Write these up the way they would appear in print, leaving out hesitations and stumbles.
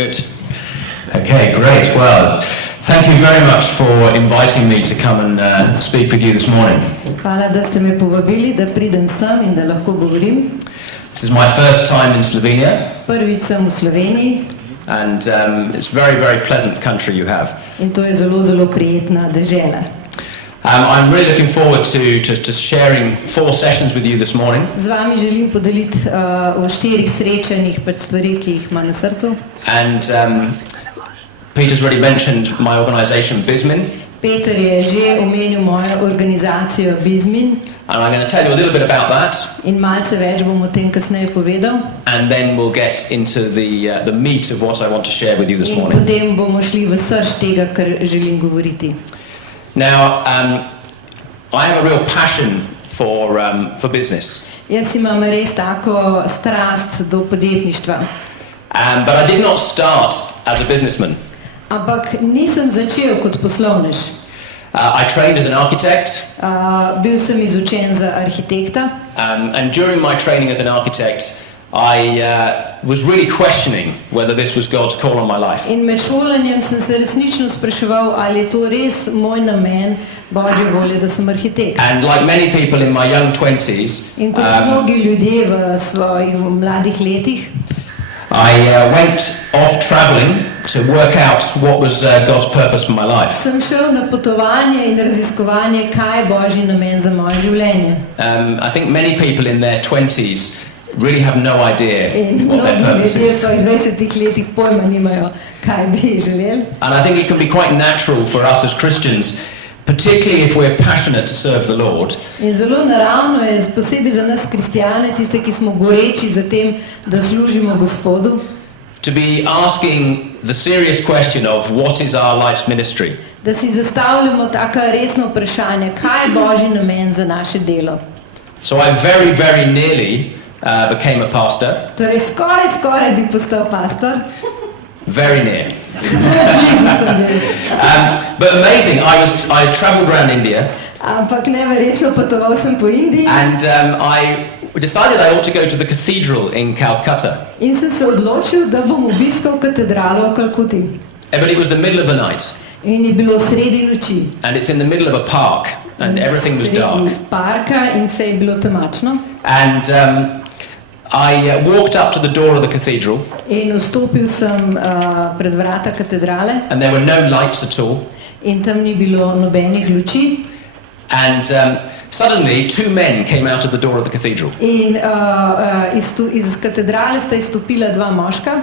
Good. Okay, great. Well, thank you very much for inviting me to come and speak with you this morning. Hvala, da ste me povabili, da pridem sem in da lahko govorim. This is my first time in Slovenia. Prvič sem v Sloveniji. And it's a very, very pleasant country you have. In to je zelo, zelo prijetna dežela. I'm really looking forward to sharing 4 sessions with you this morning. Z vami želim podeliti o 4 srečanjih pred stvari, ki jih ima na srcu. And Peter's already mentioned my organization BizMin. Peter je že omenil mojo organizacijo BizMin. And I'm going to tell you a little bit about that. In malce več bom o tem kasneje povedal. And then we'll get into the meat of what I want to share with you this morning. In potem bomo šli v srž tega, kar želim govoriti. Now, I have a real passion for business. Jaz imam res tako strast do podjetništva. But I did not start as a businessman. Ampak nisem začel kot poslovnež. I trained as an architect. Bil sem izučen za arhitekta. And during my training as an architect, I was really questioning whether this was God's call on my life. In med šolanjem sem se resnično spraševal, ali je to res moj namen, Božje volje, da sem arhitekt. And like many people in my young 20s, in kot mnogi ljudje v svojih mladih letih, I went off traveling to work out what was God's purpose for my life. Sem šel na potovanje in raziskovanje, kaj je Božji namen za moje življenje. I think many people in their 20s really have no idea what their purpose is. In mnogi ljudje v 20 letih pojma nimajo, kaj bi želeli. And I think it can be quite natural for us as Christians, particularly if we're passionate to serve the Lord. In zelo naravno je, posebej za nas kristjane, tiste, ki smo goreči za tem, da služimo Gospodu, to be asking the serious question of what is our life's ministry. Da si zastavljamo taka resno vprašanje, kaj je Božji namen za naše delo. So I very, very nearly became a pastor. Torej skoraj bi postal pastor. Very near. But amazing, I traveled around India. Ampak neverjetno potoval sem po Indiji. And I decided I ought to go to the cathedral in Calcutta. In sem se odločil, da bom obiskal katedralo v Kalkuti. But it was the middle of the night. In je bilo sredi noči. And it's in the middle of a park and everything was dark. Parka in vse je bilo temačno. And I walked up to the door of the cathedral. In vstopil sem pred vrata katedrale. And there were no lights at all. In tam ni bilo nobenih luči. And suddenly 2 men came out of the door of the cathedral. In iz katedrale sta izstopila 2 moška.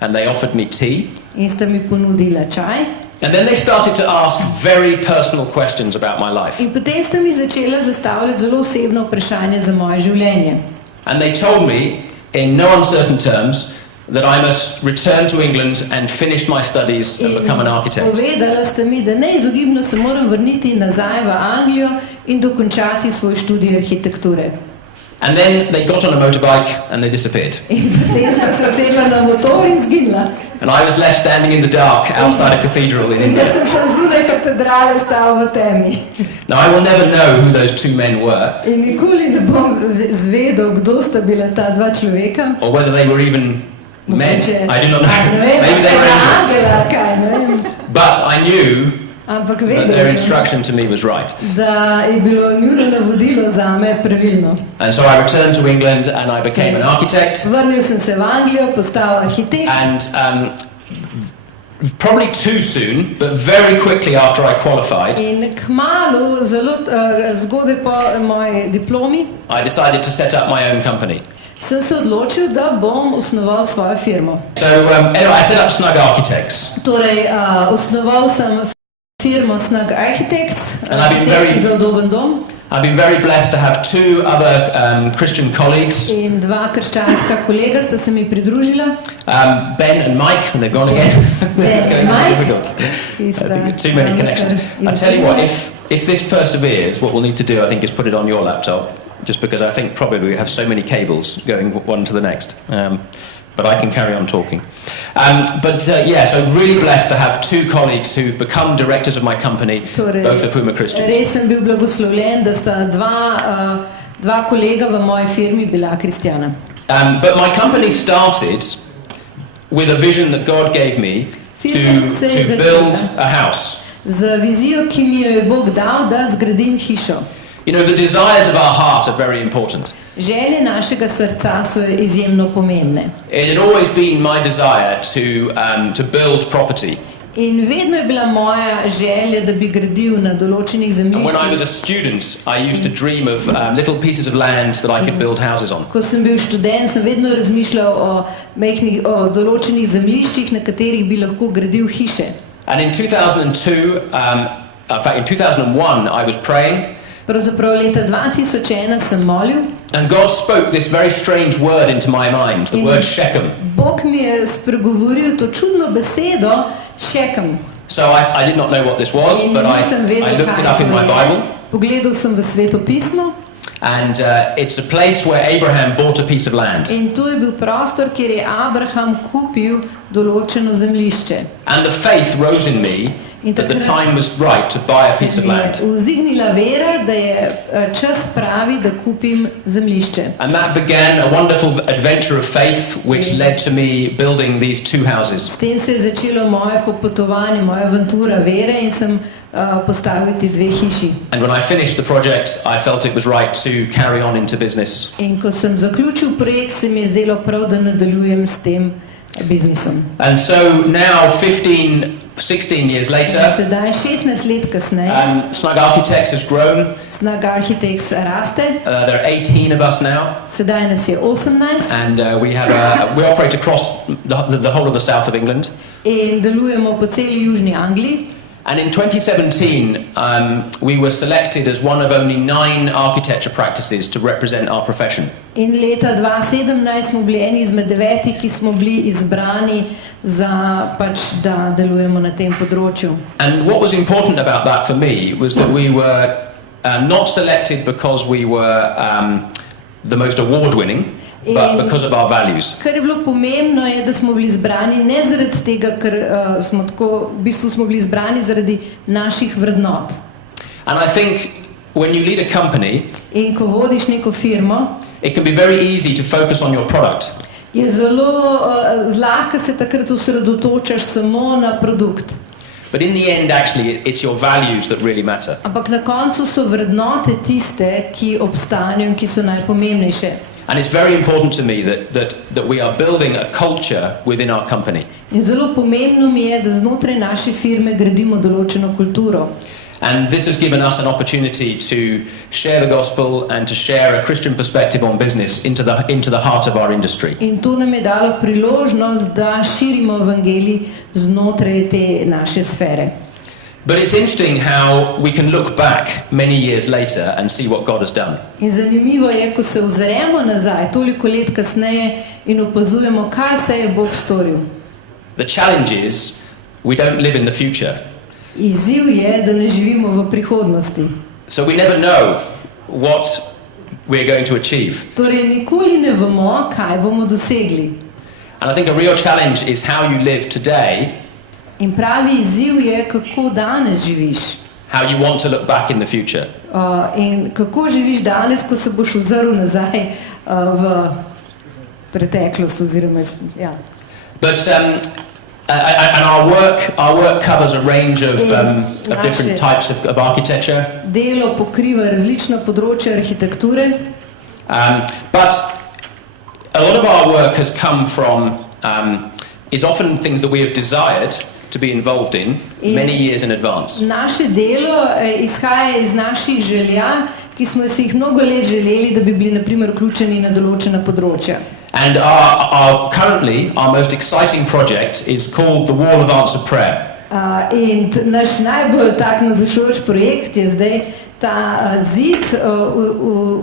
And they offered me tea. In sta mi ponudila čaj. And then they started to ask very personal questions about my life. In potem sta mi začela zastavljati zelo osebno vprašanje za moje življenje. And they told me in no uncertain terms that I must return to England and finish my studies and become an architect. Povedala sta mi, da neizogibno se moram vrniti nazaj v Anglijo in dokončati svoj študij arhitekture. And then they got on a motorbike and they disappeared. In potem sta se usedla na motor in zginila. And I was left standing in the dark outside a cathedral in India. In sem se zunaj katedrale stal v temi. Now I will never know who those 2 men were. In nikoli ne bom zvedel, kdo sta bila ta 2 človeka. Or whether they were even men. I do not know. Maybe they were angels. But I knew that their instruction to me was right. Da je bilo njuno navodilo zame pravilno. And so I returned to England and I became an architect. Vrnil sem se v Anglijo, postal arhitekt. And probably too soon, but very quickly after I qualified, in kmalu, zelo zgodaj po moji diplomi, I decided to set up my own company. Sem se odločil, da bom osnoval svojo firmo. So anyway, I set up Snug Artchitects. Torej, osnoval sem firmo Snug Artchitects, za udoben dom. I've been very blessed to have 2 other Christian colleagues. In 2 krščanska kolega sta se mi pridružila. Ben and Mike, and they've gone again. This is going to be difficult. I think too many connections. I tell you what, if this perseveres, what we'll need to do, I think, is put it on your laptop. Just because I think probably we have so many cables going one to the next. But I can carry on talking. So really blessed to have 2 colleagues who've become directors of my company, both of whom are Christians. Res sem bil blagoslovljen, da sta 2 kolega v moji firmi bila kristjana. But my company started with a vision that God gave me to build a house. Z vizijo, ki mi jo je Bog dal, da zgradim hišo. You know, the desires of our heart are very important. Želje našega srca so izjemno pomembne. It had always been my desire to build property. In vedno je bila moja želja, da bi gradil na določenih And when I was zemljiščih. a student, I used to dream of little pieces of land that I could build houses on. Ko sem bil študent, sem vedno razmišljal o določenih zemljiščih, na katerih bi lahko gradil hiše. And in 2002, in fact in 2001, I was praying. Pravzaprav leta 2001 sem molil And God spoke this very strange word into my mind, the word Shechem. Bog mi je spregovoril to čudno besedo Šekem. So I did not know what this was, but I looked it up in my Bible. Pogledal sem v Sveto pismo. And it's a place where Abraham bought a piece of land. In to je bil prostor, kjer je Abraham kupil določeno zemljišče. And the faith rose in me that the time was right to buy a piece of land. Vzdignila vera, da je čas pravi, da kupim zemljišče. And that began a wonderful adventure of faith, which led to me building these two houses. S tem se je začelo moje popotovanje, moja avantura vere in sem postavil ti dve hiši. And when I finished the project, I felt it was right to carry on into business. In ko sem zaključil projekt, se mi je zdelo prav, da nadaljujem s tem biznisom. And so now 16 years later, Sedaj 16 let kasneje, Snug Artchitects has grown. Snug Artchitects raste. There are 18 of us now. Sedaj nas je 18 And we operate across the whole of the south of England. in delujemo po celi južni Angliji. And in 2017, we were selected as one of only 9 architecture practices to represent our profession. In leta 2017 smo bili eni izmed 9, ki smo bili izbrani za da delujemo na tem področju. And what was important about that for me was that we were not selected because we were the most award-winning, but because of our values. Kar je bilo pomembno je, da smo bili izbrani ne zaradi tega, ker v bistvu smo bili izbrani zaradi naših vrednot. And I think when you lead a company, In ko vodiš neko firmo, it can be very easy to focus on your product. je zelo zlahka se takrat osredotočaš samo na produkt. But in the end, actually, it's your values that really matter. Ampak na koncu so vrednote tiste, ki obstanejo in ki so najpomembnejše. And it's very important to me that we are building a culture within our company. In zelo pomembno mi je, da znotraj naše firme gradimo določeno kulturo. And this has given us an opportunity to share the gospel and to share a Christian perspective on business into the heart of our industry. In to nam je dalo priložnost, da širimo evangelij znotraj te naše sfere. But it's interesting how we can look back many years later and see what God has done. In zanimivo je, ko se ozremo nazaj, toliko let kasneje in opazujemo, kaj vse je Bog storil. The challenge is we don't live in the future. Izziv je, da ne živimo v prihodnosti. So we never know what we're going to achieve. Torej, nikoli ne vemo, kaj bomo dosegli. And I think a real challenge is how you live today, In pravi izziv je, kako danes živiš. how you want to look back in the future. In kako živiš danes, ko se boš ozrl nazaj v preteklost oziroma ja. But and our work covers a range of different types of architecture. Delo pokriva različna področja arhitekture. But a lot of our work has come from is often things that we have desired to be involved in many years in advance. Naše delo izhaja iz naših želja, ki smo si jih mnogo let želeli, da bi bili na primer vključeni na določena področja. And currently our most exciting project is called the Wall of Answered Prayer. In naš najbolj tak navdušujoč projekt je zdaj ta zid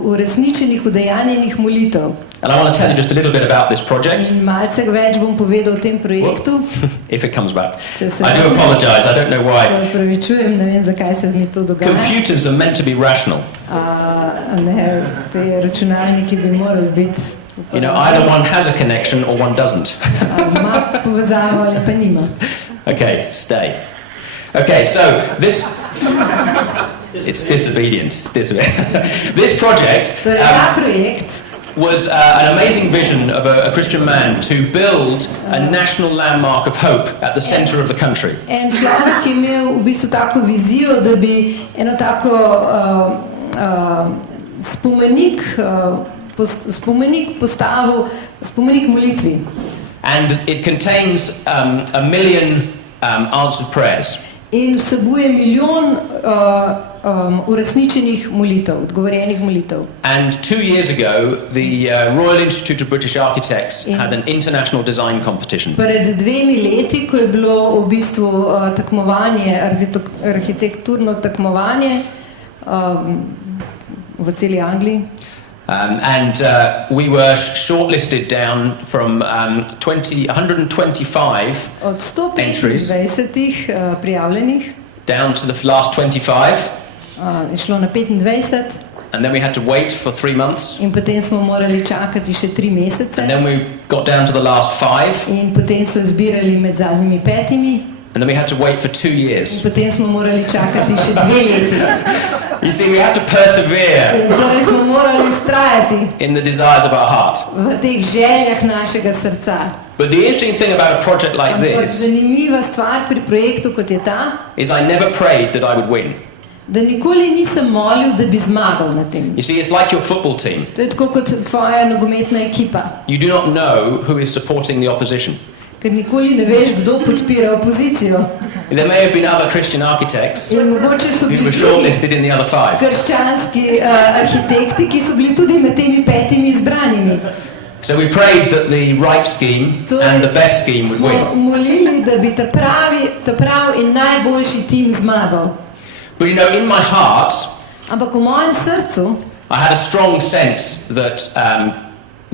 uresničenih, udejanjenih molitev. And I want to tell you just a little bit about this project. In malce več bom povedal o tem projektu. If it comes back. I do apologize, I don't know why. Se opravičujem, ne vem, zakaj se mi to dogaja. Computers are meant to be rational. Ne, te računalniki bi morali biti. You know, either one has a connection or one doesn't. Ima povezavo ali pa nima. Okay, stay. Okay, so this... It's disobedient. It's disobedient. This project... Torej, ta projekt... was an amazing vision of a Christian man to build a national landmark of hope at the center of the country. En človek je imel v bistvu tako vizijo, da bi eno tako spomenik postavil, spomenik molitvi. And it contains a million answered prayers. In vsebuje milijon uresničenih molitev, odgovorjenih molitev. And 2 years ago, the Royal Institute of British Architects had an international design competition. Pred 2 leti, ko je bilo v bistvu tekmovanje, arhitekturno tekmovanje v celi Angliji. And we were shortlisted down from 125 od entries 125 prijavljenih down to the last 25. Je šlo na 25. And then we had to wait for 3 months. In potem smo morali čakati še 3 mesece. And then we got down to the last 5. In potem so izbirali med zadnjimi 5. And then we had to wait for 2 years. In potem smo morali čakati še 2 leti. You see, we have to persevere Torej smo morali vztrajati in the desires of our heart. v teh željah našega srca. But the interesting thing about a project like Ampak this zanimiva stvar pri projektu, kot je ta, is I never prayed that I would win. da nikoli nisem molil, da bi zmagal na tem. You see, it's like your football team. To je tako kot tvoja nogometna ekipa. You do not know who is supporting the opposition. Ker nikoli ne veš, kdo podpira opozicijo. There may have been other Christian architects In mogoče so who bili were tudi shortlisted in the other 5. krščanski arhitekti, ki so bili tudi med temi 5 izbranimi. So we prayed that the right scheme and the best scheme would Smo win. molili, da bi ta pravi in najboljši tim zmagal. But you know, in my heart, Ampak v mojem srcu I had a strong sense that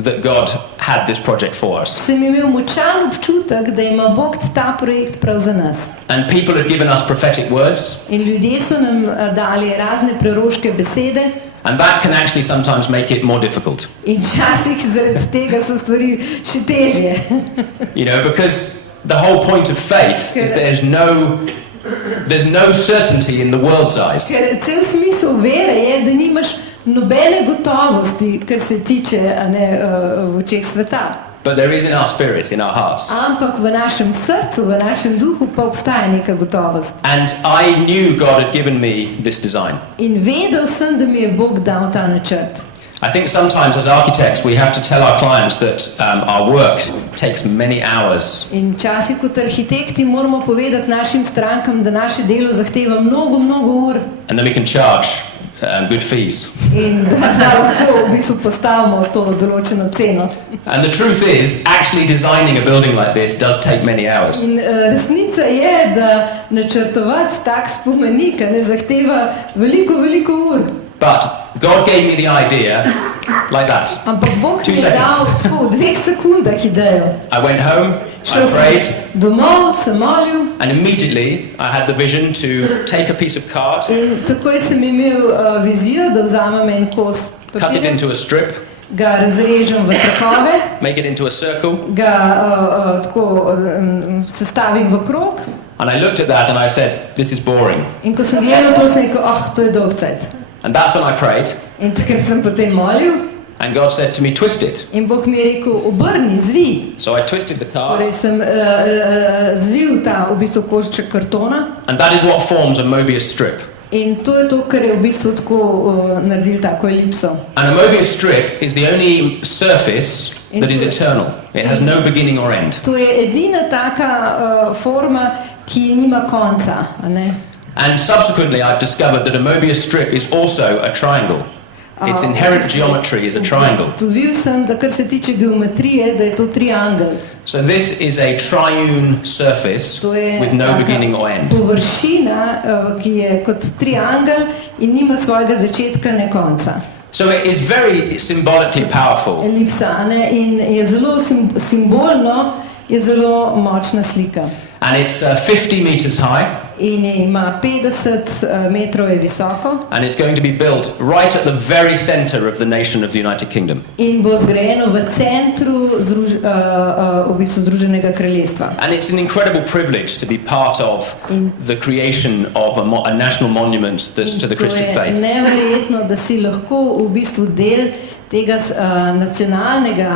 that God had this project for us. sem imel močan občutek, da ima Bog ta projekt prav za nas. And people had given us prophetic words, In ljudje so nam dali razne preroške besede and that can actually sometimes make it more difficult. in včasih zaradi tega so stvari še težje. You know, because the whole point of faith is there's no certainty in the world's eyes. Ker cel smisel vere je, da nimaš nobene gotovosti, kar se tiče v očeh sveta. But there is in our spirits, in our hearts. Ampak v našem srcu, v našem duhu pa obstaja neka gotovost. And I knew God had given me this design. In vedel sem, da mi je Bog dal ta načrt. I think sometimes as architects we have to tell our clients that our work takes many hours. In včasih kot arhitekti moramo povedati našim strankam, da naše delo zahteva mnogo ur. And then we can charge good fees. In da lahko v bistvu postavimo to določeno ceno. And the truth is, actually designing a building like this does take many hours. In resnica je, da načrtovati tak spomenik ne zahteva veliko ur. But God gave me the idea like that. Ampak Bog 2 mi je dal seconds. tako v 2 sekundah idejo. I went home, I Šel prayed, sem domov, sem molil and immediately I had the vision to take a piece of card, in takoj sem imel vizijo, da vzamem en kos cut it papirja, into a strip, ga razrežem v trakove, make it into a circle, ga tako sestavim v krog. and I looked at that and I said, this is boring. In ko sem gledal to, sem rekel, to je dolg cajt. And that's when I prayed, In takrat sem potem molil and God said to me, twist it. in Bog mi je rekel, obrni, zvij. So I twisted the card, Torej sem zvil ta v bistvu košček kartona and that is what forms a Mobius strip. in to je to, kar je v bistvu tako naredil tako elipso. And a Mobius strip is the only surface that is eternal. It has no beginning or end. To je edina taka forma, ki nima konca, a ne? And subsequently I've discovered that a Mobius strip is also a triangle. Its inherent geometry is a triangle. Ugotovil sem, da kar se tiče geometrije, da je to triangel. So this is a triune surface To je with no beginning or end. površina, ki je kot triangel in nima svojega začetka ne konca. So it is very symbolically powerful. Elipsa, a ne? In je zelo simbolno, je zelo močna slika. And it's 50 meters high, In ima 50 metrov je visoko and it's going to be built right at the very center of the nation of the United Kingdom. in bo zgrajeno v centru v bistvu Združenega kraljestva. And it's an incredible privilege to be part of the creation of a national monument that's to the Christian To je faith. neverjetno, da si lahko v bistvu del tega nacionalnega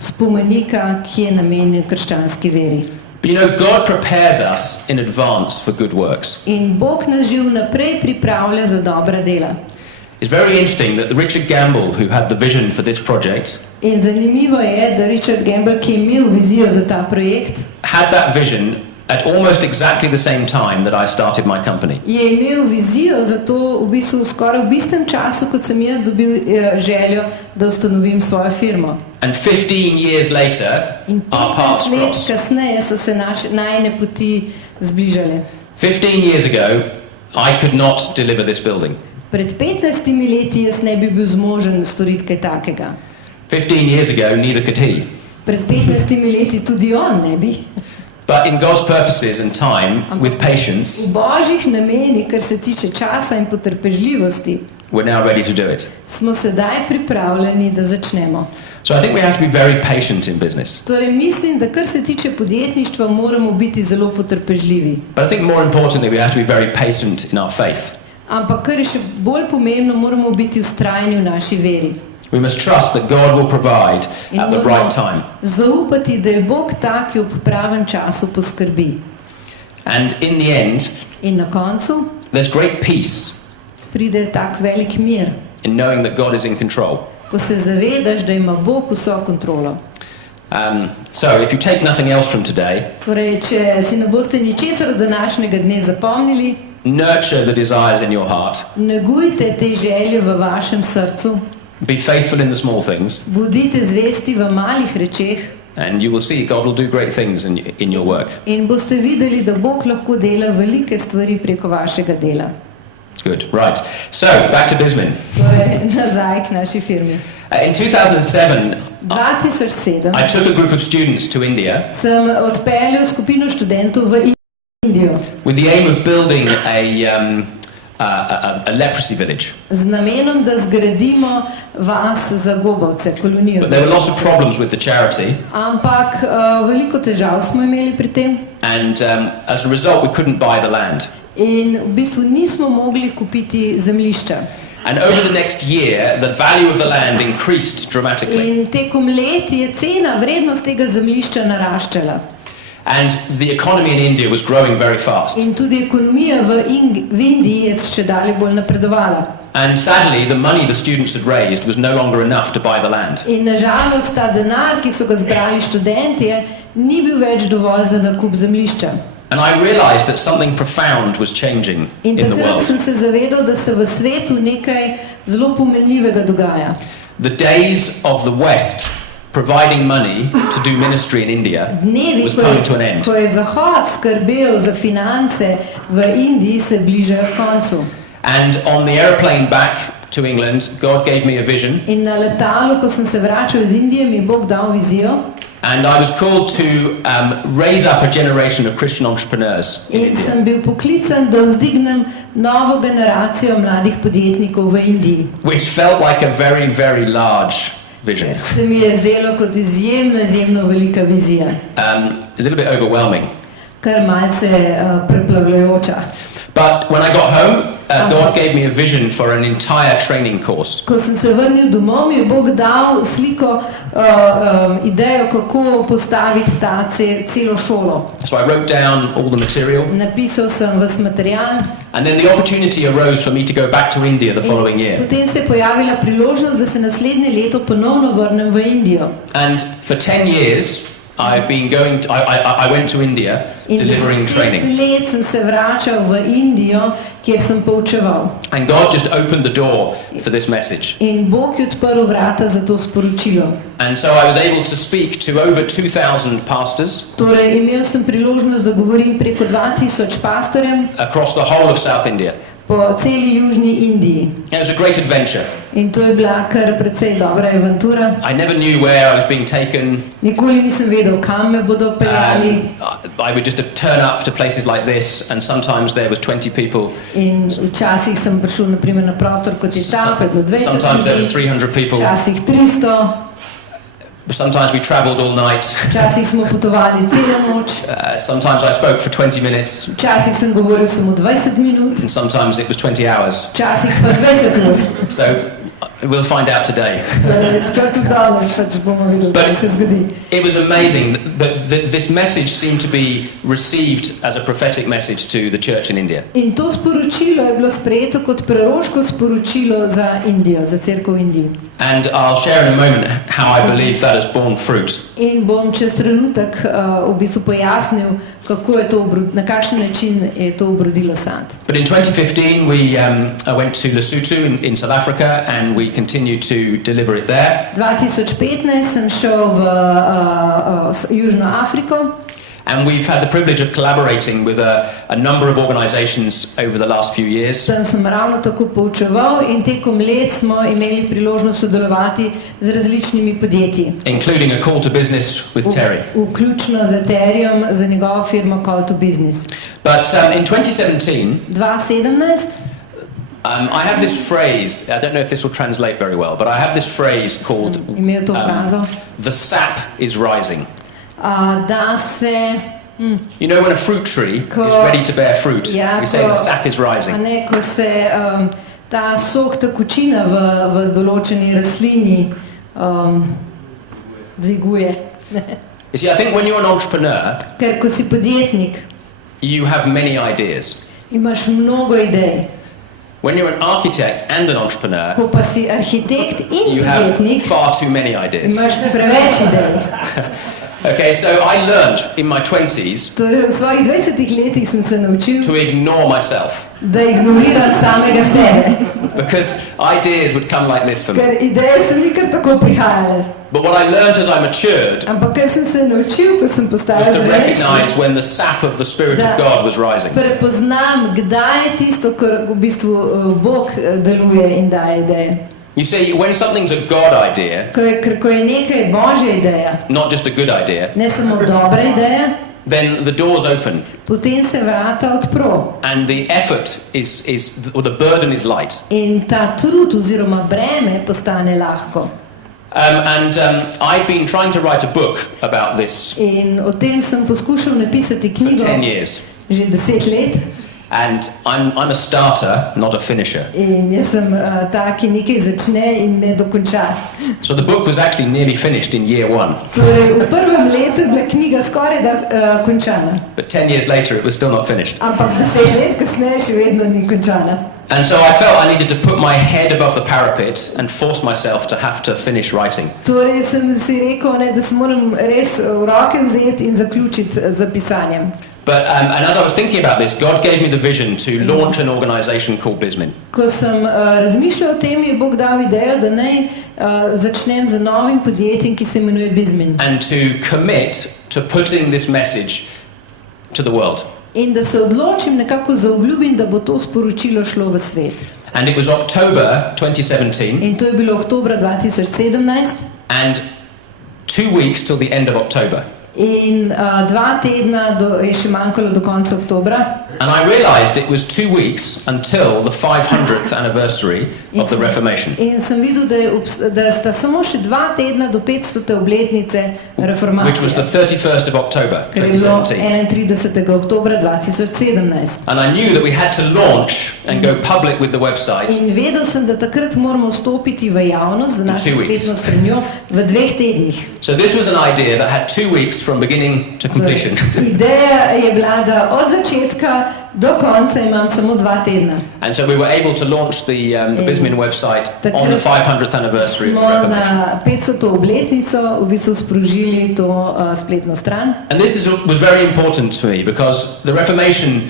spomenika, ki je namenjen krščanski veri. But you know, God prepares us in advance for good works. In Bog nas že vnaprej pripravlja za dobra dela. It's very interesting that the Richard Gamble, who had the vision for this project, In zanimivo je, da Richard Gamble, ki je imel vizijo za ta projekt, had that vision at almost exactly the same time that I started my company. je imel vizijo za to v bistvu skoraj v istem času, kot sem jaz dobil željo, da ustanovim svojo firmo. And 15 years later, In our paths 15 let crossed. kasneje so se najine poti zbližale. 15 years ago, I could not deliver this building. Pred 15 leti jaz ne bi bil zmožen storiti kaj takega. 15 years ago, neither could he. Pred 15 leti tudi on ne bi. But in God's purposes and time, with patience, V Božjih namenih, kar se tiče časa in potrpežljivosti, we're now ready to do it. smo sedaj pripravljeni, da začnemo. So I think we have to be very patient in business. Torej mislim, da kar se tiče podjetništva, moramo biti zelo potrpežljivi. But I think more importantly, we have to be very patient in our faith. Ampak kar je še bolj pomembno, moramo biti vztrajni v naši veri. We must trust that God will provide In at the moramo right time. zaupati, da je Bog tak, ki ob pravem času poskrbi. And in the end, In na koncu there's great peace pride tak velik mir, in knowing that God is in control. ko se zavedaš, da ima Bog vso kontrolo. So if you take nothing else from today, Torej, če si ne boste ničesar od današnjega dne zapomnili, nurture the desires in your heart. negujte te želje v vašem srcu, Be faithful in the small things, bodite zvesti v malih rečeh and you will see God will do great things in your work. in boste videli, da Bog lahko dela velike stvari preko vašega dela. Good, right. So, back to BizMin. Torej, nazaj k naši firmi. In 2007, 2007 I took a group of students to India sem odpeljal skupino študentov v Indijo with the aim of building a leprosy village. z namenom, da zgradimo vas za gobavce, kolonijo. But there were lots of problems with the charity, Ampak veliko težav smo imeli pri tem and as a result, we couldn't buy the land. in v bistvu nismo mogli kupiti zemljišča. And over the next year, the value of the land increased dramatically. In tekom let je cena, vrednost tega zemljišča naraščala. And the economy in India was growing very fast. In tudi ekonomija v Indiji je še dalje bolj napredovala. And sadly, the money the students had raised was no longer enough to buy the land. In nažalost ta denar, ki so ga zbrali študentje, ni bil več dovolj za nakup zemljišča. And I realized that something profound was changing In in the takrat world. sem se zavedal, da se v svetu nekaj zelo pomenljivega dogaja. The days of the West providing money to do ministry in India Dnevi, was coming to an end. ko je Zahod skrbel za finance v Indiji, se bližajo koncu. And on the airplane back to England, God gave me a vision, In na letalu, ko sem se vračal iz Indije, mi je Bog dal vizijo. and I was called to raise up a generation of Christian entrepreneurs in In India. sem bil poklican, da vzdignem novo generacijo mladih podjetnikov v Indiji. Which felt like a very, very large vision. Ker se mi je zdelo kot izjemno velika vizija. A little bit overwhelming. Kar malce preplavljajoča. But when I got home, God gave me a vision for an entire training course. Ko sem se vrnil domov, mi je Bog dal sliko, idejo, kako postaviti ta celo šolo. So I wrote down all the material, Napisal sem ves material. and then the opportunity arose for me to go back to India the following year. Potem se je pojavila priložnost, da se naslednje leto ponovno vrnem v Indijo. And for 10 years, I've been going. I went to India delivering training. In 10 let sem se vračal v Indijo, kjer sem poučeval. And God just opened the door for this message. In Bog je odprl vrata za to sporočilo. And so I was able to speak to over 2,000 pastors Torej, imel sem priložnost, da govorim preko 2000 pastorjem across the whole of South India. po celi južni Indiji. It was a great adventure. In to je bila kar precej dobra avantura. I never knew where I was being taken. Nikoli nisem vedel, kam me bodo peljali. I would just turn up to places like this, and sometimes there was 20 people. In včasih sem prišel na primer na prostor kot je ta, pa je bilo 20 Sometimes there was ljudi, 300 people. včasih 300, Sometimes we travelled all night. včasih smo potovali celo noč, Sometimes I spoke for 20 minutes, včasih sem govoril samo 20 minut, and sometimes it was 20 hours. včasih pa 20 ur. So We'll find out today. But it was amazing that this message seemed to be received as a prophetic message to the church in India. In to sporočilo je bilo sprejeto kot proroško sporočilo za Indijo, za cerkev v Indiji. And I'll share in a moment how I believe that has borne fruit. In bom čez trenutek v bistvu pojasnil, kako je to na kakšen način je to obrodilo sad. But in 2015 I went to Lesotho in South Africa and we continued to deliver it there. 2015 sem šel v Južno Afriko. And we've had the privilege of collaborating with a number of organizations over the last few years. Tam sem ravno tako poučeval in tekom let smo imeli priložnost sodelovati z različnimi podjetji. Including a call to business with Terry. Vključno z Terryjem, za njegovo firmo Call to Business. But in 2017, 2017 I have this phrase, I don't know if this will translate very well, but I have this phrase called the sap is rising. Da se You know when a fruit tree is ready to bear fruit, we say the sap is rising. Ne, ko se ta sok, tekočina v določeni rastlini dviguje. You see, I think when you're an entrepreneur, Ker ko si podjetnik, you have many ideas. Imaš mnogo idej. When you're an architect and an entrepreneur, Ko pa si arhitekt in you have podjetnik, far too many ideas. imaš preveč idej. Okay, so I learned in my 20s Torej, v svojih 20 letih sem se naučil, to ignore myself. Da ignoriram samega sebe. Because ideas would come like this for me. Ker ideje so mi kar tako prihajale. But what I learned as I matured Ampak kar sem se naučil, ko sem postal was to recognize when the sap of the Spirit of God was rising. Prepoznam, kdaj je tisto, kar v bistvu Bog deluje in daje ideje. You see, when something's a God idea, Ko je nekaj Božja ideja, not just a good idea, ne samo dobra ideja, then the doors open potem se vrata odpro. and the effort or the burden is light. In ta trud oziroma breme postane lahko. I've been trying to write a book about this In o tem sem poskušal napisati for knjigo 10 years. že 10 let. And I'm a starter, not a finisher. In jaz sem ta, ki nekaj začne in ne dokonča. So the book was actually nearly finished in year 1. Torej, v prvem letu je bila knjiga skoraj da končana. But 10 years later it was still not finished. Ampak 10 let kasneje še vedno ni končana. And so I felt I needed to put my head above the parapet and force myself to have to finish writing. Torej sem si rekel, ne, da se moram res v roke vzeti in zaključiti z pisanjem. But and as I was thinking about this, God gave me the vision to launch an organization called BizMin. Ko sem razmišljal o tem, je Bog dal idejo, da naj začnem z novim podjetjem, ki se imenuje BizMin. And to commit to putting this message to the world. In da se odločim, nekako zaobljubim, da bo to sporočilo šlo v svet. And it was October 2017. In to je bilo oktobra 2017. And 2 weeks till the end of October. In 2 tedna je še manjkalo do konca oktobra. And I realized it was 2 weeks until the 500th anniversary of the Reformation. In sem videl, da sta samo še 2 tedna do 500. obletnice reformacije. Which was the 31st of October 2017. 31. oktobra 2017. And I knew that we had to launch and go public with the website. In vedel sem, da takrat moramo vstopiti v javnost z našo spletno stranjo v 2 tednih. So this was an idea that had 2 weeks from beginning to completion. Ideja je bila, da od začetka do konca imam samo 2 tedna. And so we were able to launch the BizMin website on the 500th anniversary of the Reformation. Smo na 500. obletnico v bistvu sprožili to spletno stran. And this was very important to me because the Reformation,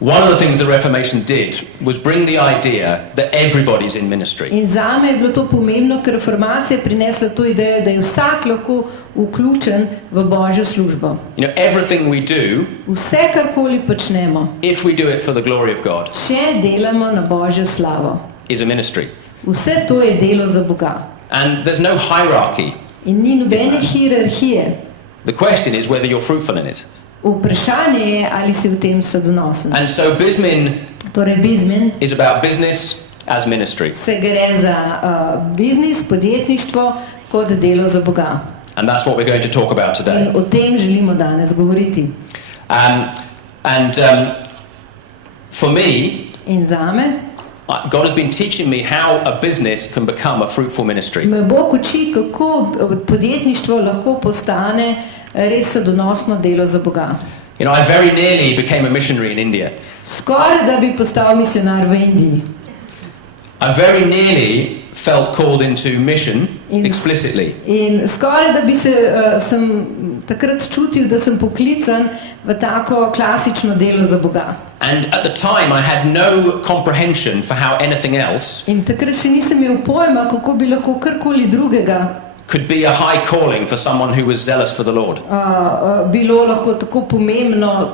one of the things the Reformation did was bring the idea that everybody's in ministry. In zame je bilo to pomembno, ker reformacija je prinesla to idejo, da je vsak lahko vključen v Božjo službo. You know, everything we do, vse karkoli počnemo, if we do it for the glory of God, če delamo na Božjo slavo, is a ministry. Vse to je delo za Boga. And there's no hierarchy. In ni nobene hierarhije. The question is whether you're fruitful in it. Vprašanje je, ali si v tem sadonosen. And so BizMin Torej BizMin is about business as ministry. Se gre za biznis, podjetništvo kot delo za Boga. And that's what we're going to talk about today. In o tem želimo danes govoriti. For me, in zame, God has been teaching me how a business can become a fruitful ministry. Me Bog uči, kako podjetništvo lahko postane res sadonosno delo za Boga. You know, I very nearly became a missionary in India. Skoraj da bi postal misionar v Indiji. I very nearly felt called into mission explicitly. In skoraj da bi sem takrat čutil, da sem poklican v tako klasično delo za Boga. And at the time I had no comprehension for how anything else In takrat še nisem imel pojma, kako bi lahko karkoli drugega could be a high calling for someone who was zealous for the Lord. Bilo lahko tako pomembno,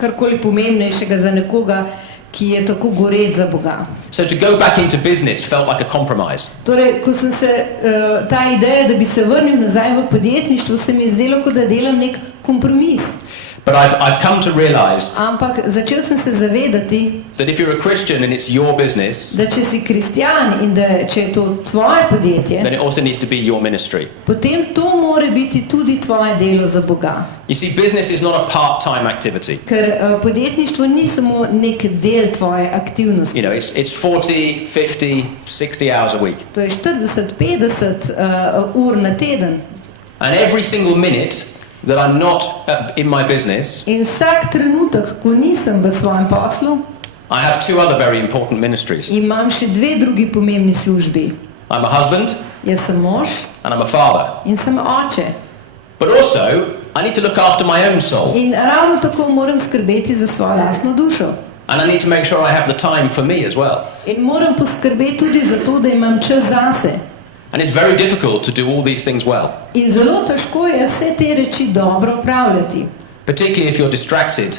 karkoli pomembnejšega za nekoga, ki je tako goreč za Boga. So to go back into business felt like a compromise. Torej, ko sem se ta ideja, da bi se vrnil nazaj v podjetništvo, se mi je zdelo, kot da delam nek kompromis. But I've come to realize Ampak začel sem se zavedati, that if you're a Christian and it's your business, da če si kristjan in da če je to tvoje podjetje, then it also needs to be your ministry. potem to mora biti tudi tvoje delo za Boga. You see, business is not a part-time activity. Ker podjetništvo ni samo nek del tvoje aktivnosti. You know, it's 40, 50, 60 hours a week. To je 40-50 ur na teden. And every single minute that I'm not in my business, In vsak trenutek, ko nisem v svojem poslu, I have two other very important ministries. imam še dve drugi pomembni službi. I'm a husband Jaz sem mož and I'm a father. in sem oče. But also, I need to look after my own soul. In ravno tako moram skrbeti za svojo lastno dušo. And I need to make sure I have the time for me as well. In moram poskrbeti tudi za to, da imam čas zase. And it's very difficult to do all these things well, In zelo težko je vse te reči dobro upravljati. particularly if you're distracted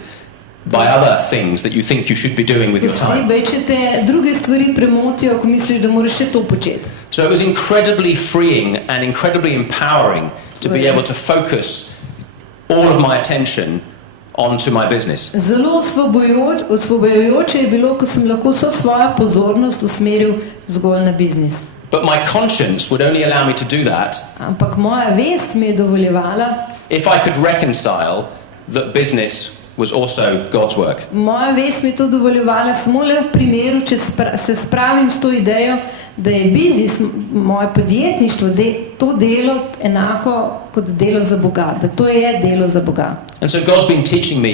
by other things that you think you should be doing with your time. Posebej, če te druge stvari premotijo, ko misliš, da moraš še to početi. So it was incredibly freeing and incredibly empowering to be able to focus all of my attention onto my business. Zelo osvobojujoče je bilo, ko sem lahko vso svojo pozornost usmeril zgolj na biznis. But my conscience would only allow me to do that Ampak moja vest mi je dovoljevala, if I could reconcile that business was also God's work. moja vest mi je to dovoljevala samo le v primeru, če se spravim s to idejo, da je biznis, moje podjetništvo, to delo enako kot delo za Boga, da to je delo za Boga. And so God's been teaching me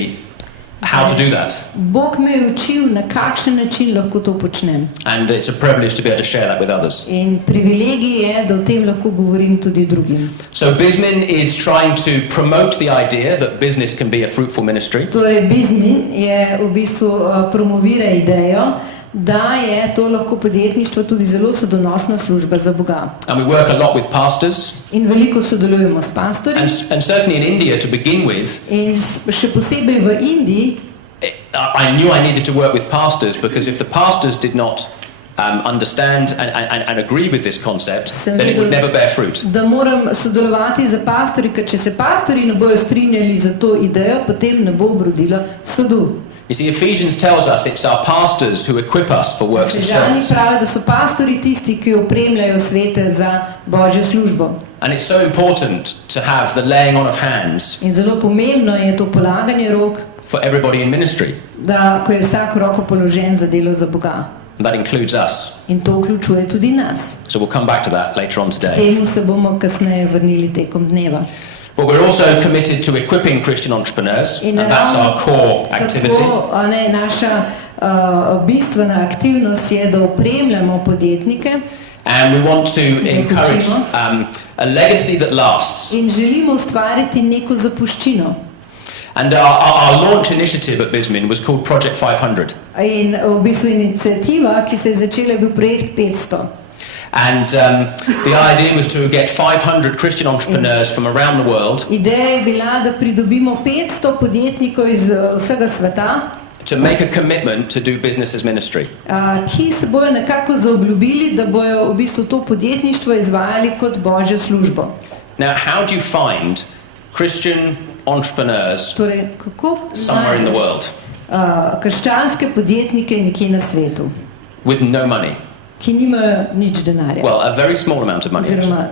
how to do that. Bog me je učil, na kakšen način lahko to počnem. And it's a privilege to be able to share that with others. In privilegij je, da o tem lahko govorim tudi drugim. So BizMin is trying to promote the idea that business can be a fruitful ministry. Torej, BizMin je v bistvu promovira idejo, da je to lahko podjetništvo tudi zelo sodonosna služba za Boga. And we work a lot with pastors. In veliko sodelujemo s pastorji. And certainly in India to begin with, In še posebej v Indiji, I knew I needed to work with pastors because if the pastors did not understand and agree with this concept, then it would never bear fruit. da moram sodelovati z pastorji, ker če se pastorji ne bojo strinjali za to idejo, potem ne bo obrodilo sodu. You see, Ephesians tells us it's our pastors who equip us for works of Efežani service. pravijo, da so pastorji tisti, ki opremljajo svete za Božjo službo. And it's so important to have the laying on of hands In zelo pomembno je to polaganje rok, for everybody in ministry. da ko je vsak roko položen za delo za Boga. And that includes us. In to vključuje tudi nas. So we'll come back to that later on today. Temu se bomo kasneje vrnili tekom dneva. But we're also committed to equipping Christian entrepreneurs, and that's our core activity. Tako, naša bistvena aktivnost je, da opremljamo podjetnike. And we want to encourage a legacy that lasts. In želimo ustvariti neko zapuščino. And our launch initiative at BizMin was called Project 500. In v bistvu iniciativa, ki se je začela, je bil projekt 500. And the idea was to get 500 Christian entrepreneurs from around the world Ideja je bila, da pridobimo 500 podjetnikov iz vsega sveta, to make a commitment to do business as ministry. ki se bojo nekako zaobljubili, da bojo v bistvu to podjetništvo izvajali kot Božjo službo. Now, how do you find Christian entrepreneurs Torej, kako somewhere in the world krščanske podjetnike nekje na svetu, with no money? ki nimajo nič denarja? Well, a very small amount of money. Oziroma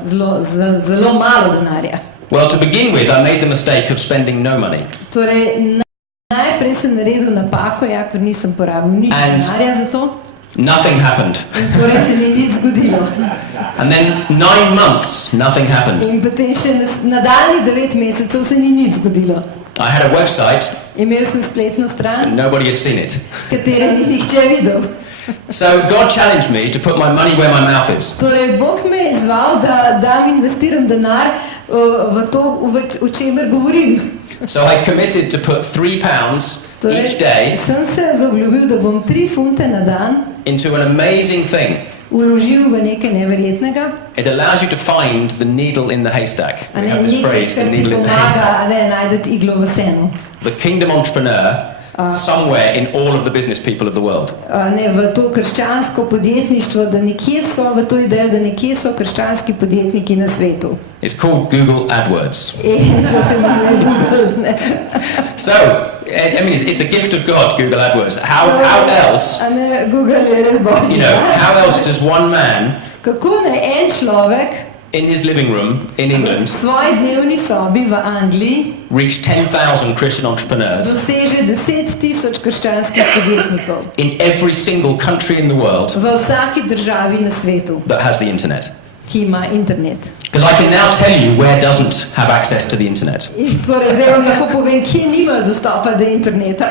zelo malo denarja. Well, to begin with, I made the mistake of spending no money. Torej, najprej sem naredil napako, ker nisem porabil nič denarja za to. Nothing happened. In torej se ni nič zgodilo. And then 9 months, nothing happened. In potem še nadaljnjih 9 mesecev se ni nič zgodilo. I had a website, Imel sem spletno and stran, nobody had seen it. katere ni nihče videl. So God challenged me to put my money where my mouth is. Torej, Bog me je izval, da investiram denar v to, o čemer govorim. So I committed to put £3 Torej, each day sem se zaobljubil, da bom 3 funte na dan into an amazing thing. vložil v nekaj neverjetnega. It allows you to find the needle in the haystack. A We ne, have this nekaj, phrase, the kar ti needle in the pomaga, haystack. a ne, najdeti iglo v senu. The kingdom entrepreneur somewhere in all of the business people of the world. Ne, v to krščansko podjetništvo, da nekje so, v to idejo, da nekje so krščanski podjetniki na svetu. It's called Google AdWords. In to se imenuje Google. Ne. So, I mean, it's a gift of God, Google AdWords. How else, A ne, Google je res božji. you know, how else does one man Kako naj en človek in his living room in v England svoji dnevni sobi v Angliji reach 10,000 Christian entrepreneurs doseže 10,000 krščanskih podjetnikov in every single country in the world v vsaki državi na svetu, that has the internet? ki ima internet. Because I can now tell you where doesn't have access to the internet. In torej, zdaj vam lahko povem, kje nimajo dostopa do interneta.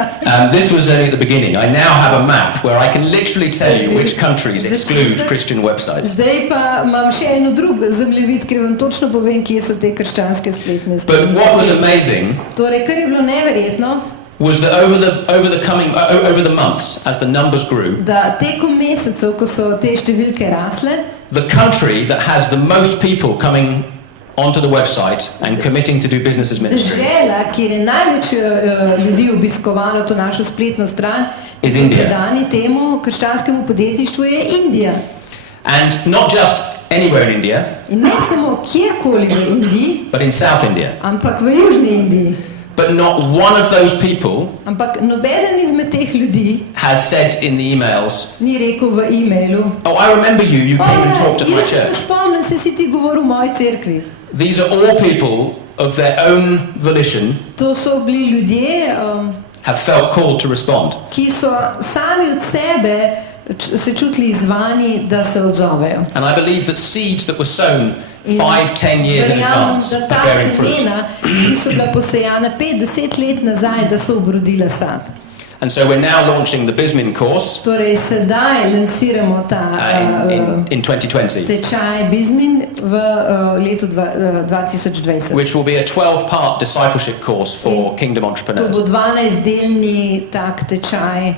This was only at the beginning. I now have a map where I can literally tell you which countries exclude Christian websites. Zdaj pa imam še eno drugo zemljevid, ker vam točno povem, kje so te krščanske spletne But strani. what was amazing Torej, kar je bilo neverjetno, was that over the months, as the numbers grew, da tekom mesecev, ko so te številke rasle, the country that has the most people coming onto the website and committing to do business as ministry dežela, kjer je največ ljudi obiskovalo to našo spletno stran, Is so India. predani temu krščanskemu podjetništvu, je Indija. and not just anywhere in India, In ne samo kjerkoli v Indiji, but in South India. ampak v Južni Indiji. But not one of those people Ampak nobeden izmed teh ljudi has said in the emails, ni rekel v e-mailu: "Oh, I remember you came and talked at my jaz se te church." spomnim, si ti govoril v moji cerkvi. These are all people of their own volition To so bili ljudje, have felt called to respond. ki so sami od sebe se čutili izzvani, da se odzovejo. And I believe that seeds that were sown In 5-10 years in verjamem, advance da are ta bearing fruit. semena, ki so bila posejana 5-10 let nazaj, da so obrodila sad. And so we're now launching the BizMin course Torej, sedaj lansiramo ta in 2020, tečaj BizMin v letu 2020. which will be a 12-part discipleship course for kingdom To entrepreneurs. bo 12-delni tak tečaj,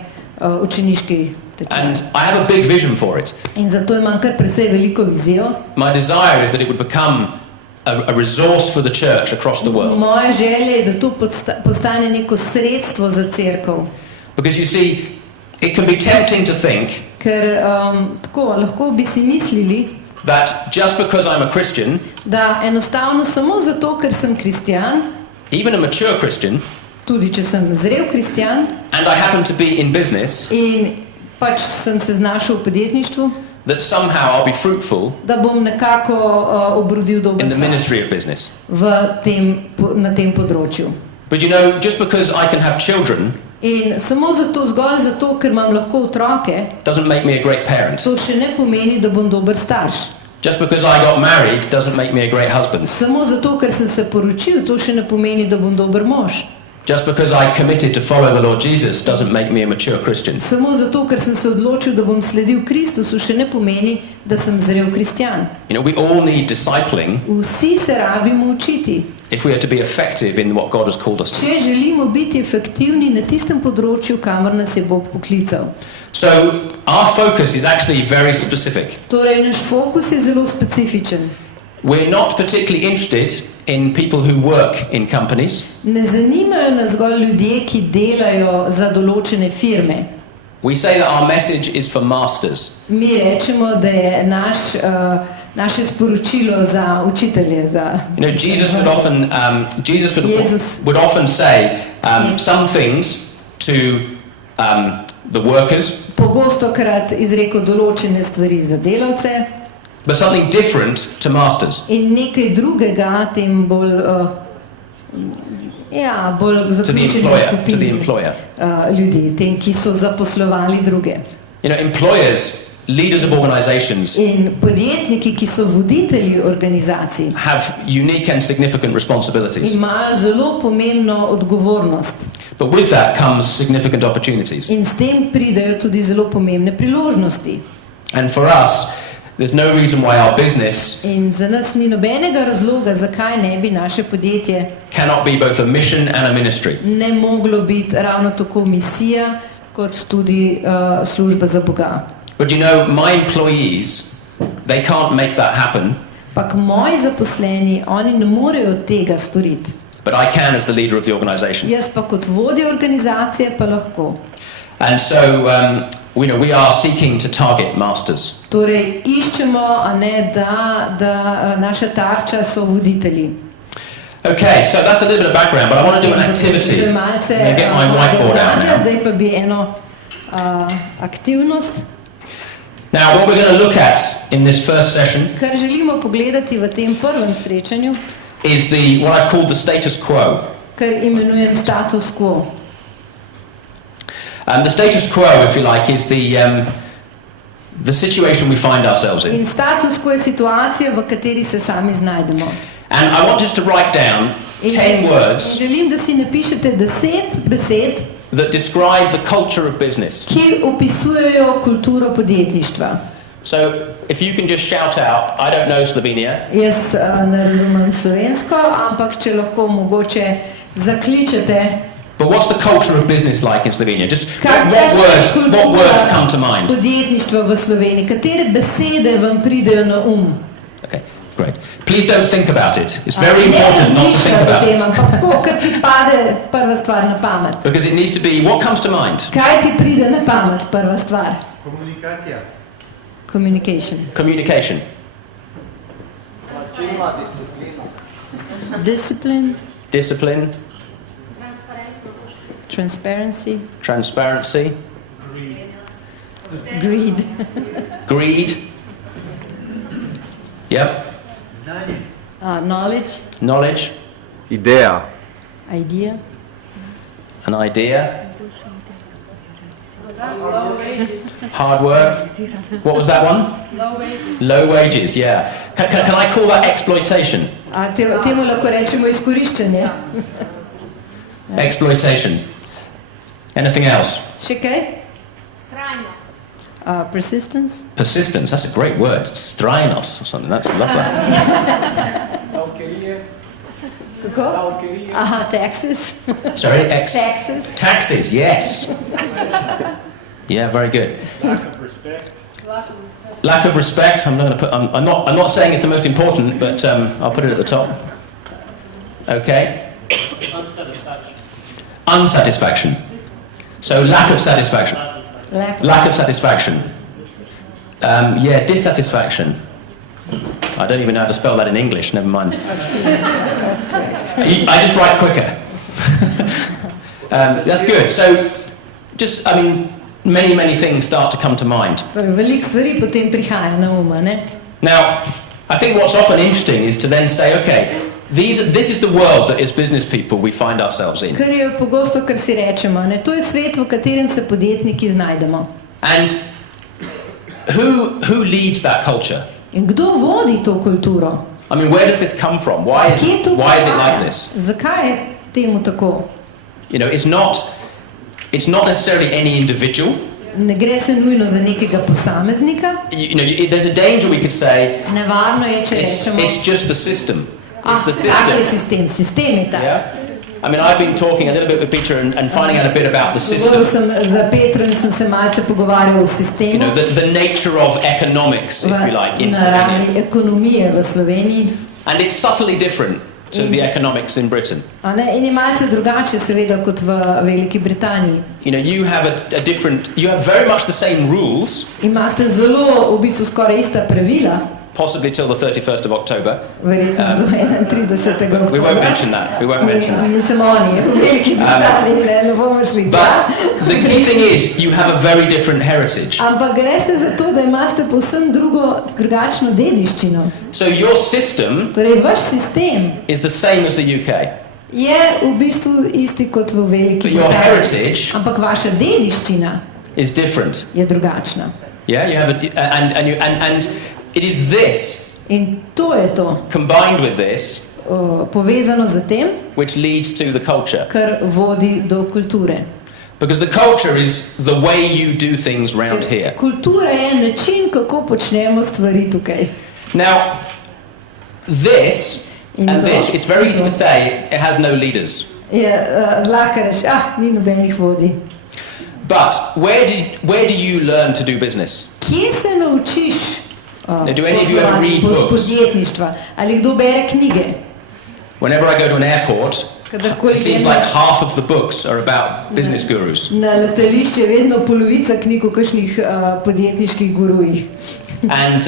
učeniški tečaj. And I have a big vision for it. In zato imam kar precej veliko vizijo. My desire is that it would become a resource for the church across the world. Moja želja je, da to postane neko sredstvo za cerkev. Because you see, it can be tempting to think Ker tako, lahko bi si mislili, that just because I'm a Christian, da enostavno samo zato, ker sem kristjan, even a mature Christian, tudi če sem zrel kristjan and I happen to be in business, in pač sem se znašel v podjetništvu, that somehow I'll be fruitful da bom nekako obrodil dober in the sad ministry of business. na tem področju. But you know, just because I can have children In samo zato, zgolj zato, ker imam lahko otroke, doesn't make me a great parent. to še ne pomeni, da bom dober starš. Just because I got married doesn't make me a great husband. Samo zato, ker sem se poročil, to še ne pomeni, da bom dober mož. Just because I committed to follow the Lord Jesus doesn't make me a mature Christian. Samo zato, ker sem se odločil, da bom sledil Kristusu, še ne pomeni, da sem zrel kristjan. You know, we all need discipling Vsi se rabimo učiti. if we are to be effective in what God has called us to. Če želimo biti efektivni na tistem področju, kamor nas je Bog poklical. So our focus is actually very specific. Torej, naš fokus je zelo specifičen. We're not particularly interested in people who work in companies. Ne zanimajo nas zgolj ljudje, ki delajo za določene firme. We say that our message is for masters. Mi rečemo, da je naše sporočilo za učitelje, za You know, Jesus would often Jesus. would often say some things to the workers, pogostokrat izrekel določene stvari za delavce but something different to masters. in nekaj drugega tem bolj bolj To the zaključeni employer, skupini to the employer. ljudi, tem, ki so zaposlovali druge. You know, employers, leaders of organizations In podjetniki, ki so voditelji organizacij, have unique and significant responsibilities. imajo zelo pomembno odgovornost. But with that comes significant opportunities. In s tem pridejo tudi zelo pomembne priložnosti. And for us, there's no reason why our business In za nas ni nobenega razloga, zakaj ne bi naše podjetje cannot be both a mission and a ministry. ne moglo biti ravno tako misija, kot tudi služba za Boga. But you know, my employees, they can't make that happen, Pak moji zaposleni, oni ne morejo tega storiti. but I can as the leader of the organization. Jaz pa kot vodja organizacije pa lahko. And so, we are seeking to target masters. Torej, iščemo, a ne, da naša tarča so voditelji. Okay, so that's a little bit of background, but I want to do an activity. To je malce I'm going to get my whiteboard out ozadja, now. zdaj pa bi eno aktivnost. Now, what we're going to look at in this first session Kar želimo pogledati v tem prvem srečanju, is what I've called the status quo. kar imenujem status quo. The status quo, if you like, is the situation we find ourselves in. In status quo je situacija, v kateri se sami znajdemo. And I want us to write down 10 words Želim, da si napišete 10 besed, that describe the culture of business. ki opisujejo kulturo podjetništva. So, if you can just shout out, I don't know Slovenia, Jaz ne razumem slovensko, ampak če lahko mogoče zakličete, but what's the culture of business like in Slovenia? Just kakšna what words come to mind? podjetništva v Sloveniji, katere besede vam pridejo na Okay, great. Please don't think about it. It's very important not to think about it. ampak tako, ker ti pade prva stvar na pamet. Because it needs to be what comes to mind. Kaj ti pride na pamet, prva stvar? Komunikacija. Communication. Communication. Discipline. Discipline. Transparency. Transparency. Greed. Greed. Yep. Knowledge. Knowledge. Ideja. Idea. An idea. Hard work. What was that one? Low wages. Low wages, yeah. Can I call that exploitation? Temu lahko rečemo izkoriščanje. Exploitation. Anything else? Še kaj? Strajnost. Persistence. Persistence, that's a great word. Strainos or something, that's lovely. Kako? Aha, taxes. Sorry, Taxes. taxes, yes. Yeah, very good. Lack of respect. I'm not going to put. I'm not saying it's the most important, but I'll put it at the top. Okay. Unsatisfaction. So lack of satisfaction. Lack of satisfaction. Yeah, dissatisfaction. I don't even know how to spell that in English. Never mind. I just write quicker. That's good. So, many things start to come to mind. Veliko stvari potem prihaja na ne? Now, I think what's often interesting is to then say, okay, this is the world that as business people we find ourselves in. Kar je pogosto, kar si rečemo, ne? To je svet, v katerem se podjetniki znajdemo. And who leads that culture? In kdo vodi to kulturo? I mean, where does this come from? Why is it like this? Zakaj je temu tako? You know, it's not necessarily any individual. Ne gre se nujno za nekega posameznika. You know, there's a danger we could say Nevarno je, če rečemo, it's just the system. It's the tak je system. sistem je tak. Yeah. I mean, I've been talking a little bit with Peter and finding out a bit about the Govoril system. sem za Petrom in sem se malce pogovarjal o You sistemu. know, the nature of economics, if you like, in Na Slovenia. ravni ekonomije v Sloveniji. And it's subtly different to the economics in Britain. A ne, in je malce drugače seveda kot v Veliki Britaniji. You know, you have you have very much the same rules, Imate zelo, v bistvu skoraj ista pravila, possibly till the 31st of October. verjetno do 31. oktobra. We won't mention that. We won't mention that. Mislim, oni, v Veliki Britaniji, ne bomo šli tja. But the key thing is, you have a very different heritage. Ampak gre se za to, da imate povsem drugačno dediščino. So your system Torej, vaš sistem is the same as the UK. je v bistvu isti kot v Veliki But your Britaniji. heritage Ampak vaša dediščina is different. je drugačna. Yeah, you have and it is this In to je to, combined with this povezano z tem, which leads to the culture. kar vodi do kulture. Because the culture is the way you do things round here. Kultura je način, kako počnemo stvari tukaj. Now, this and this, it's very easy to say it has no leaders. Zlahka reči, ni nobenih vodij. But where do you learn to do business? Kje se naučiš Do any of you ever read books? podjetništva? Ali kdo bere knjige? Whenever I go to an airport, Kadarkoli it seems grem like half of the books are about business gurus. na letališče, je vedno polovica knjig o kakšnih podjetniških gurujih. And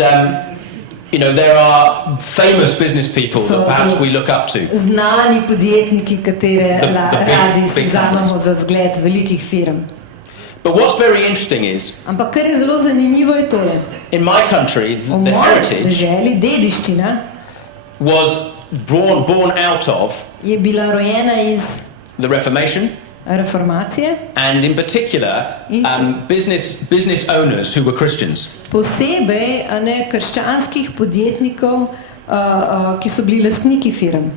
you know, there are famous business people that perhaps we look up to. Znani podjetniki, katere The big radi si vzamemo companies. za zgled velikih firm. But what's very interesting is, Ampak kar je zelo zanimivo je tole. in my country, V the moji heritage deželi dediščina was born out of je bila rojena iz the Reformation, reformacije, and in particular, business owners who were Christians. posebej krščanskih podjetnikov, ki so bili lastniki firm.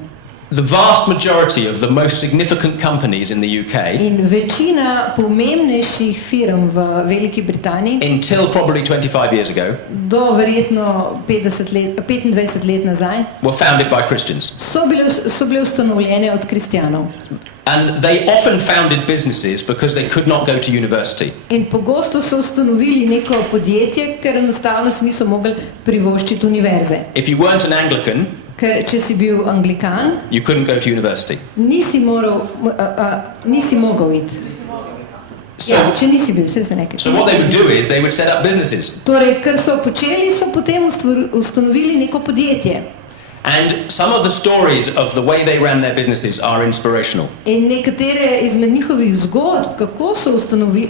The vast majority of the most significant companies in the UK, In večina pomembnejših firm v Veliki Britaniji until probably 25 years ago, do verjetno 25 let nazaj were founded by Christians. so bile ustanovljene od kristjanov. And they often founded businesses because they could not go to university. In pogosto so ustanovili neko podjetje, ker enostavno si niso mogli privoščiti univerze. If you weren't an Anglican, Ker če si bil Anglikan, you couldn't go to university. nisi mogel iti. Če nisi bil, vse se nekaj. So what they would do is they would set up businesses. Torej, kar so počeli, so potem ustanovili neko podjetje. And some of the stories of the way they ran their businesses are inspirational. In nekatere izmed njihovih zgodb, kako so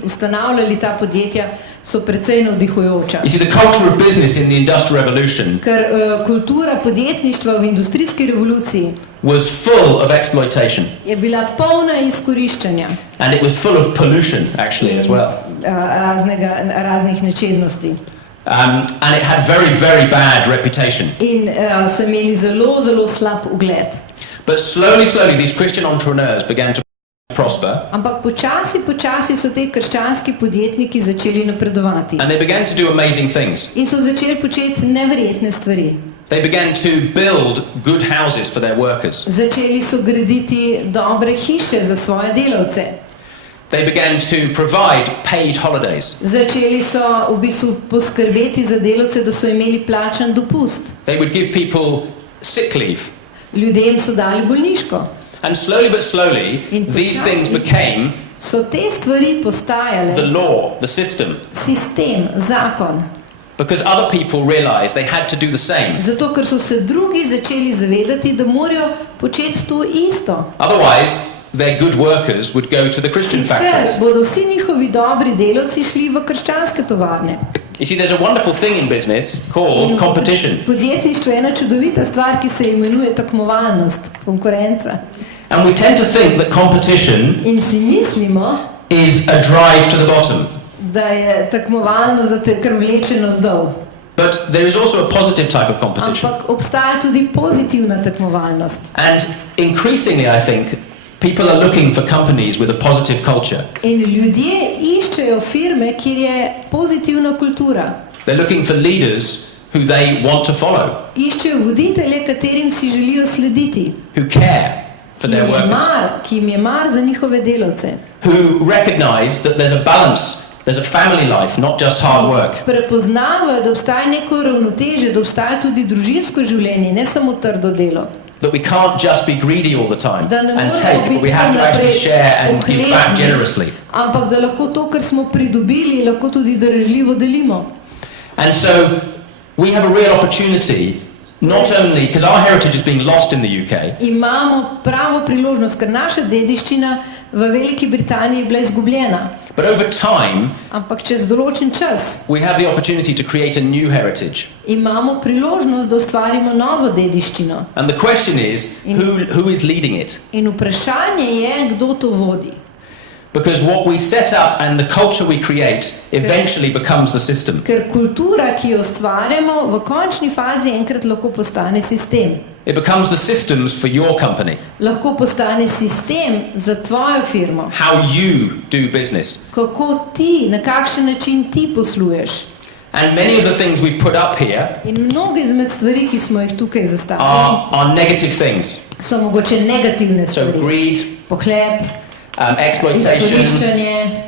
ustanavljali ta podjetja, so precej navdihujoča. You see, the culture of business in the Industrial Revolution Ker kultura podjetništva v industrijski revoluciji was full of exploitation. je bila polna izkoriščanja. And it was full of pollution, actually, as well. Raznih nečednosti. And it had very, very bad reputation. In so imeli zelo, zelo slab ugled. But slowly, these Christian entrepreneurs began to prosper. Ampak počasi so te krščanski podjetniki začeli napredovati. And they began to do amazing things. In so začeli početi neverjetne stvari. They began to build good houses for their workers. Začeli so graditi dobre hiše za svoje delavce. They began to provide paid holidays. Začeli so v bistvu poskrbeti za delavce, da so imeli plačan dopust. They would give people sick leave. Ljudem so dali bolniško. And slowly but slowly, these things became so te stvari postajale the law, the system. Sistem, zakon. Because other people realized they had to do the same. Zato, ker so se drugi začeli zavedati, da morajo početi to isto. Otherwise, their good workers would go to the Christian factories. Sicer bodo vsi njihovi dobri delavci šli v krščanske tovarne. You see, there's a wonderful thing in business called competition. Podjetništvo je ena čudovita stvar, ki se imenuje tekmovalnost, konkurenca. And we tend to think that competition In si mislimo, is a drive to the bottom. da je tekmovalnost, da te kar vleče navzdol. But there is also a positive type of competition. Ampak obstaja tudi pozitivna tekmovalnost. And increasingly, I think, people are looking for companies with a positive culture. In ljudje iščejo firme, kjer je pozitivna kultura. They're looking for leaders who they want to follow, Iščejo voditelje, katerim si želijo slediti. who care for their workers, Ki jim je mar za njihove delavce. who recognize that there's a balance, there's a family life, not just hard work. Prepoznavajo, da obstaja neko ravnotežje, da obstaja tudi družinsko življenje, ne samo trdo delo. That we can't just be greedy all the time Da ne and moramo take, but we biti have to actually naprej share and give back pohlepni, generously. ampak da lahko to, kar smo pridobili, lahko tudi darežljivo delimo. And so we have a real opportunity, not only because our heritage is being lost in the UK, Imamo pravo priložnost, ker naša dediščina v Veliki Britaniji je bila izgubljena. but over time Ampak čez določen čas we have the opportunity to create a new heritage. imamo priložnost, da ustvarimo novo dediščino. And the question is, who is leading it? In vprašanje je, kdo to vodi. Because what we set up and the culture we create eventually becomes the system. Ker kultura, ki jo ustvarjamo, v končni fazi enkrat lahko postane sistem. It becomes the systems for your company. Lahko postane sistem za tvojo firmo. How you do business. Kako ti, na kakšen način ti posluješ. And many of the things we put up here In mnoge izmed stvari, ki smo jih tukaj zastavili, are negative things. so mogoče negativne So stvari. greed, Pohlep, exploitation, izkoriščanje,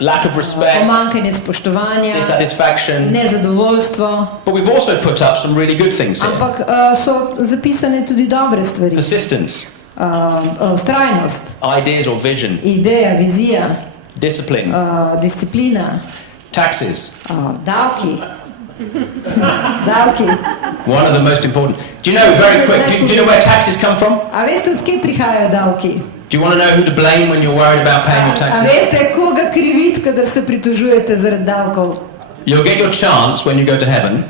lack of respect, pomanjkanje spoštovanja, dissatisfaction. nezadovoljstvo. But we've also put up some really good things here. Ampak so zapisane tudi dobre stvari. Persistence, Vztrajnost, ideas or vision, ideja, vizija, discipline, disciplina, taxes. davki. Davki. One of the most important. Do you know, very quick, do you know where taxes come from? A veste, od kje prihajajo davki? Do you want to know who to blame when you're worried about paying your A taxes? veste, koga kriviti, kadar se pritožujete zaradi davkov? You'll get your chance when you go to heaven.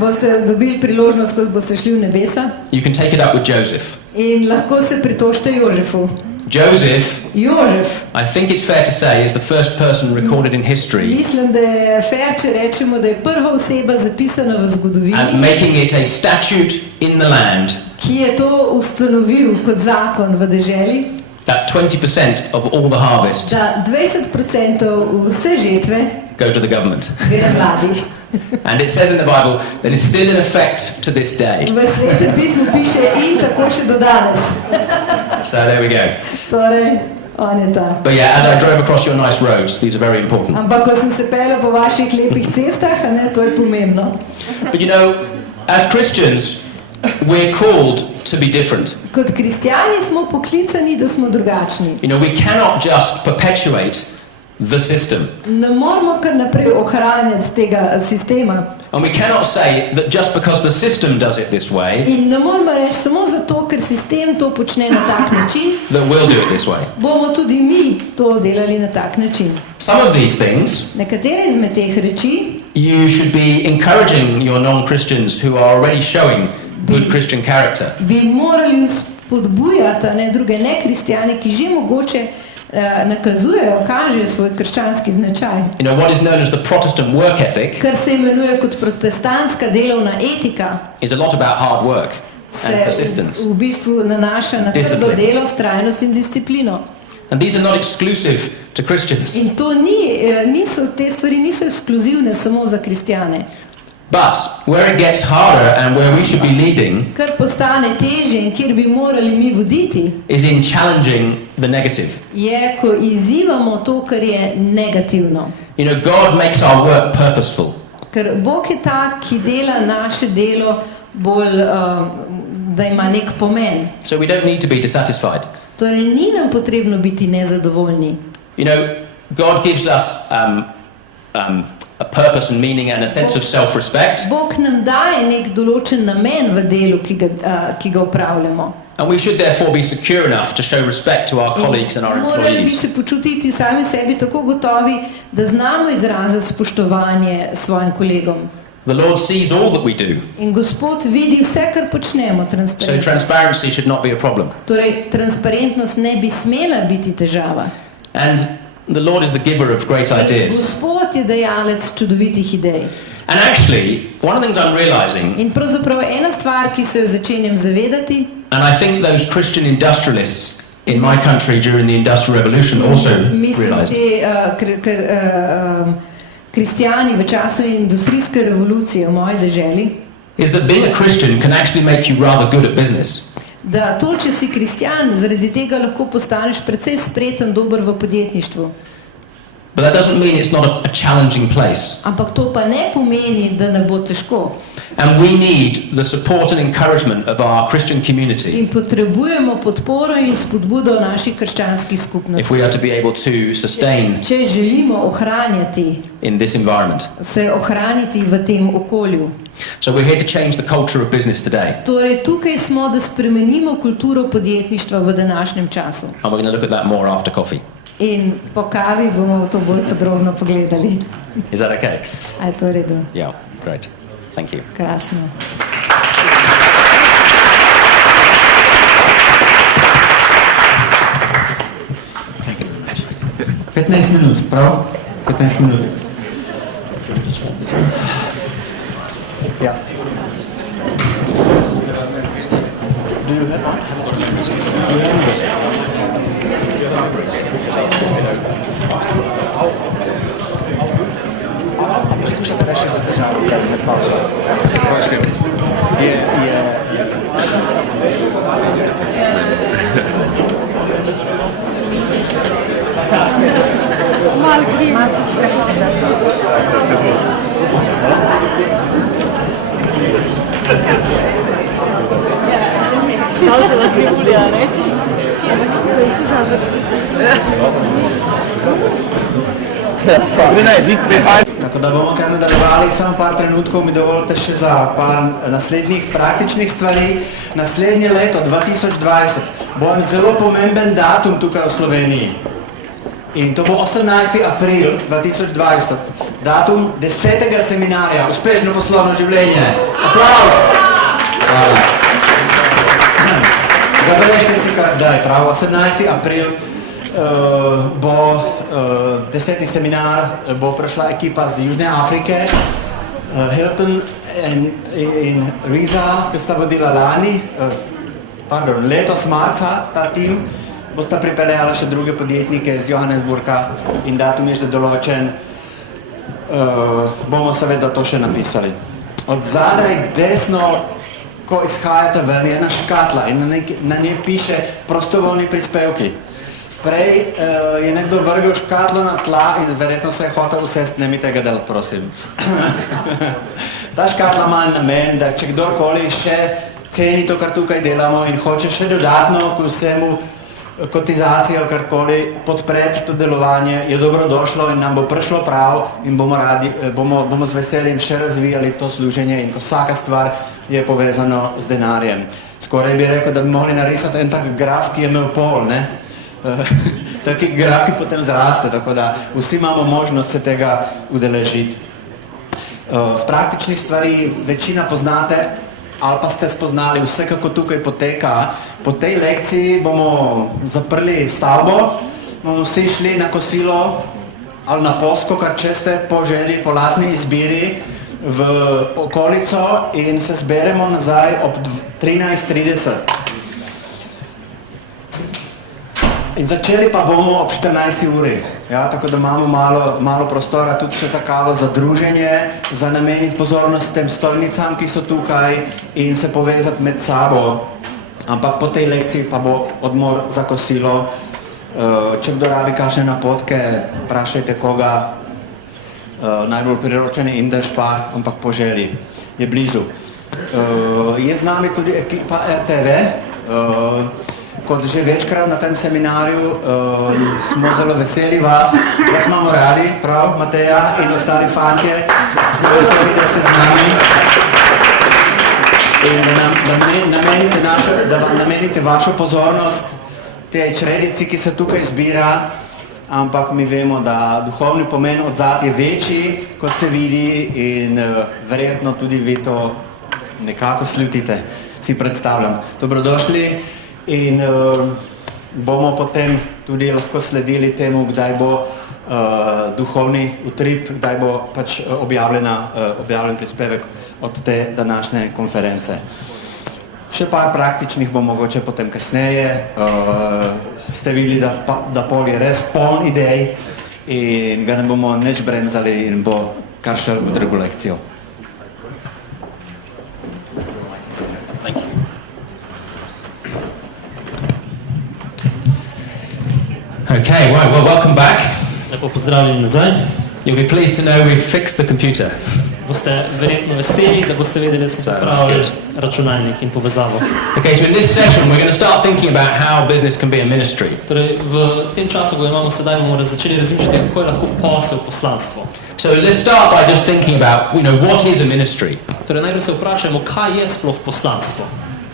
Boste dobili priložnost, ko boste šli v nebesa You can take it up with Joseph. in lahko se pritožite Jožefu. Joseph, Jožef, I think it's fair to say, is the first person recorded in history mislim, da je fair, če rečemo, da je prva oseba zapisana v zgodovini, as making it a statute in the land ki je to ustanovil kot zakon v deželi, that 20% of all the harvest da 20% vse žetve go to the government. gre vladi. And it says in the Bible that it's still in effect to this day. V Svetem pismu piše in tako še do danes. So there we go. Torej, on je ta. But yeah, as I drove across your nice roads, these are very important. Ampak ko sem se peljal po vaših lepih cestah, a ne, to je pomembno. But you know, as Christians, we're called to be different. Kot kristjani smo poklicani, da smo drugačni. You know, we cannot just perpetuate the system. Ne moramo kar naprej ohranjati tega sistema. And we cannot say that just because the system does it this way, In ne moramo reči samo zato, ker sistem to počne na tak način, that we'll do it this way. bomo tudi mi to delali na tak način. Some of these things, Nekatere izmed teh reči you should be encouraging your non-Christians who are already showing good Christian character. bi morali spodbujati, a ne, druge nekristjane, ki že mogoče nakazujejo, kažejo svoj krščanski značaj. You know, what is known as the Protestant work ethic Kar se imenuje kot protestantska delovna etika, is a lot about hard work and se persistence. v bistvu nanaša na trdo Discipline. delo, vztrajnost in disciplino. And these are not exclusive to Christians. In to te stvari niso ekskluzivne samo za kristjane. But where it gets harder and where we should be leading Kar postane težje in kjer bi morali mi voditi, is in challenging the negative. je, ko izzivamo to, kar je negativno. You know, God makes our work purposeful. Ker Bog je tak, ki dela naše delo bolj, da ima nek pomen. So we don't need to be dissatisfied. Torej, ni nam potrebno biti nezadovoljni. You know, God gives us a purpose and meaning and a sense of self-respect. Bog nam daje nek določen namen v delu, ki ga upravljamo. And we should therefore be secure enough to show respect to our colleagues and our Morali bi employees. se počutiti sami v sebi tako gotovi, da znamo izraziti spoštovanje svojim kolegom. The Lord sees all that we do, In Gospod vidi vse, kar počnemo, so transparentno. transparency should not be a problem. Torej, transparentnost ne bi smela biti težava. And the Lord is the giver of great In ideas. Gospod je dajalec čudovitih idej. And actually, one of the things I'm realizing, In pravzaprav ena stvar, ki se jo začenjam zavedati, and I think those Christian industrialists in my country during the Industrial Revolution also mislim, realized, kristjani v času industrijske revolucije v moji deželi, is that being a Christian can actually make you rather good at business. da to, če si kristjan, zaradi tega lahko postaneš precej spreten, dober v podjetništvu. But that doesn't mean it's not a challenging place. Ampak to pa ne pomeni, da ne bo težko. And we need the support and encouragement of our Christian community In potrebujemo podporo in spodbudo naših krščanskih skupnosti. if we are to be able to sustain Če želimo ohranjati, in this environment. se ohraniti v tem okolju. So we're here to change the culture of business today. Torej, tukaj smo, da spremenimo kulturo podjetništva v današnjem času. And we're going to look at that more after coffee. In po kavi bomo to bolj podrobno pogledali. Is that okay? A je to v redu? Yeah, great. Thank you. Krasno. Thank you very much. 15 minut, prav? 15 minut. Ja. Do you have one? Poskušajte rešiti državo, kaj je pauza. Prosim. Malo se sprehoda. Malo se nakrivlja, ne? Tako da bomo kar nadaljevali, samo par trenutkov mi dovolite še za par naslednjih praktičnih stvari. Naslednje leto, 2020, bo zelo pomemben datum tukaj v Sloveniji. In to bo 18. april 2020, datum 10. seminarja Uspešno poslovno življenje. Aplauz! Hvala. Zabeležite si kar zdaj, prav, 18. april bo 10. seminar, bo prišla ekipa z Južne Afrike, Hilton in Riza, ki sta vodila letos marca ta tim, bosta pripeljala še druge podjetnike iz Johannesburga in datum je že določen, bomo seveda to še napisali. Od zadaj desno, ko izhajate ven, je ena škatla in na njej piše prostovoljni prispevki. Prej je nekdo vrgel škatlo na tla in verjetno se je hotel usesti, ne mi tega delati, prosim. Ta škatla ima namen, da če kdorkoli še ceni to, kar tukaj delamo in hoče še dodatno k vsemu kotizacijo, karkoli podpreti to delovanje, je dobrodošlo in nam bo prišlo prav in bomo z veseljem še razvijali to služenje in vsaka stvar je povezano z denarjem. Skoraj bi rekel, da bi mogli narisati en tak graf, ki je imel pol, ne? Taki graf, ki potem zraste, tako da vsi imamo možnost se tega udeležiti. Z praktičnih stvari večina poznate ali pa ste spoznali vse, kako tukaj poteka. Po tej lekciji bomo zaprli stavbo, bomo vsi šli na kosilo ali na posko, kar če ste po želji, po lastni izbiri v okolico in se zberemo nazaj ob 13:30. In začeli pa bomo ob 14. uri, ja, tako da imamo malo prostora tudi še za kavo, za druženje, za nameniti pozornost tem stojnicam, ki so tukaj in se povezati med sabo. Ampak po tej lekciji pa bo odmor za kosilo. Če kdo rabi kakšne napotke, vprašajte koga, najbolj priročeni Indeš par, ampak po želji, je blizu. Je z nami tudi ekipa RTV, kot že večkrat na tem seminarju, smo zelo veseli vas imamo radi, prav, Mateja in ostali fantje, smo veseli, da ste z nami in da vam namenite vašo pozornost tej čredici, ki se tukaj zbira, ampak mi vemo, da duhovni pomen odzad je večji, kot se vidi in verjetno tudi vi to nekako slutite, si predstavljam. Dobrodošli. In bomo potem tudi lahko sledili temu, kdaj bo duhovni utrip, kdaj bo pač objavljen prispevek od te današnje konference. Še par praktičnih bo mogoče potem kasneje. Ste videli, da pol je res poln idej in ga ne bomo nič bremzali in bo kar šel v drugo lekcijo. Okay, right, well, welcome back. Lepo pozdravljeni nazaj. You'll be pleased to know we've fixed the computer. Boste verjetno veseli, da boste vedeli, da smo popravili računalnik in povezavo. Okay, so in this session we're going to start thinking about how business can be a ministry. Torej, v tem času, ko imamo sedaj, bomo začeli razmišljati, kako je lahko posel poslanstvo. So let's start by just thinking about, what is a ministry? Torej, najprej se vprašajmo, kaj je sploh poslanstvo.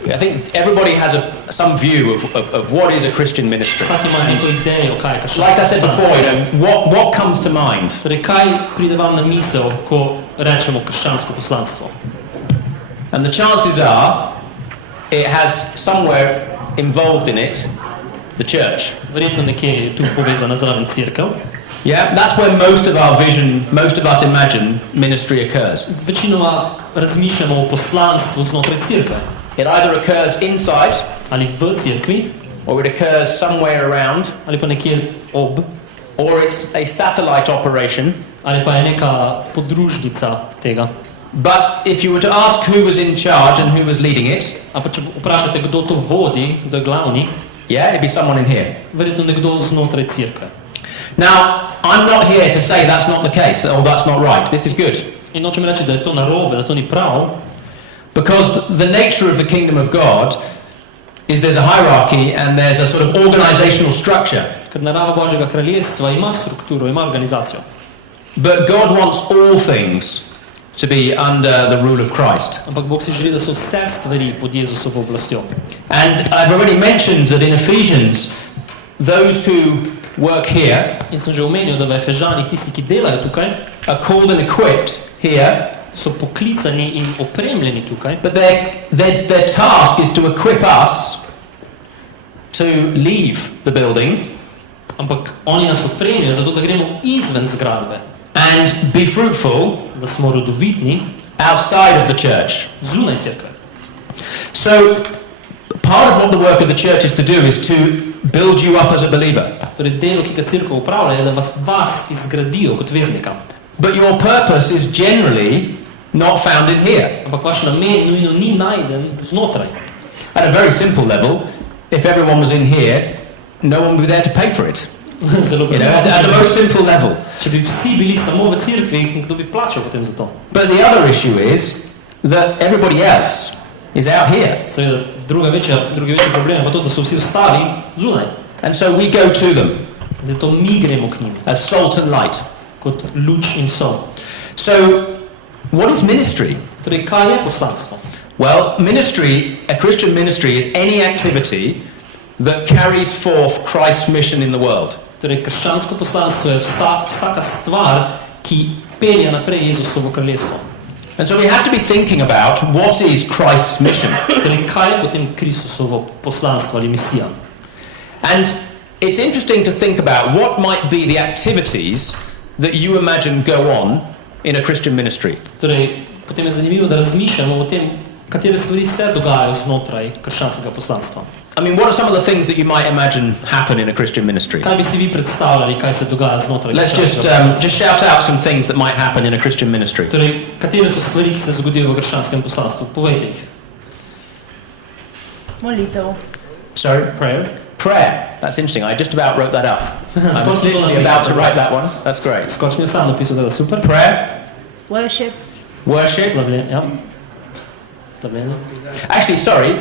I think everybody has some view of what is a Christian ministry. Vsak ima neko idejo, kaj je krščansko. Like I said before, what comes to mind? Torej, kaj pride vam na misel, ko rečemo krščansko poslanstvo? And the chances are, it has somewhere involved in it the church. Verjetno nekje je tu povezana zraven cerkev. Yeah, that's where most of our vision, most of us imagine ministry occurs. Večinoma razmišljamo o poslanstvu znotraj cerkve. It either occurs inside, Ali v cerkvi, or it occurs somewhere around, ali pa nekje ob, or it's a satellite operation. ali pa je neka podružnica tega. But if you were to ask who was in charge and who was leading it, Ampak če vprašate, kdo to vodi, kdo je glavni, yeah, it'd be someone in here. verjetno nekdo znotraj cerkve. Now, I'm not here to say that's not the case, or that's not right. This is good. In nočem reči, da je to narobe, da to ni prav, Because the nature of the kingdom of God is there's a hierarchy and there's a sort of organizational structure. ker narava Božjega kraljestva ima strukturo, ima organizacijo. But God wants all things to be under the rule of Christ. Ampak Bog si želi, da so vse stvari pod Jezusovo oblastjo. And I've already mentioned that in Ephesians, those who work here In sem že omenil, da v Efežanih tisti, ki delajo tukaj, are called and equipped here, so poklicani in opremljeni tukaj, but their task is to equip us to leave the building ampak oni nas opremijo, zato da gremo izven zgradbe, and be fruitful da smo rodovitni outside of the church. zunaj cerkve. So part of what the work of the church is to do is to build you up as a believer. Torej delo, ki ga cerkev upravlja, je, da vas izgradijo kot vernika. But your purpose is generally not found in here. Ampak vaš namen nujno ni najden znotraj. At a very simple level, if everyone was in here, no one would be there to pay for it. Zelo You know, at the most simple level. Če bi vsi bili samo v cerkvi, kdo bi plačal potem za to? But the other issue is that everybody else is out here. Seveda, drugi večji problem je pa to, da so vsi ostali zunaj. And so we go to them Zato mi gremo k njim, as salt and light. kot luč in sol. So what is ministry? Torej, kaj je poslanstvo? Well, ministry, a Christian ministry, is any activity that carries forth Christ's mission in the world. Torej, krščansko poslanstvo je vsaka stvar, ki pelje naprej Jezusovo kraljestvo. And so we have to be thinking about what is Christ's mission. Torej, kaj je potem Kristusovo poslanstvo ali misija? And it's interesting to think about what might be the activities that you imagine go on in a Christian ministry. Torej, potem je zanimivo, da razmišljamo o tem, katere stvari se dogajajo znotraj krščanskega poslanstva. I mean, what are some of the things that you might imagine happen in a Christian ministry? Kaj bi si vi predstavljali, kaj se dogaja znotraj Let's krščanskega just shout out some things that might happen in a Christian ministry. Torej, katere so stvari, ki se zgodijo v krščanskem poslanstvu? Povejte jih. Molitev. Sorry? Prayer. Prayer. That's interesting. I just about wrote that up. I was literally about to write that one. That's great. Skoraj sem sam napisal, da je super. Prayer. Worship. Worship. Slavljenje, ja. Slavljenje. Actually, sorry.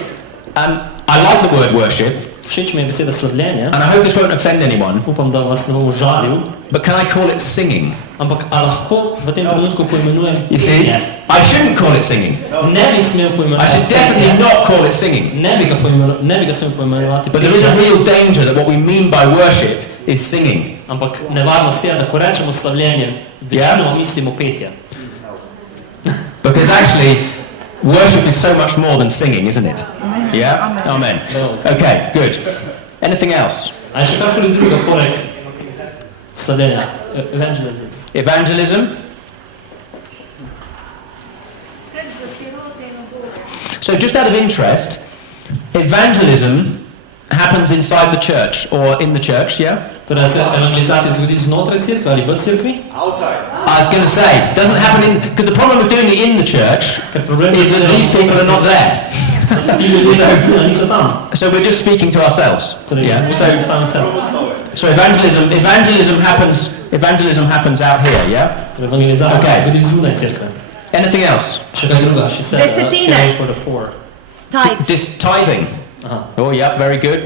I like the word worship, Všeč mi je beseda slavljenje. and I hope this won't offend anyone, Upam, da vas ne bom užalil. but can I call it singing? Ampak a lahko v tem trenutku poimenujem You see, petje? I shouldn't call it singing. Ne bi smel I poimenovati should definitely petje. not call it singing. Ne bi ga smel poimenovati But there is a petje. real danger that what we mean by worship is singing. Ampak nevarnost je, da ko rečemo slavljenje, večinoma mislimo petje. Because actually, worship is so much more than singing, isn't it? Yeah? Amen. Okay, good. Anything else? A je še karkoli druga poleg slavljenja? Evangelism. Evangelism? So just out of interest, evangelism happens inside the church or in the church, yeah? Torej se evangelizacija zgodi znotraj cerkve ali v cerkvi? I was going to say, doesn't happen in, because the problem with doing it in the church Ker problem is that these people are not there. Ti ljudje niso tam. So we're just speaking to ourselves. Torej, Yeah. sami sebe. So evangelism happens out here, yeah? Torej evangelizacija Okay. se zgodi zunaj cerkve. Anything else? Še kaj druga? She said, Desetine. caring for the poor. Tithe. Tithing. Aha. Oh, yep, very good.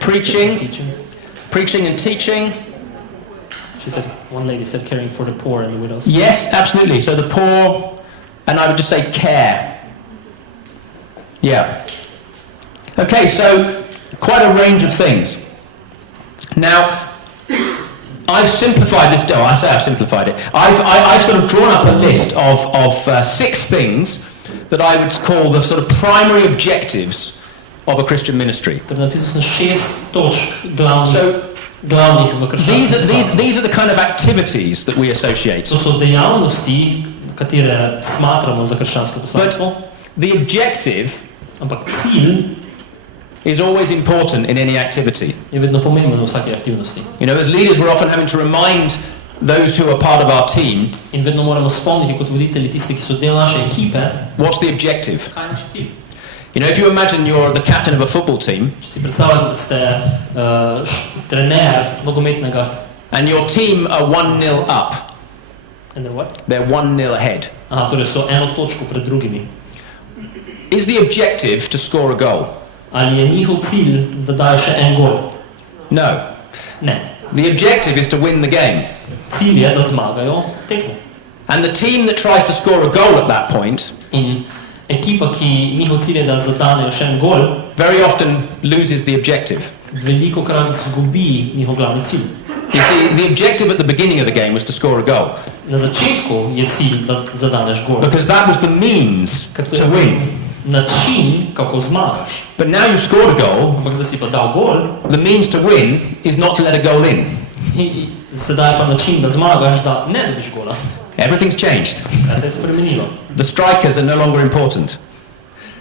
Preaching. Preaching and teaching. She said, one lady said caring for the poor and the widows. Yes, absolutely. So the poor, and I would just say care. Yeah. Okay, so quite a range of things. Now, I've simplified this. Oh, I say I've simplified it. I've sort of drawn up a list of 6 things that I would call the sort of primary objectives of a Christian ministry. Torej, napisal sem 6 točk glavnih v krščanskem poslanstvu. These are the kind of activities that we associate. To so dejavnosti, katere smatramo za krščansko poslanstvo. The objective Ampak cilj is always important in any activity. je vedno pomemben v vsaki aktivnosti. You know, as leaders we're often having to remind those who are part of our team In vedno moramo spomniti kot voditelji tisti, ki so del naše ekipe, what's the objective. kaj je naš cilj. You know, if you imagine you're the captain of a football team Če si predstavljate, da ste trener nogometnega and your team are 1-0 up, and then what? they're 1-0 ahead. Aha, torej so eno točko pred drugimi. Is the objective to score a goal? Ali je njihov cilj, da dajo še en gol? No. Ne. The objective is to win the game. Cilj je, da zmagajo tekmo. And the team that tries to score a goal at that point In ekipa, ki njihov cilj je, da zadanejo še en gol, very often loses the objective. veliko krat zgubi njihov glavni cilj. You see, the objective at the beginning of the game was to score a goal Na začetku je cilj, da zadaneš gol. because that was the means Ker to to je win. način, kako zmagaš. But now you've scored a goal, Ampak zdaj si pa dal gol, the means to win is not to let a goal in. sedaj je pa način, da zmagaš, da ne dobiš gola. Everything's changed. Kaj se je spremenilo? The strikers are no longer important.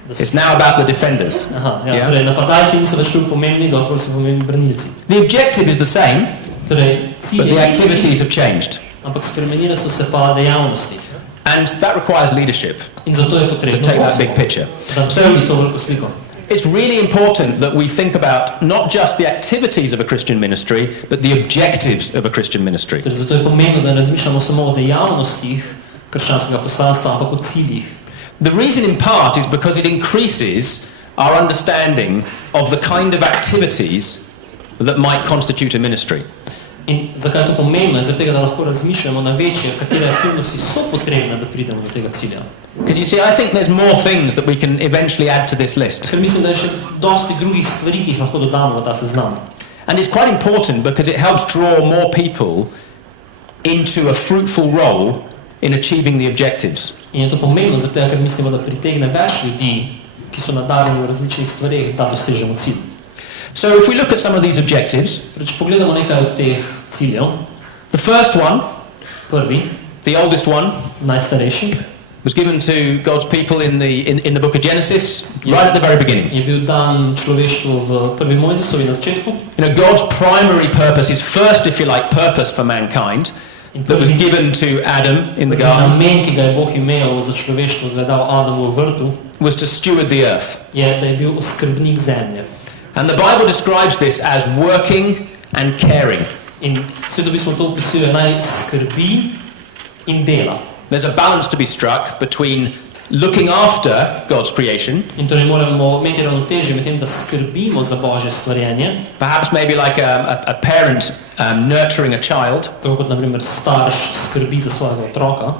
It's now about the defenders. Aha, ja, Yeah. torej napadalci niso več toliko pomembni, dosti bolj so pomembni branilci. The objective is the same, Torej, but cilj the je activities isti, have changed. ampak spremenile so se pa dejavnosti. And that requires leadership In zato je to potrebno take that big vodstvo, picture. da So vidi to veliko sliko. it's really important that we think about not just the activities of a Christian ministry, but the objectives of a Christian ministry. Torej, zato je pomembno, da ne razmišljamo samo o dejavnostih krščanskega poslanstva, ampak o ciljih. The reason in part is because it increases our understanding of the kind of activities that might constitute a ministry. In zakaj je to pomembno? Zaradi tega, da lahko razmišljamo na večje, katere aktivnosti so potrebne, da pridemo do tega cilja. Because you see, I think there's more things that we can eventually add to this list. Ker mislim, da je še dosti drugih stvari, ki jih lahko dodamo v ta seznam. And it's quite important because it helps draw more people into a fruitful role in achieving the objectives. In je to pomembno, zaradi tega, ker mislimo, da pritegne več ljudi, ki so nadarjeni v različnih stvareh, da dosežemo cilj. So if we look at some of these objectives, Če pogledamo nekaj od teh ciljev, the first one, prvi, the oldest one, najstarejši, was given to God's people in the book of Genesis, right at the very beginning. je bil dan človeštvu v prvi Mojzesovi na začetku. You know, God's primary purpose, his first, if you like, purpose for mankind, that was given to Adam in the garden, Namen, ki ga je Bog imel za človeštvo, ga je dal Adamu v vrtu, was to steward the earth. je, da je bil oskrbnik zemlje. And the Bible describes this as working and caring. In Svetopismo to opisuje, naj skrbi in dela. There's a balance to be struck between looking after God's creation, In torej moramo imeti ravnotežje med tem, da skrbimo za Božje stvarjenje, perhaps maybe like a parent nurturing a child, tako kot na primer starš skrbi za svojega otroka,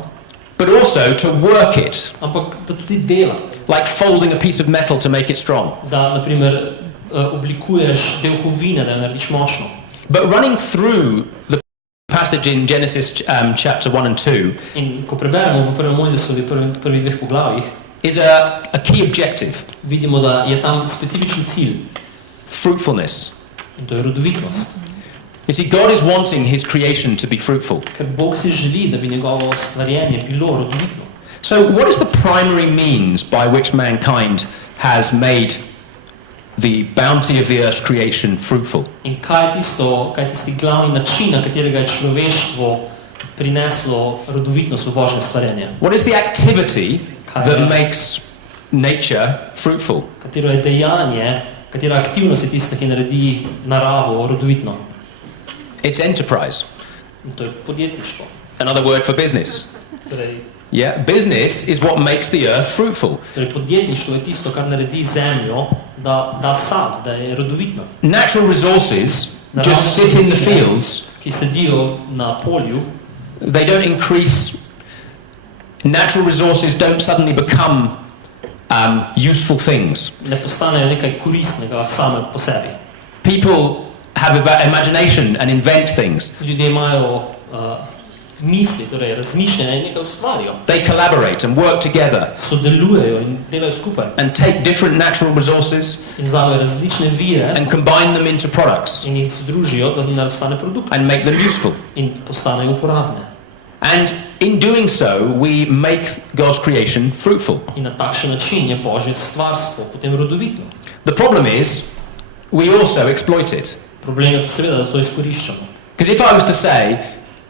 but also to work it, ampak da tudi dela. like folding a piece of metal to make it strong. Da, na primer, oblikuješ del kovine, da jo narediš močno. But running through the passage in Genesis chapter 1 and 2 In ko preberemo v prvem Mojzesovi prvih dveh poglavjih, is a key objective, vidimo, da je tam specifičen cilj, fruitfulness. in to je rodovitnost. You see, God is wanting his creation to be fruitful. Ker Bog si želi, da bi njegovo stvarjenje bilo rodovitno. So what is the primary means by which mankind has made the bounty of the earth's creation fruitful? In kaj je tisti glavni način, na katerega je človeštvo prineslo rodovitnost v Božje stvarjenje? What is the activity Kaj that je? makes nature fruitful? Katero je dejanje, katera aktivnost je tista, ki naredi naravo rodovitno? It's enterprise, In to je podjetništvo. another word for business. Torej, Yeah, business is what makes the earth fruitful. torej podjetništvo je tisto, kar naredi zemljo, da sad, da je rodovitna. Natural resources just sit in the fields. Ki sedijo na polju, They don't increase. Natural resources don't suddenly become useful things. ne postanejo nekaj koristnega same po sebi. People have imagination and invent things. Ljudje imajo misli, torej razmišljanja in nekaj ustvarijo. They collaborate and work together Sodelujejo in delajo skupaj. and take different natural resources In vzamejo različne vire and combine them into products in jih združijo, da nastane produkt. and make them useful. In postanejo uporabne. And in doing so, we make God's creation fruitful. In na takšen način je Božje stvarstvo potem rodovitno. The problem is, we also exploit it. Problem je pa seveda, da to izkoriščamo. Because if I was to say,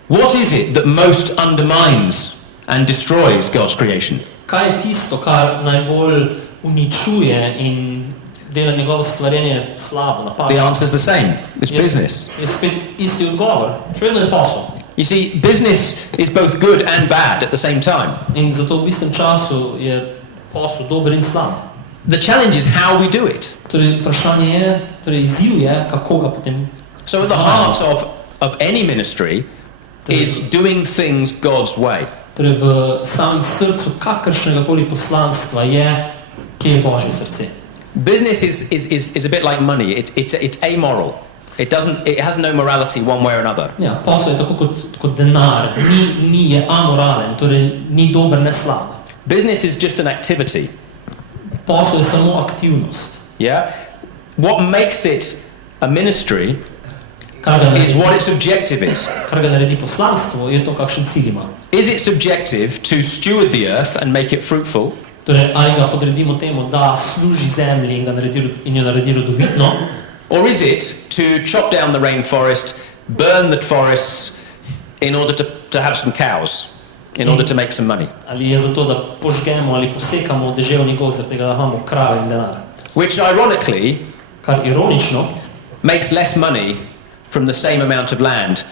what is it that most undermines and destroys God's creation? Kaj je tisto, kar najbolj uničuje in dela njegovo stvarjenje slabo, The napačno? answer is the same. It's business. Je spet isti odgovor. Še vedno je posel. You see, business is both good and bad at the same time. In zato v istem času je posel dober in slab. The challenge is how we do it. Torej, vprašanje je, torej izziv je, kako ga potem. So at the heart of any ministry is doing things God's way. Torej, v samem srcu kakršnega koli poslanstva je, kje je Božje srce. Business is a bit like money. It's amoral. It has no morality one way or another. Ja, posel je tako kot denar, ni je amoralen, torej ni dober, ne slab. Business is just an activity. Posel je samo aktivnost. Yeah? What makes it a ministry Kar ga is naredi, what its objective is. kar ga naredi poslanstvo, je to, kakšen cilj ima. Is its objective to steward the earth and make it fruitful? Torej, ali ga podredimo temu, da služi zemlji in jo naredi rodovitno, Or is it to chop down the rainforest, burn the forests in order to have some cows, in order to make some money? ali je zato, da požgemo ali posekamo deževni gozd, zaradi tega, da imamo krave in denar. Which ironically Kar ironično makes less money from the same amount of land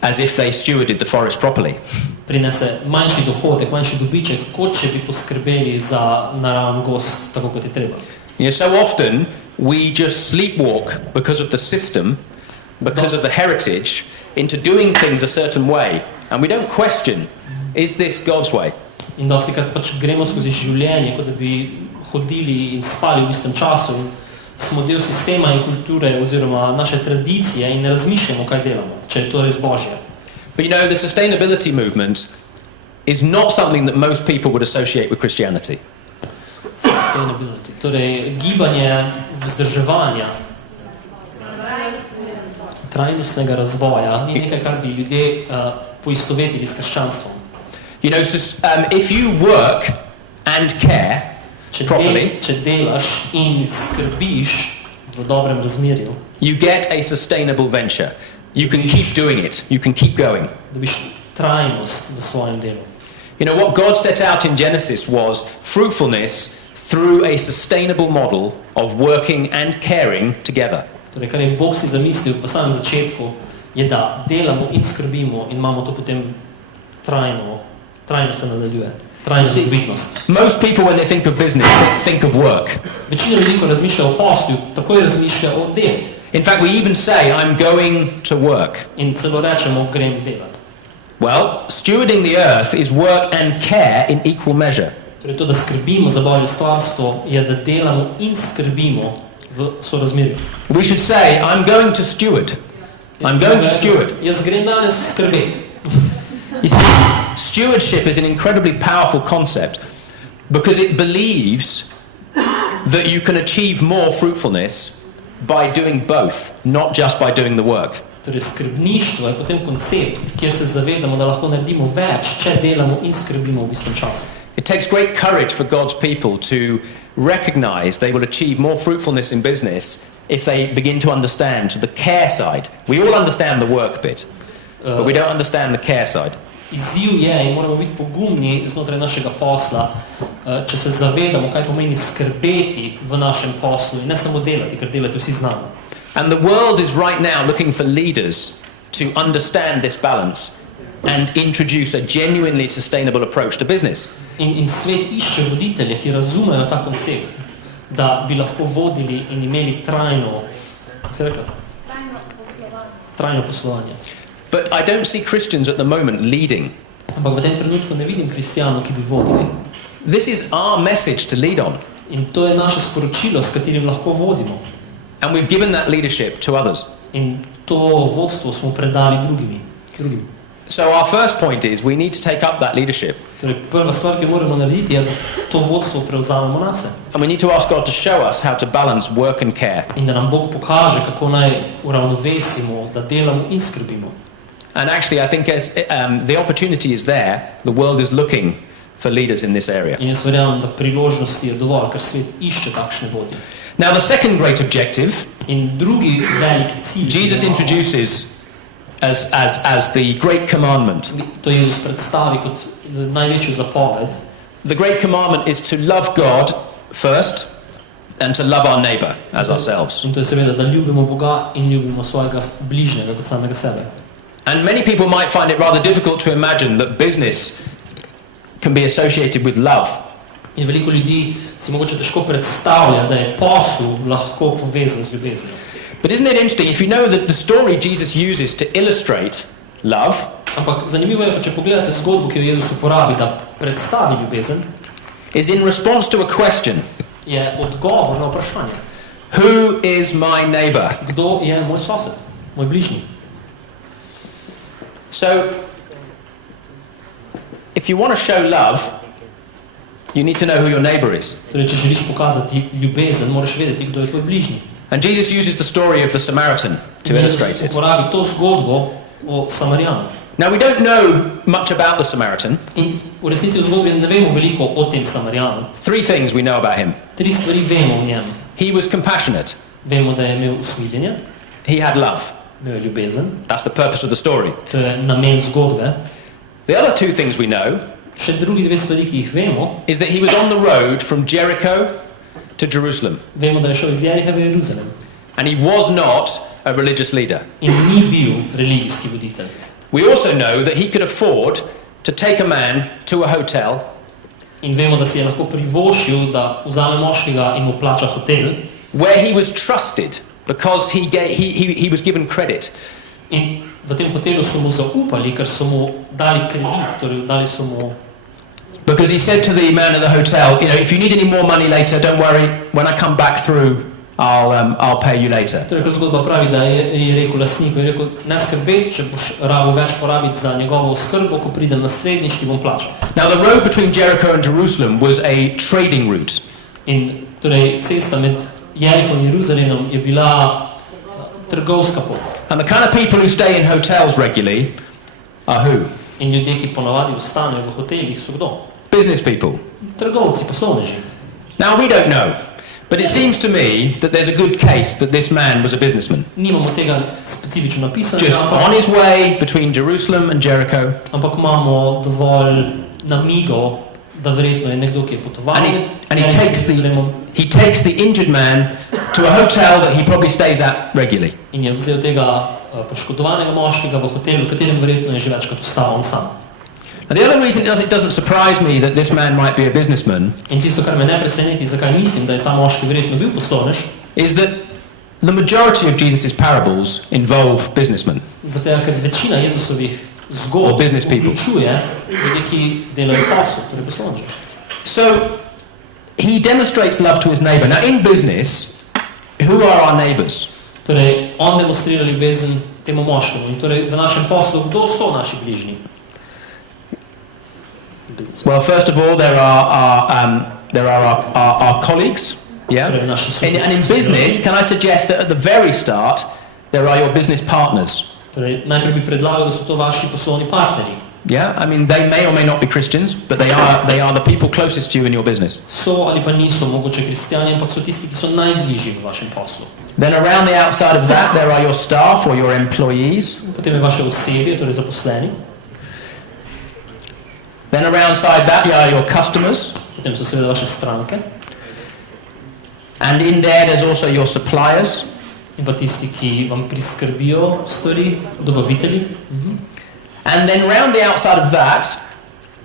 as if they stewarded the forest properly. prinese manjši dohodek, manjši dobiček, kot če bi poskrbeli za naraven gozd, tako kot je treba. You know, so often we just sleepwalk because of the system, because of the heritage, into doing things a certain way, and we don't question, is this God's way? In dostikrat pač gremo skozi življenje, kot da bi hodili in spali v istem času, smo del sistema in kulture oziroma naše tradicije in ne razmišljamo, kaj delamo, če je to res Božje. But you know, the sustainability movement is not something that most people would associate with Christianity. Sustainability, torej gibanje vzdrževanja, trajnostnega razvoja, ni nekaj, kar bi ljudje poistovetili s krščanstvom. You know, if you work and care properly, Če delaš in skrbiš v dobrem razmerju, you get a sustainable venture. You can keep doing it. You can keep going. dobiš trajnost v svojem delu. You know, what God set out in Genesis was fruitfulness through a sustainable model of working and caring together. Torej, kar je Bog si zamislil po samem začetku, je, da delamo in skrbimo in imamo to potem trajno se nadaljuje. Trajno zadovoljnost. Most people, when they think of business, think of work. Večina ljudi, ko razmišlja o poslu, takoj razmišlja o delu. In fact, we even say, I'm going to work. In celo rečemo, grem delati. Well, stewarding the earth is work and care in equal measure. Torej, to, da skrbimo za Božje stvarstvo, je, da delamo in skrbimo v sorazmerju. We should say, I'm going to steward. I'm going to steward. Jaz grem danes skrbeti. You see, stewardship is an incredibly powerful concept because it believes that you can achieve more fruitfulness by doing both, not just by doing the work. Torej, skrbništvo je potem koncept, kjer se zavedamo, da lahko naredimo več, če delamo in skrbimo v istem času. It takes great courage for God's people to recognize they will achieve more fruitfulness in business if they begin to understand the care side. We all understand the work bit, but we don't understand the care side. Izziv je in moramo biti pogumni znotraj našega posla, če se zavedamo, kaj pomeni skrbeti v našem poslu in ne samo delati, ker delati vsi znamo. And the world is right now looking for leaders to understand this balance and introduce a genuinely sustainable approach to business. In svet išče voditelje, ki razumejo ta koncept, da bi lahko vodili in imeli trajno poslovanje. But I don't see Christians at the moment leading. Ampak v tem trenutku ne vidim kristjanov, ki bi vodili. This is our message to lead on. In to je naše sporočilo, s katerim lahko vodimo. And we've given that leadership to others. In to vodstvo smo predali drugim. So our first point is we need to take up that leadership. Torej, prva stvar, ki jo moramo narediti, je, da to vodstvo prevzamemo nase. And we need to ask God to show us how to balance work and care. In da nam Bog pokaže, kako naj uravnovesimo, da delamo in skrbimo. And actually, I think as the opportunity is there, the world is looking for leaders in this area. In jaz verjamem, da priložnosti je dovolj, ker svet išče takšne vodje. Now, the second great objective, In drugi veliki cilj, Jesus introduces as the great commandment. to Jezus predstavi kot največjo zapoved. The great commandment is to love God first and to love our neighbor as ourselves. In to je seveda, da ljubimo Boga in ljubimo svojega bližnjega kot samega sebe. And many people might find it rather difficult to imagine that business can be associated with love. In veliko ljudi si mogoče težko predstavlja, da je posel lahko povezan z ljubeznijo. But isn't it interesting, if you know that the story Jesus uses to illustrate love, Ampak zanimivo je, če pogledate zgodbo, ki jo Jezus uporabi, da predstavi ljubezen, is in response to a question. je odgovor na vprašanje. Who is my neighbor? Kdo je moj sosed, moj bližnji? So, if you want to show love, you need to know who your neighbor is. Torej, če želiš pokazati ljubezen, moraš vedeti, kdo je tvoj bližnji. And Jesus uses the story of the Samaritan to illustrate Jezus it. uporabi to zgodbo o Samarijanu. Now, we don't know much about the Samaritan. In v resnici v zgodbi ne vemo veliko o tem Samarijanu. Three things we know about him. 3 stvari vemo o njem. He was compassionate. Vemo, da je imel usmiljenje, He had love. imel je ljubezen, That's the purpose of the story. to je namen zgodbe. The other two things we know Še drugi 2 stvari, ki jih vemo, is that he was on the road from Jericho to Jerusalem. vemo, da je šel iz Jericha v Jeruzalem And he was not a religious leader. in ni bil religijski voditelj. We also know that he could afford to take a man to a hotel In vemo, da si je lahko privoščil, da vzame moškega in mu plača hotel, where he was trusted because he was given credit. in v tem hotelu so mu zaupali, ker so mu dali kredit, torej dali so mu. Because he said to the man at the hotel, you know, if you need any more money later, don't worry, when I come back through, I'll pay you later. Torej, kot zgodba pravi, da je rekel lastniku, je rekel, ne skrbeti, če boš rabo več porabiti za njegovo oskrbo, ko pridem naslednjič, ti bom plačal. Now, the road between Jericho and Jerusalem was a trading route. In torej cesta med Jerichom in Jeruzalemom je bila trgovska pot. And the kind of people who stay in hotels regularly are who? In ljudje, ki ponavadi ostanejo v hotelih, so kdo? Business people. Trgovci, poslovneži. Now, we don't know, but it seems to me that there's a good case that this man was a businessman. Nimamo tega specifično napisanega, Just on his way between Jerusalem and Jericho. ampak imamo dovolj namigov, da verjetno je nekdo, ki je potoval And he takes the injured man to a hotel that he probably stays at regularly. in je vzel tega poškodovanega moškega v hotelu, v katerem verjetno je že večkrat ostal on sam. And the other reason it doesn't surprise me that this man might be a businessman In tisto, kar me ne preseneti, zakaj mislim, da je ta moški verjetno bil poslovnež, is that the majority of Jesus' parables involve businessmen. zato ker večina Jezusovih Or zgodb business people. vključuje ljudi, ki delajo posel, torej poslovneže. So he demonstrates love to his neighbor. Now, in business, who are our neighbors? Torej, on demonstrira ljubezen temu moškemu. In torej, v našem poslu, kdo so naši bližnji? Well, first of all, there are our colleagues. Yeah. Torej, naši sodelavci. And in business, can I suggest that at the very start, there are your business partners. Torej, najprej bi predlagal, da so to vaši poslovni partnerji. Yeah, I mean, they may or may not be Christians, but they are the people closest to you in your business. So ali pa niso mogoče kristjani, ampak so tisti, ki so najbližji v vašem poslu. Then around the outside of that, there are your staff or your employees. Potem je vaše osebje, torej zaposleni. Then around that, are your customers. Potem so seveda vaše stranke. And in there, there's also your suppliers. In pa tisti, ki vam priskrbijo stvari, dobavitelji. And then round the outside of that,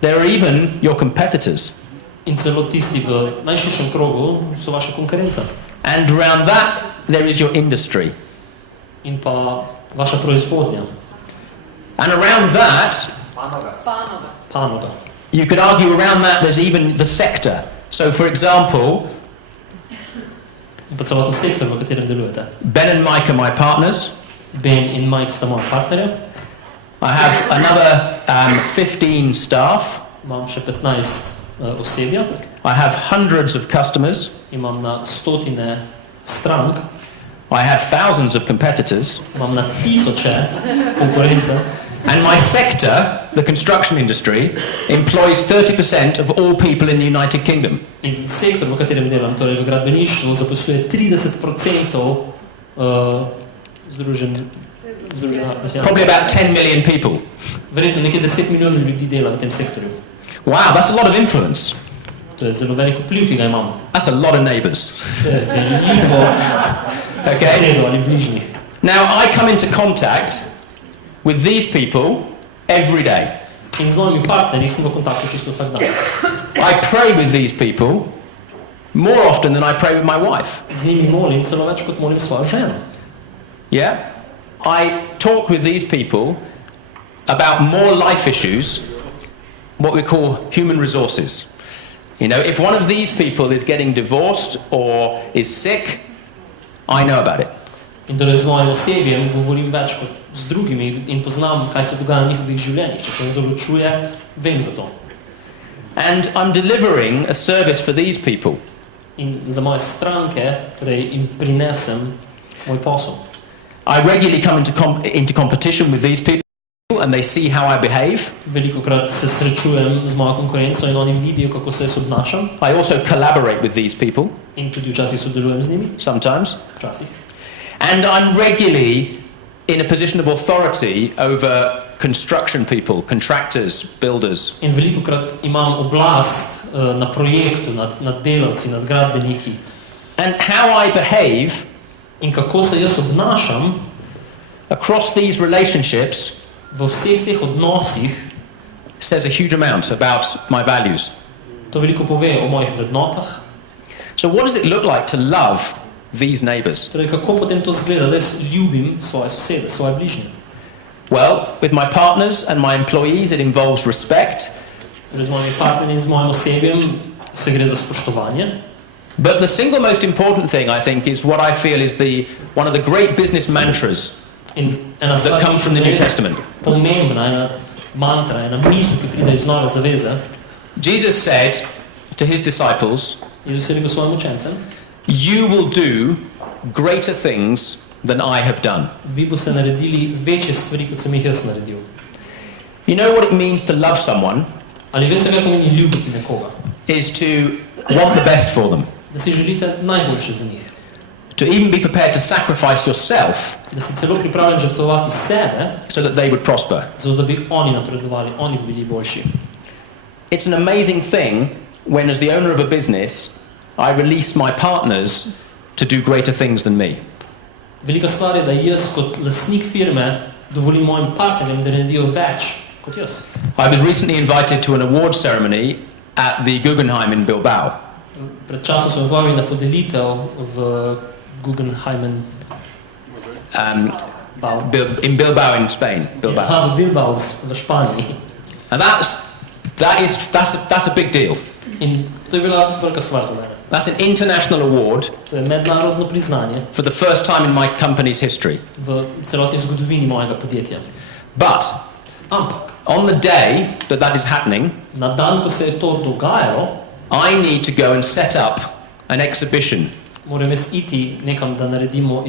there are even your competitors. In celo tisti v najširšem krogu so vaša konkurenca. And around that, there is your industry. In pa vaša proizvodnja. And around that, Panoga. you could argue around that there's even the sector. So for example, In pa celoten sektor, v katerem delujete. Ben and Mike are my partners. Ben in Mike sta moja partnerja. I have another 15 staff. Imam še 15 osebja. I have hundreds of customers. Imam na stotine strank. I have thousands of competitors. Imam na tisoče konkurence. And my sector, the construction industry, employs 30% of all people in the United Kingdom. In sektor, v katerem delam, torej v gradbeništvu, zaposluje 30% Probably about 10 million people. Verjetno nekaj 10 milijonov ljudi dela v tem sektorju. Wow, that's a lot of influence. To je zelo velik vpliv, ki ga imam. That's a lot of neighbours. To je veliko sosedov ali bližnjih. Now, I come into contact with these people every day. In z mojimi partnerji sem v kontaktu čisto vsak dan. I pray with these people more often than I pray with my wife. Z njimi molim celo več kot molim svojo ženo. Yeah? I talk with these people about more life issues, what we call human resources. You know, if one of these people is getting divorced or is sick, I know about it. In torej z mojim osebjem govorim več kot z drugimi in poznam, kaj se dogaja v njihovih življenjih. Če se nekdo ločuje, vem za to. And I'm delivering a service for these people. In za moje stranke, torej jim prinesem moj posel. I regularly come into competition with these people and they see how I behave. Velikokrat se srečujem z mojo konkurenco in oni vidijo, kako se jaz obnašam. I also collaborate with these people. In tudi včasih sodelujem z njimi. Sometimes. Včasih. And I'm regularly in a position of authority over construction people, contractors, builders. In velikokrat imam oblast na projektu, nad delavci, nad gradbeniki. And how I behave in kako se jaz obnašam across these relationships v vseh teh odnosih says a huge amount about my values. To veliko pove o mojih vrednotah. So what does it look like to love these neighbors? Torej, kako potem to zgleda, da jaz ljubim svoje sosede, svoje bližnje? Well, with my partners and my employees it involves respect. Torej, z mojimi partnerji in z mojim osebjem se gre za spoštovanje. But the single most important thing, I think, is what I feel is one of the great business mantras that comes from the New Testament. Pomembna ena mantra, ena misel, ki pride iz Nove zaveze. Jesus said to his disciples, Jezus je rekel svojim učencem, you will do greater things than I have done. Vi boste naredili večje stvari, kot sem jih jaz naredil. You know what it means to love someone? Ali veste, kaj pomeni ljubiti nekoga? Is to want the best for them. Da si želite najboljše za njih. To even be prepared to sacrifice yourself. Da si celo pripravljen žrtvovati sebe. So that they would prosper. Zato da bi oni napredovali, oni bili boljši. It's an amazing thing when, as the owner of a business, I release my partners to do greater things than me. Velika stvar je, da jaz kot lastnik firme dovolim mojim partnerjem, da naredijo več kot jaz. I was recently invited to an award ceremony at the Guggenheim in Bilbao. Pred časom sem povabili na podelitev v Guggenheimen. In Bilbao in Spain. Bilbao. Ja, v Bilbao v Španiji. And that's a big deal. In to je bila velika stvar za mene. That's an international award. To je mednarodno priznanje. For the first time in my company's history. V celotni zgodovini mojega podjetja. But ampak on the day that is happening, na dan, ko se je to dogajalo, I need to go and set up an exhibition. Moram jaz iti nekam, da naredimo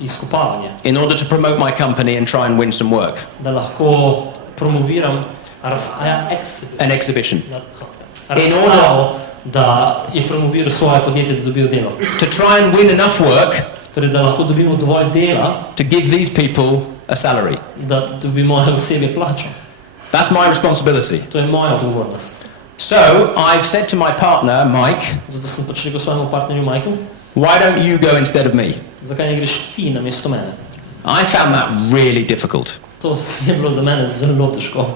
izkopavanje. In order to promote my company and try and win some work. Da lahko promoviram an exhibition. In order da je promoviral svoje podjetje, da dobijo delo. To try and win enough work. Torej, da lahko dobimo dovolj dela. To give these people a salary. Da dobimo osebje plačo. That's my responsibility. To je moja odgovornost. So I've said to my partner Mike. Zato sem pač rekel svojemu partnerju Michael. Why don't you go instead of me? Zakaj ne greš ti namesto mene? I found that really difficult. To je bilo za mene zelo težko.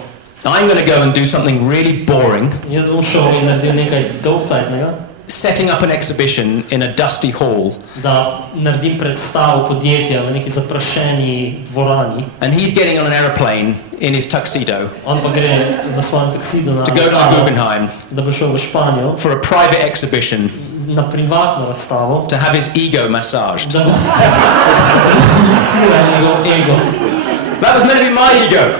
I'm going to go and do something really boring. Jaz bom šel in naredil nekaj dolgcajtnega. Setting up an exhibition in a dusty hall. Da naredim predstavo podjetja v neki zaprašeni dvorani. And he's getting on an aeroplane in his tuxedo. On pa gre v svojem tuxedu na to go to the Guggenheim. Da bo šel v Španijo. For a private exhibition. Na privatno razstavo. To have his ego massaged. Da bo masira njegov ego. That was meant to be my ego.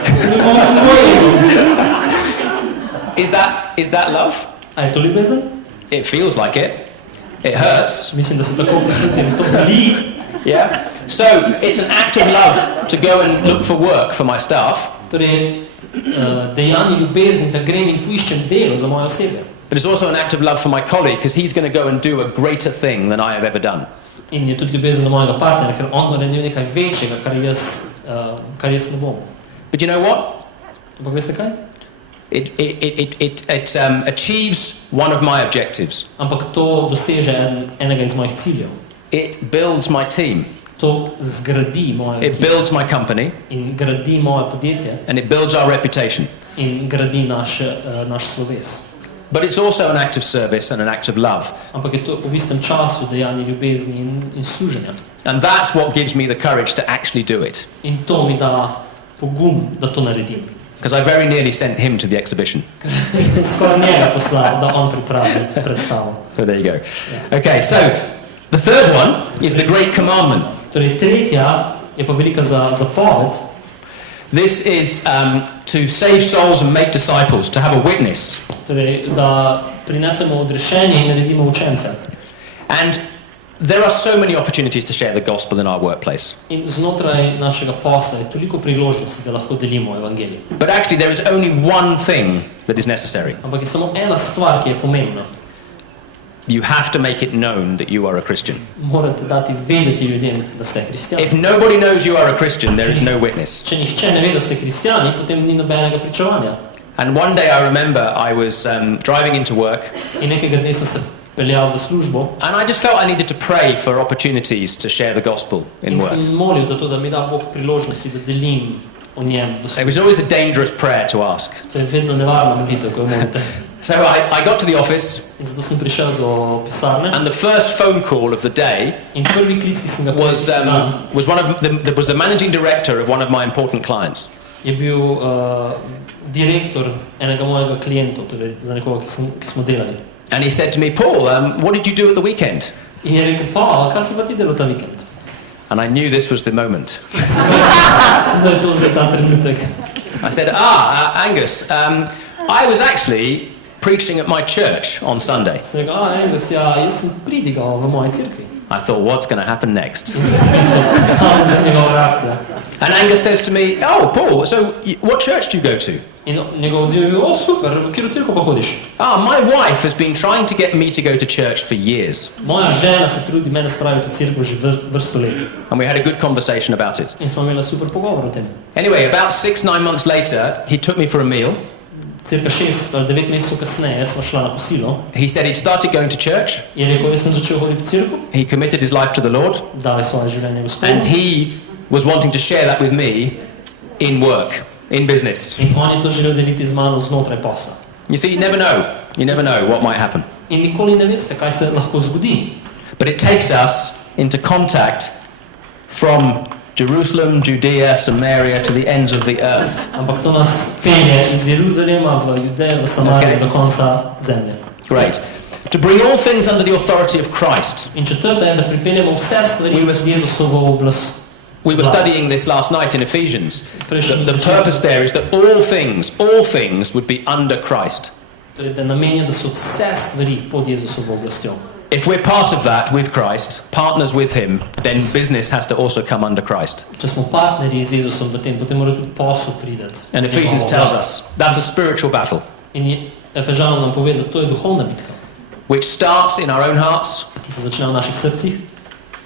Is that love? A je to ljubezen? It feels like it. It hurts. Mislim, da se tako počutim, to boli. Yeah. So it's an act of love to go and look for work for my staff. Torej, dejanje ljubezni, da grem in poiščem delo za moje osebje. But it's also an act of love for my colleague because he's going to go and do a greater thing than I have ever done. In je tudi ljubezen do mojega partnerja, ker on bo naredil nekaj večjega, kar jaz ne bom. But you know what? Ampak veste kaj? It achieves one of my objectives. Ampak to doseže enega iz mojih ciljev. It builds my team. To zgradi mojo It builds my company. In gradi moje podjetje. And it builds our reputation. In gradi naš sloves. But it's also an act of service and an act of love. Ampak je to v istem času dejanje ljubezni in služenja. And that's what gives me the courage to actually do it. In to mi da pogum, da to naredim. Because I very nearly sent him to the exhibition. Sem skoraj njega poslal, da on pripravi predstavo. So there you go. Okay, so the third one is the great commandment. Torej, tretja je pa velika zapoved. This is to save souls and make disciples, to have a witness. Torej, da prinesemo odrešenje in naredimo učence. And there are so many opportunities to share the gospel in our workplace. In znotraj našega posla je toliko priložnosti, da lahko delimo evangelij. But actually there is only one thing that is necessary. Ampak je samo ena stvar, ki je pomembna. You have to make it known that you are a Christian. Morate dati vedeti ljudem, da ste kristjani. If nobody knows you are a Christian, there is no witness. Če nihče ne ve, da ste kristjani, potem ni nobenega pričevanja. And one day I remember I was driving into work. In nekega dne sem se peljal v službo. And I just felt I needed to pray for opportunities to share the gospel in work. In sem molil za to, da mi da Bog priložnosti, da delim o njem v službi. It was always a dangerous prayer to ask. To je vedno nevarna molitev, ko jo molite. So I got to the office. In zato sem prišel do pisarne. And the first phone call of the day in prvi klic, ki sem ga was the managing director of one of my important clients. Je bil direktor enega mojega klientov, torej za nekoga, ki smo delali. And he said to me, Paul, what did you do at the weekend? In je rekel, Paul, kaj si pa ti delal ta vikend? And I knew this was the moment. Da je to zdaj ta trenutek. I said, Angus, I was actually preaching at my church on Sunday. Sem rekel, Angus, ja, jaz sem pridigal v moji cerkvi. I thought, what's going to happen next? And Angus says to me, oh, Paul, so what church do you go to? In njegov odziv je bil, super, v katero cerkev pa hodiš? My wife has been trying to get me to go to church for years. Moja žena se trudi mene spraviti v cerkev že vrsto let. And we had a good conversation about it. In smo imeli super pogovor o tem. Anyway, about 6-9 months later, he took me for a meal. Cirka 6 ali 9 mesecev kasneje smo šla na kosilo. He said he'd started going to church. Je rekel, jaz sem začel hoditi v cerkev. He committed his life to the Lord. Dal je svoje življenje Gospodu. And he was wanting to share that with me in work, in business. In on je to želel deliti z mano znotraj posla. You see, you never know. You never know what might happen. In nikoli ne veste, kaj se lahko zgodi. But it takes us into contact from Jerusalem, Judea, Samaria to the ends of the earth. Ampak to nas pelje iz Jeruzalema v Judejo, v Samarijo do konca zemlje. Great. To bring all things under the authority of Christ. In četrta je, da pripeljemo vse stvari v Jezusovo oblast. We were studying this last night in Ephesians. The purpose there is that all things would be under Christ. Torej, da namenja, da so vse stvari pod Jezusovo oblastjo. If we're part of that with Christ, partners with him, then business has to also come under Christ. Če smo partnerji z Jezusom v tem, potem mora tudi posel priti. And Ephesians tells us that's a spiritual battle. In Efežanom nam pove, da to je duhovna bitka. Which starts in our own hearts. Ki se začne v naših srcih.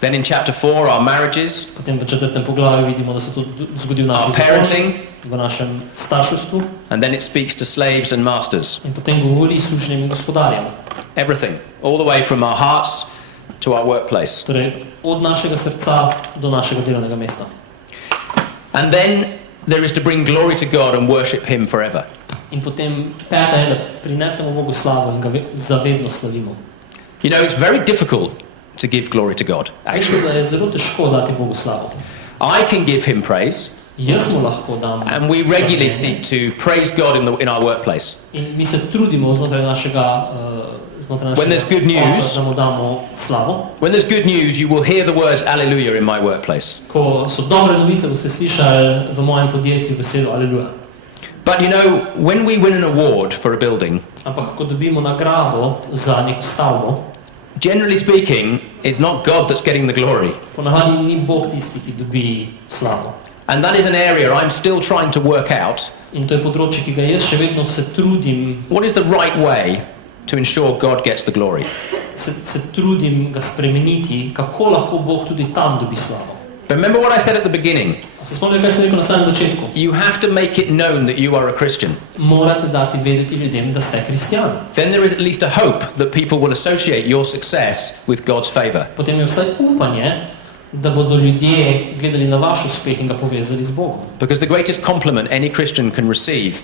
Then in chapter 4, our marriages. Potem v 4. poglavju vidimo, da se to zgodi v naših parenting, v našem starševstvu. And then it speaks to slaves and masters. In potem govori služnim in gospodarjem. Everything, all the way from our hearts to our workplace. Torej, od našega srca do našega delovnega mesta. And then there is to bring glory to God and worship him forever. In potem peta je, da prinesemo Bogu slavo in ga zavedno slavimo. You know, it's very difficult to give glory to God. Actually, da je zelo težko dati Bogu slavo. I can give him praise. Jaz mu lahko dam. And we regularly seek to praise God in our workplace. In mi se trudimo znotraj našega when there's good news, da mu damo slavo. when there's good news, you will hear the words Alleluia in my workplace. Ko so dobre novice, boste slišali v mojem podjetju besedo Aleluja. But you know, when we win an award for a building, Ampak ko dobimo nagrado za neko stavbo, generally speaking, it's not God that's getting the glory. ponavadi ni Bog tisti, ki dobi slavo. And that is an area I'm still trying to work out. In to je področje, ki ga jaz še vedno se trudim, What is the right way to ensure God gets the glory? se trudim ga spremeniti, kako lahko Bog tudi tam dobi slavo. But remember what I said at the beginning. A se spomnim, kaj sem rekel na samem začetku? You have to make it known that you are a Christian. Morate dati vedeti ljudem, da ste kristjani. Then there is at least a hope that people will associate your success with God's favor. Potem je vsaj upanje, da bodo ljudje gledali na vaš uspeh in ga povezali z Bogom. Because the greatest compliment any Christian can receive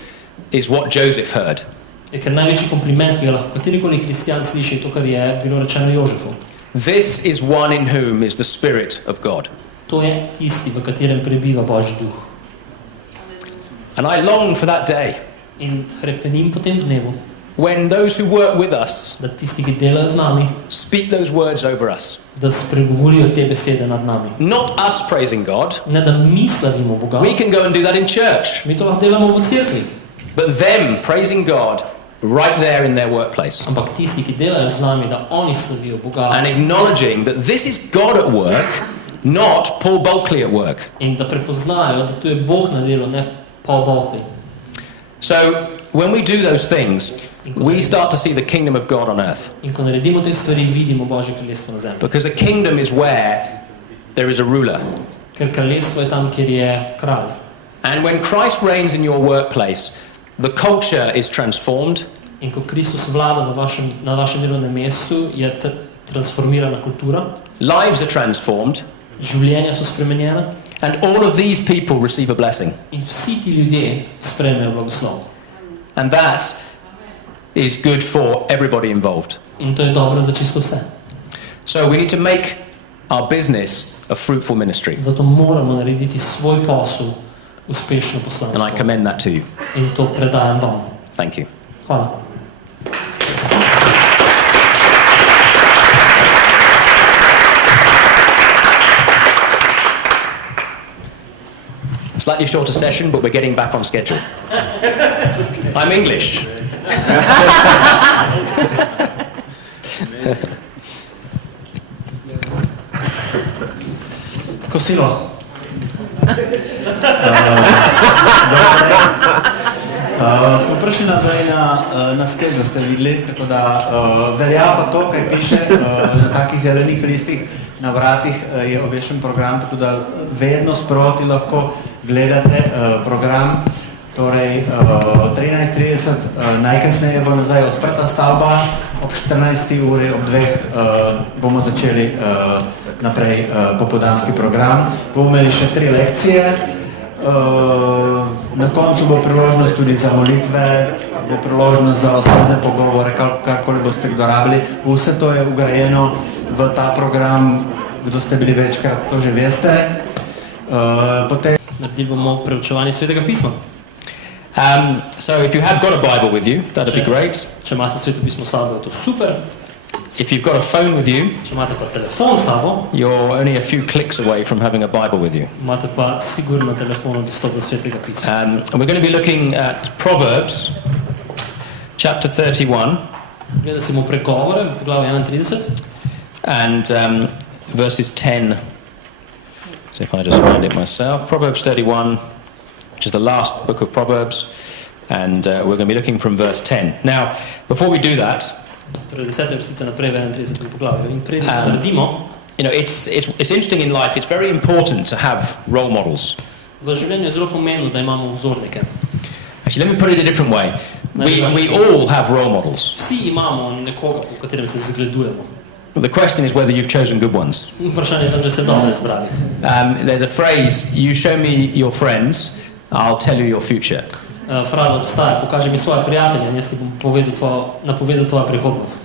is what Joseph heard. Ker največji kompliment, ki ga lahko katerikoli kristjan sliši, je to, kar je bilo rečeno Jožefu. This is one in whom is the Spirit of God. To je tisti, v katerem prebiva Božji duh. And I long for that day In hrepenim po tem dnevu, when those who work with us da tisti, ki delajo z nami, speak those words over us. da spregovorijo te besede nad nami. Not us praising God. Ne da mi slavimo Boga, We can go and do that in church. mi to lahko delamo v cerkvi. But them praising God right there in their workplace. Ampak tisti, ki delajo z nami, da oni slavijo Boga And acknowledging that this is God at work, not Paul Bulkeley at work. in da prepoznajo, da to je Bog na delu, ne Paul Bulkeley. So when we do those things, we start to see the kingdom of God on earth. In ko naredimo te stvari, vidimo Božje kraljestvo na zemlji. Because a kingdom is where there is a ruler. Ker kraljestvo je tam, kjer je kralj. And when Christ reigns in your workplace, the culture is transformed. In ko Kristus vlada na vašem delovnem mestu, je transformirana kultura, Lives are transformed. življenja so spremenjena And all of these people receive a blessing. in vsi ti ljudje sprejmejo blagoslov. And that is good for everybody involved. In to je dobro za čisto vse. So we need to make our business a fruitful ministry. Zato moramo narediti svoj posel uspešno And I poslanstvo. commend that to you. In to predajam vam. Thank you. Hvala. Slightly shorter session, but we're getting back on schedule. I'm English. Kosilo. Smo prišli nazaj na schedule, ste videli, tako da velja pa to, kaj piše na takih zelenih listih na vratih je obješen program, tako da vedno sproti lahko gledate program. Torej 13:30 najkasneje bo nazaj odprta stavba, ob 14. uri, ob 2 bomo začeli naprej popoldanski program. Bomo imeli še 3 lekcije. Na koncu bo priložnost tudi za molitve, bo priložnost za osebne pogovore, karkoli boste kdo rabili. Vse to je ugrajeno v ta program, kdo ste bili večkrat, to že veste. Potem Naredili bomo preučevanje Svetega pisma. So if you have got a Bible with you, that'd be great. Če imate Sveto pismo s sabo, je to super. If you've got a phone with you, Če imate pa telefon s sabo, you're only a few clicks away from having a Bible with you. imate pa sigurno na telefonu dostop do Svetega pisma. And we're going to be looking at Proverbs, chapter 31, Gledali smo pregovore, poglavje 31, and verses 10. So if I just find it myself, Proverbs 31, which is the last book of Proverbs, and we're going to be looking from verse 10. Now, before we do that, torej 10. vrstice naprej v 31. poglavju. In preden to naredimo, you know, it's interesting in life. It's very important to have role models. v življenju je zelo pomembno, da imamo vzornike. Actually, let me put it a different way. We all have role models. Vsi imamo nekoga, po katerem se zgledujemo. The question is whether you've chosen good ones. Vprašanje je, če ste dobro izbrali. There's a phrase, you show me your friends, I'll tell you your future. Fraza obstaja, pokaži mi svoje prijatelje in jaz ti bom napovedal tvojo prihodnost.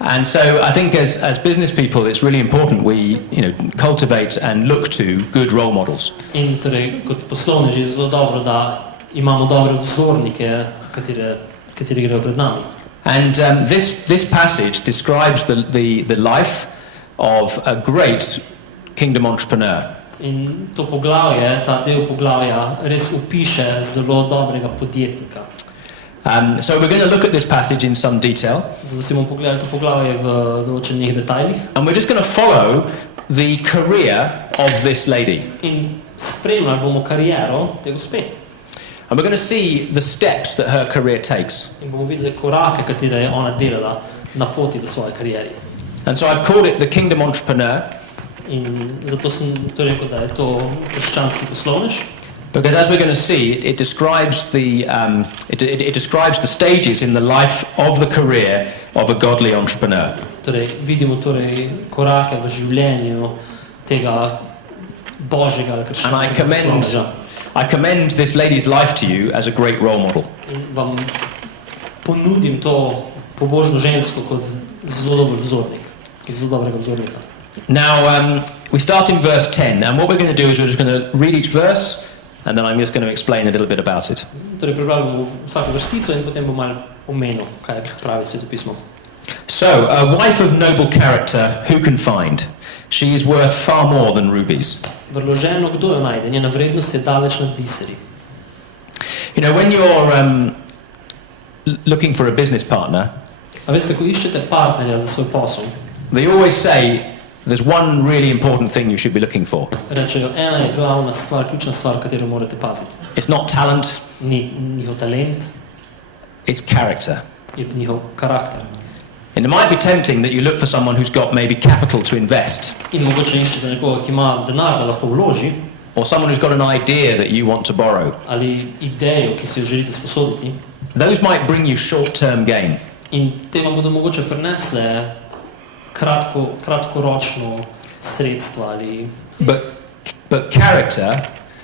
And so I think as business people, it's really important we cultivate and look to good role models. In torej, kot poslovneži je zelo dobro, da imamo dobre vzornike, kateri grejo pred nami. And this passage describes the life of a great kingdom entrepreneur. In to poglavje, ta del poglavja, res opiše zelo dobrega podjetnika. So we're going to look at this passage in some detail. Zato si bomo pogledali to poglavje v določenih detajlih. And we're just going to follow the career of this lady. In spremljali bomo kariero te gospe. And we're going to see the steps that her career takes. In bomo videli korake, katere je ona delala na poti v svoji karieri. And so I've called it the kingdom entrepreneur. In zato sem to rekel, da je to krščanski poslovnež. Because as we're going to see, it describes it describes the stages in the life of the career of a godly entrepreneur. Torej, vidimo korake v življenju tega Božjega krščanskega poslovneža. I commend this lady's life to you as a great role model. In vam ponudim to pobožno žensko kot zelo dober vzornik, kot zelo dobrega vzornika. Now, we start in verse 10, and what we're going to do is we're just going to read each verse, and then I'm just going to explain a little bit about it. Torej, prebrali bomo vsako vrstico in potem bom malo omenil, kaj pravi Svetopismo. So, a wife of noble character, who can find? She is worth far more than rubies. Vrloženo, kdo jo najde? Njena vrednost je daleč nad biseri. You know, when you're looking for a business partner, A veste, ko iščete partnerja za svoj posel, they always say there's one really important thing you should be looking for. rečejo, ena je glavna stvar, ključna stvar, katero morate paziti. It's not talent, Ni njihov talent, it's character. je njihov karakter. And it might be tempting that you look for someone who's got maybe capital to invest, In mogoče iščete nekoga, ki ima denar, da lahko vloži, or someone who's got an idea that you want to borrow. ali idejo, ki si jo želite sposoditi. Those might bring you short-term gain. In te vam bodo mogoče prinesle kratkoročno sredstva ali... But character,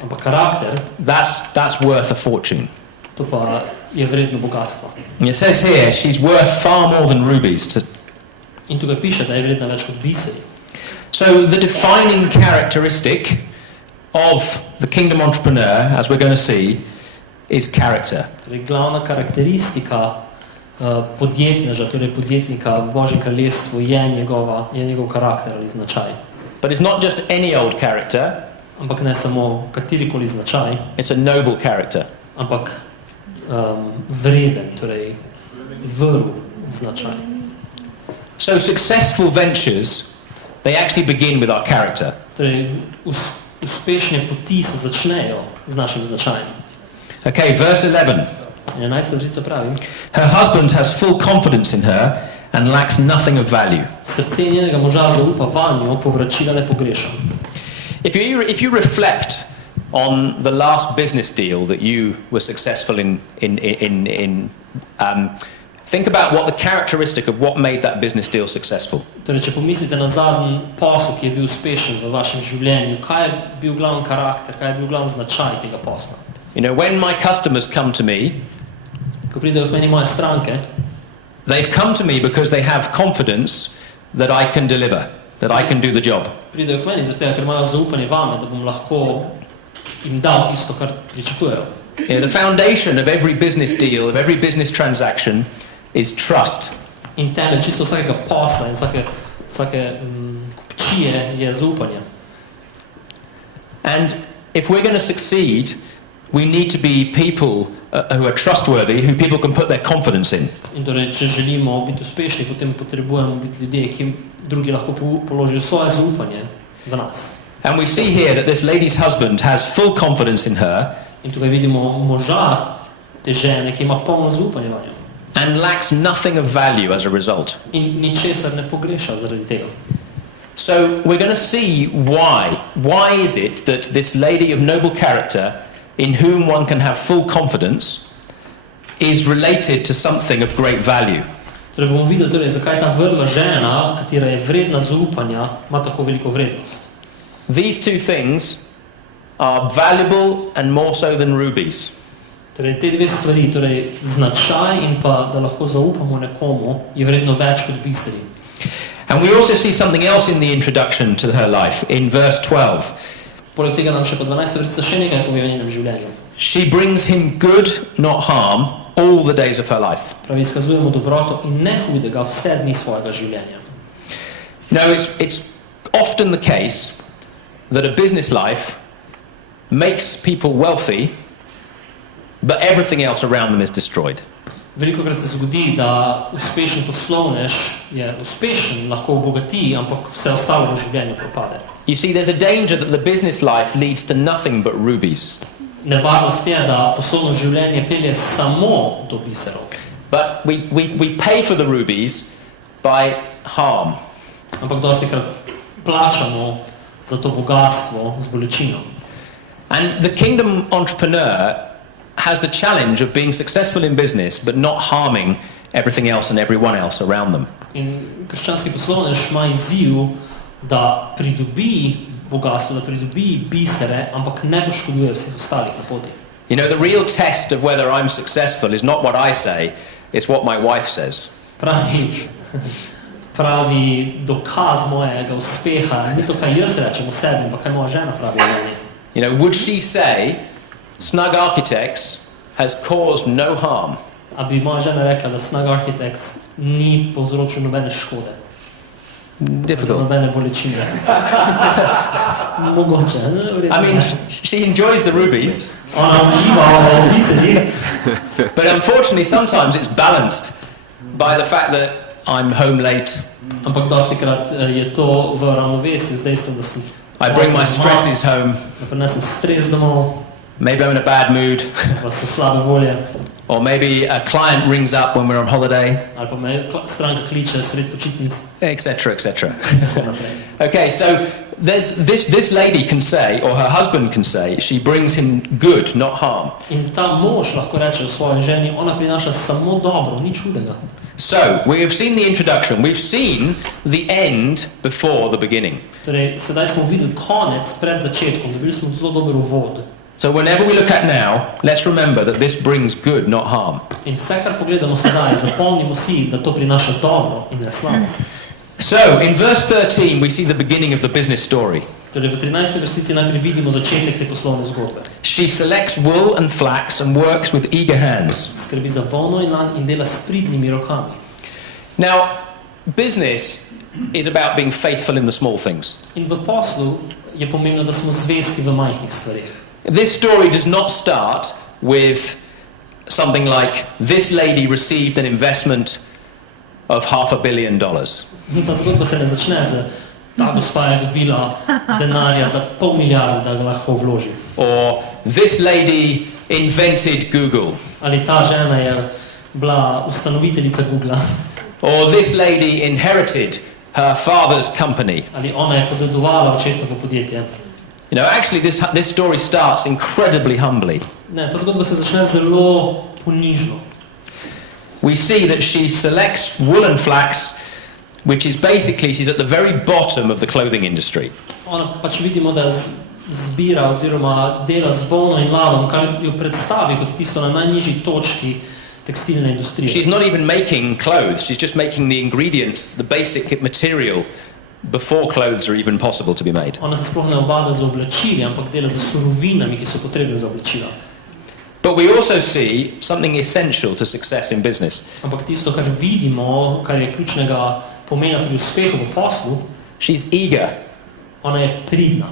Ampak karakter, that's worth a fortune. to pa je vredno bogatstva. And it says here, she's worth far more than rubies. In tukaj piše, da je vredna več kot biseri. So the defining characteristic of the kingdom entrepreneur, as we're going to see, is character. Torej, glavna karakteristika podjetneža, torej podjetnika v Božjem kraljestvu je njegov karakter ali značaj. But it's not just any old character, Ampak ne samo katerikoli značaj, it's a noble character. ampak vreden, torej vrl značaj. So successful ventures, they actually begin with our character. Torej, uspešne poti se začnejo z našim značajem. Okay, verse 11. 11. vrstica pravi, Her husband has full confidence in her and lacks nothing of value. srce njenega moža zaupa vanjo, povračila ne pogreša. If you reflect on the last business deal that you were successful in think about what the characteristic of what made that business deal successful. Torej, če pomislite na zadnji posel, ki je bil uspešen v vašem življenju, kaj je bil glavni karakter, kaj je bil glavni značaj tega posla? You know, when my customers come to me, Ko pridejo k meni moje stranke, they've come to me because they have confidence that I can deliver, that I can do the job. pridejo k meni zato, ker imajo zaupanje vame, da bom lahko jim dal tisto, kar pričakujejo. You know, the foundation of every business deal, of every business transaction is trust. In temelj čisto vsakega posla in vsake kupčije je zaupanje. And if we're going to succeed, we need to be people who are trustworthy, who people can put their confidence in. In torej, če želimo biti uspešni, potem potrebujemo biti ljudje, ki drugi lahko položijo svoje zaupanje v nas. And we see here that this lady's husband has full confidence in her In tukaj vidimo moža te žene, ki ima polno zaupanje vanjo. and lacks nothing of value as a result. In ničesar ne pogreša zaradi tega. So we're going to see why. Why is it that this lady of noble character, in whom one can have full confidence, is related to something of great value? Torej bomo videli, zakaj ta vrla žena, katera je vredna zaupanja, ima tako veliko vrednost. These two things are valuable and more so than rubies. Torej, te dve stvari, torej značaj in pa, da lahko zaupamo nekomu, je vredno več kot biseri. And we also see something else in the introduction to her life, in verse 12. Poleg tega nam še po 12. vrstica še nekaj pove o njenem življenju. She brings him good, not harm, all the days of her life. Pravi, izkazujemo dobroto in ne hudega vse dni svojega življenja. You know, it's often the case that a business life makes people wealthy, but everything else around them is destroyed. Velikokrat se zgodi, da uspešen poslovnež je uspešen, lahko obogati, ampak vse ostalo v življenju propade. You see, there's a danger that the business life leads to nothing but rubies. Nevarnost je, da poslovno življenje pelje samo do biserov. But we pay for the rubies by harm. Ampak dostikrat plačamo za to bogatstvo z bolečino. And the kingdom entrepreneur has the challenge of being successful in business but not harming everything else and everyone else around them. In krščanski poslovnež ima izziv, da pridobi bogatstvo, da pridobi bisere, ampak ne poškoduje vseh ostalih na poti. You know, the real test of whether I'm successful is not what I say, it's what my wife says. Pravi dokaz mojega uspeha, ni to, kaj jaz rečem o sebi, ampak kaj moja žena pravi o meni. You know, would she say, Snug Architects has caused no harm? A bi moja žena rekla, da Snug Architects ni povzročil nobene škode? Difficult. Nobene bolečine. Mogoče. I mean, she enjoys the rubies. Ona uživa v biserih. But unfortunately, sometimes it's balanced by the fact that I'm home late. Ampak dostikrat je to v ravnovesju z dejstvom, da sem I bring my stresses home. da prinesem stres domov, Maybe I'm in a bad mood. pa sem slabe volje, Or maybe a client rings up when we're on holiday, ali pa me stranka kliče sred počitnic, etc., etc. tako naprej. Okay, so there's this lady can say, or her husband can say, she brings him good, not harm. In ta mož lahko reče v svoji ženi, ona prinaša samo dobro, nič hudega. So, we have seen the introduction, we've seen the end before the beginning. Torej, sedaj smo videli konec pred začetkom, dobili smo zelo dober uvod. So whenever we look at now, let's remember that this brings good, not harm. In vse, kar pogledamo sedaj, zapomnimo si, da to prinaša dobro in ne slabo. So, in verse 13, we see the beginning of the business story. Torej, v 13. vrstici najprej vidimo začetek te poslovne zgodbe. She selects wool and flax and works with eager hands. Skrbi za volno in lan in dela s pridnimi rokami. Now, business is about being faithful in the small things. In v poslu je pomembno, da smo zvesti v majhnih stvareh. This story does not start with something like, this lady received an investment of $500 million. Ta zgodba se ne začne z, ta gospa je dobila denarja za $500 milijarde, da ga lahko vloži. Or, this lady invented Google. Ali ta žena je bila ustanoviteljica Googla. Or, this lady inherited her father's company. Ali ona je podedovala očetovo podjetje. You know, actually this story starts incredibly humbly. Ne, ta zgodba se začne zelo ponižno. We see that she selects wool and flax, which is basically, she's at the very bottom of the clothing industry. Ona pač vidimo, da zbira oziroma dela z volno in lanom, kar jo predstavi kot tisto na najnižji točki tekstilne industrije. She's not even making clothes, she's just making the ingredients, the basic material, before clothes are even possible to be made. Ona se sploh ne obada z oblačili, ampak dela z surovinami, ki so potrebne za oblačila. But we also see something essential to success in business. Ampak tisto, kar vidimo, kar je ključnega pomena pri uspehu v poslu, she's eager. Ona je pridna.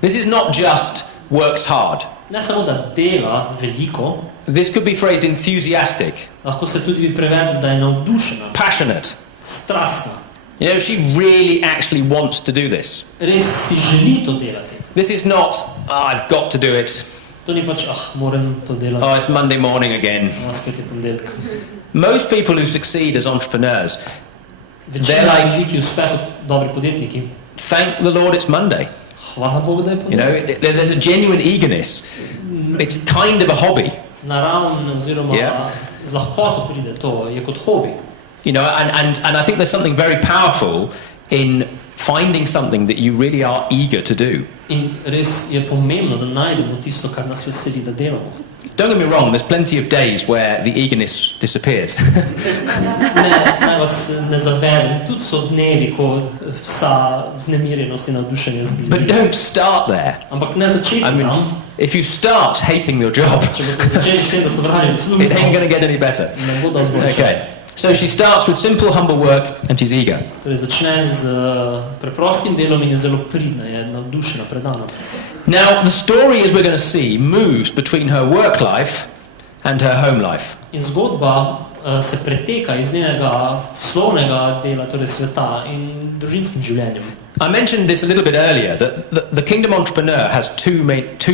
This is not just works hard. Ne samo, da dela veliko, this could be phrased enthusiastic. Lahko se tudi bi prevedlo, da je navdušena. Passionate. Strastna. You know, she really actually wants to do this. Res si želi to delati. This is not, I've got to do it. To ni pač, moram to delati. Oh, it's Monday morning again. Spet je ponedeljek. Most people who succeed as entrepreneurs, they're like, ljudi, ki uspejo kot dobri podjetniki, thank the Lord it's Monday. Hvala Bogu, da je ponedeljek. You know, there's a genuine eagerness. It's kind of a hobby. Naravno oziroma z lahkoto pride to, je kot hobi. You know, and I think there's something very powerful in finding something that you really are eager to do. In res je pomembno, da najdemo tisto, kar nas veseli, da delamo. Don't get me wrong, there's plenty of days where the eagerness disappears. Naj vas ne zavedem, tudi so dnevi, ko vsa vznemirjenost in navdušenje zbili. But don't start there. Ampak ne začeti tam. If you start hating your job, Če boste začeli s tem, da sovražite it službo, ain't going to get any better. ne bo dosti boljše. Okay. So she starts with simple, humble work, and she's eager. Torej začne z preprostim delom in je zelo pridna, je navdušena, predana. Now, the story, as we're going to see, moves between her work life and her home life. In zgodba se preteka iz njenega poslovnega dela, torej sveta, in družinskim življenjem. I mentioned this a little bit earlier, that the kingdom entrepreneur has two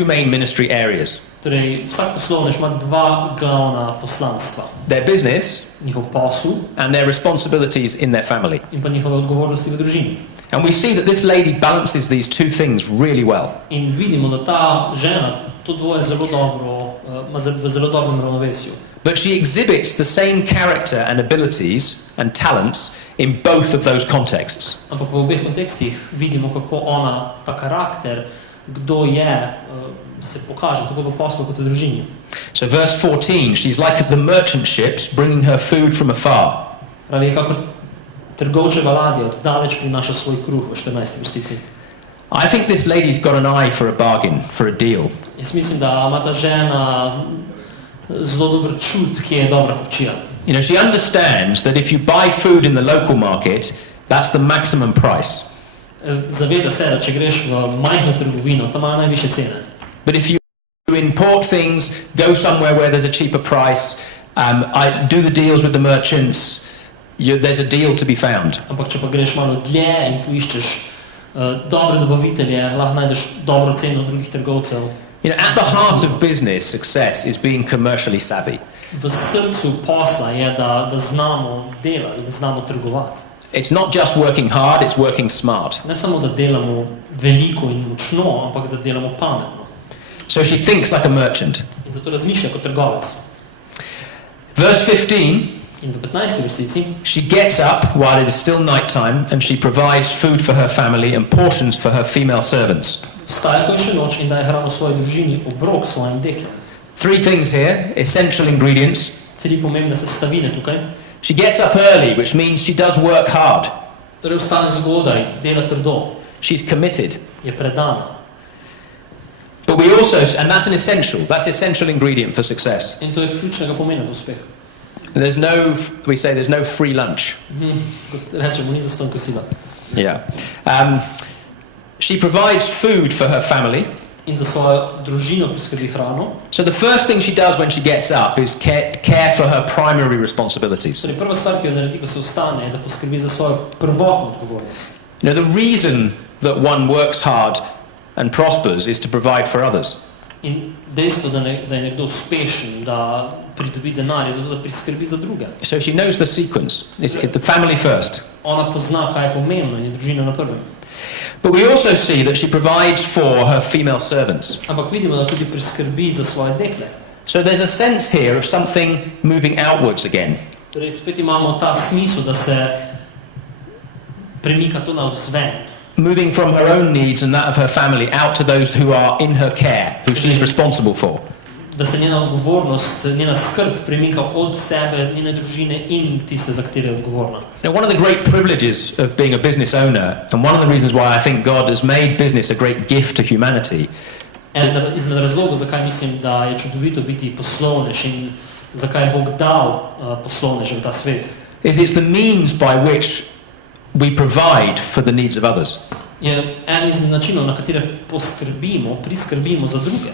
main ministry areas. Torej, vsak poslovnež ima dva glavna poslanstva. Their business Njihov posel and their responsibilities in their family. in pa njihove odgovornosti v družini. And we see that this lady balances these two things really well. In vidimo, da ta žena to dvoje zelo dobro, ima v zelo dobrem ravnovesju. But she exhibits the same character and abilities and talents in both of those contexts. Ampak v obeh kontekstih vidimo, kako ona, ta karakter, kdo je, se pokaže tako v poslu kot v družini. So verse 14, she's like the merchant ships bringing her food from afar. Pravi, kakor trgovčeva ladja od daleč prinaša svoj kruh v 14. vrstici. I think this lady's got an eye for a bargain, for a deal. Jaz mislim, da ima ta žena zelo dober čut, ki je dobra kupčija. You know, she understands that if you buy food in the local market, that's the maximum price. Zaveda se, da če greš v majhno trgovino, tam ima najvišje cene. But if you import things, go somewhere where there's a cheaper price, I do the deals with the merchants, there's a deal to be found. Ampak če pa greš malo dlje in poiščeš dobre dobavitelje, lahko najdeš dobro ceno od drugih trgovcev. You know, at the heart of business success is being commercially savvy. V srcu posla je, da znamo delati, da znamo trgovati. It's not just working hard, it's working smart. Ne samo, da delamo veliko in močno, ampak da delamo pametno. So she thinks like a merchant. In zato razmišlja kot trgovec. Verse 15, In v 15. vrstici she gets up while it is still night time and she provides food for her family and portions for her female servants. vstaja, ko je še noč, in daje hrano svoji družini, obrok svojim deklom. Three things here, essential ingredients. 3 pomembne sestavine tukaj. She gets up early, which means she does work hard. Torej vstane zgodaj, dela trdo, She's committed. je predana. But we also, and that's essential ingredient for success. In to je ključnega pomena za uspeh. We say there's no free lunch. Kot rečemo, ni zastonj kosila. Yeah. She provides food for her family. In za svojo družino priskrbi hrano. So the first thing she does when she gets up is care for her primary responsibilities. Torej prva stvar, ki jo naredi, ko se vstane, je, da poskrbi za svojo prvotno odgovornost. You know, the reason that one works hard and prospers is to provide for others. In dejstvo, da je nekdo uspešen, da pridobi denar, je zato, da priskrbi za druge. So she knows the sequence. It's the family first. Ona pozna, kaj je pomembno, in je družina na prvem. But we also see that she provides for her female servants. Ampak vidimo, da tudi priskrbi za svoje dekle. So there's a sense here of something moving outwards again. Torej spet imamo ta smisel, da se premika to navzven. Moving from her own needs and that of her family out to those who are in her care, who she's responsible for. Da se njena odgovornost, njena skrb premika od sebe, njene družine in tiste, za katere je odgovorna. Now, one of the great privileges of being a business owner, and one of the reasons why I think God has made business a great gift to humanity, En izmed razlogov, zakaj mislim, da je čudovito biti poslovnež in zakaj je Bog dal poslovneže v ta svet, is it's the means by which we provide for the needs of others. je en izmed načinov, na katere priskrbimo za druge.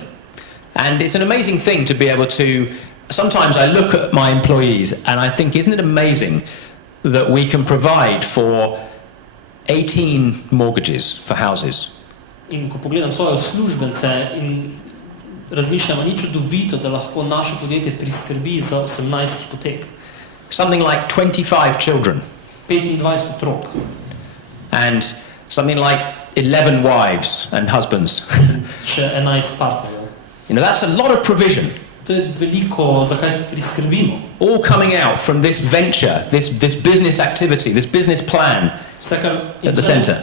And it's an amazing thing to be able to, sometimes I look at my employees and I think, isn't it amazing that we can provide for 18 mortgages for houses? In ko pogledam svoje uslužbence in razmišljam, ni čudovito, da lahko naše podjetje priskrbi za 18 hipotek. Something like 25 children. 25 otrok. And something like 11 wives and husbands. Še 11 partnerjev. You know, that's a lot of provision. To je veliko, zakaj priskrbimo. All coming out from this venture, this business activity, this business plan. Vse, kar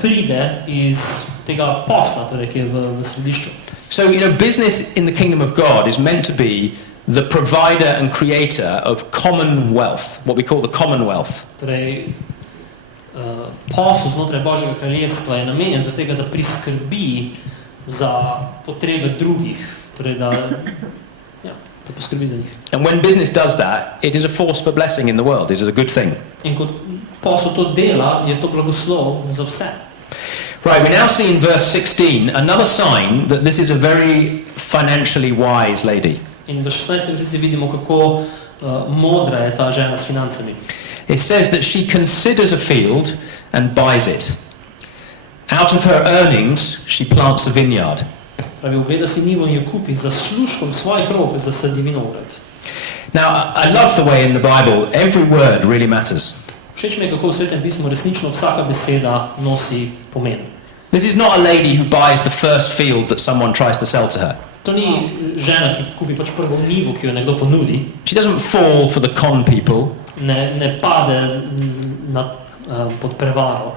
pride iz tega posla, torej, ki je v središču. So, you know, business in the kingdom of God is meant to be the provider and creator of common wealth, what we call the commonwealth. Torej, posel znotraj Božjega kraljestva je namenjen za tega, da priskrbi za potrebe drugih Torej, da poskrbi za njih. And when business does that, it is a force for blessing in the world. It is a good thing. In kot posel to dela, je to blagoslov za vse. Right, we now see in verse 16 another sign that this is a very financially wise lady. In v 16. verzici vidimo, kako modra je ta žena s financami. It says that she considers a field and buys it. Out of her earnings, she plants a vineyard. Pravi, ogleda si njivo in jo kupi, za služkom svojih rok zasadi vinograd. Now, I love the way in the Bible every word really matters. Všeč mi je, kako v Svetem pismu resnično vsaka beseda nosi pomen. This is not a lady who buys the first field that someone tries to sell to her. To ni žena, ki kupi pač prvo njivo, ki jo nekdo ponudi. She doesn't fall for the con people. Ne pade pod prevaro.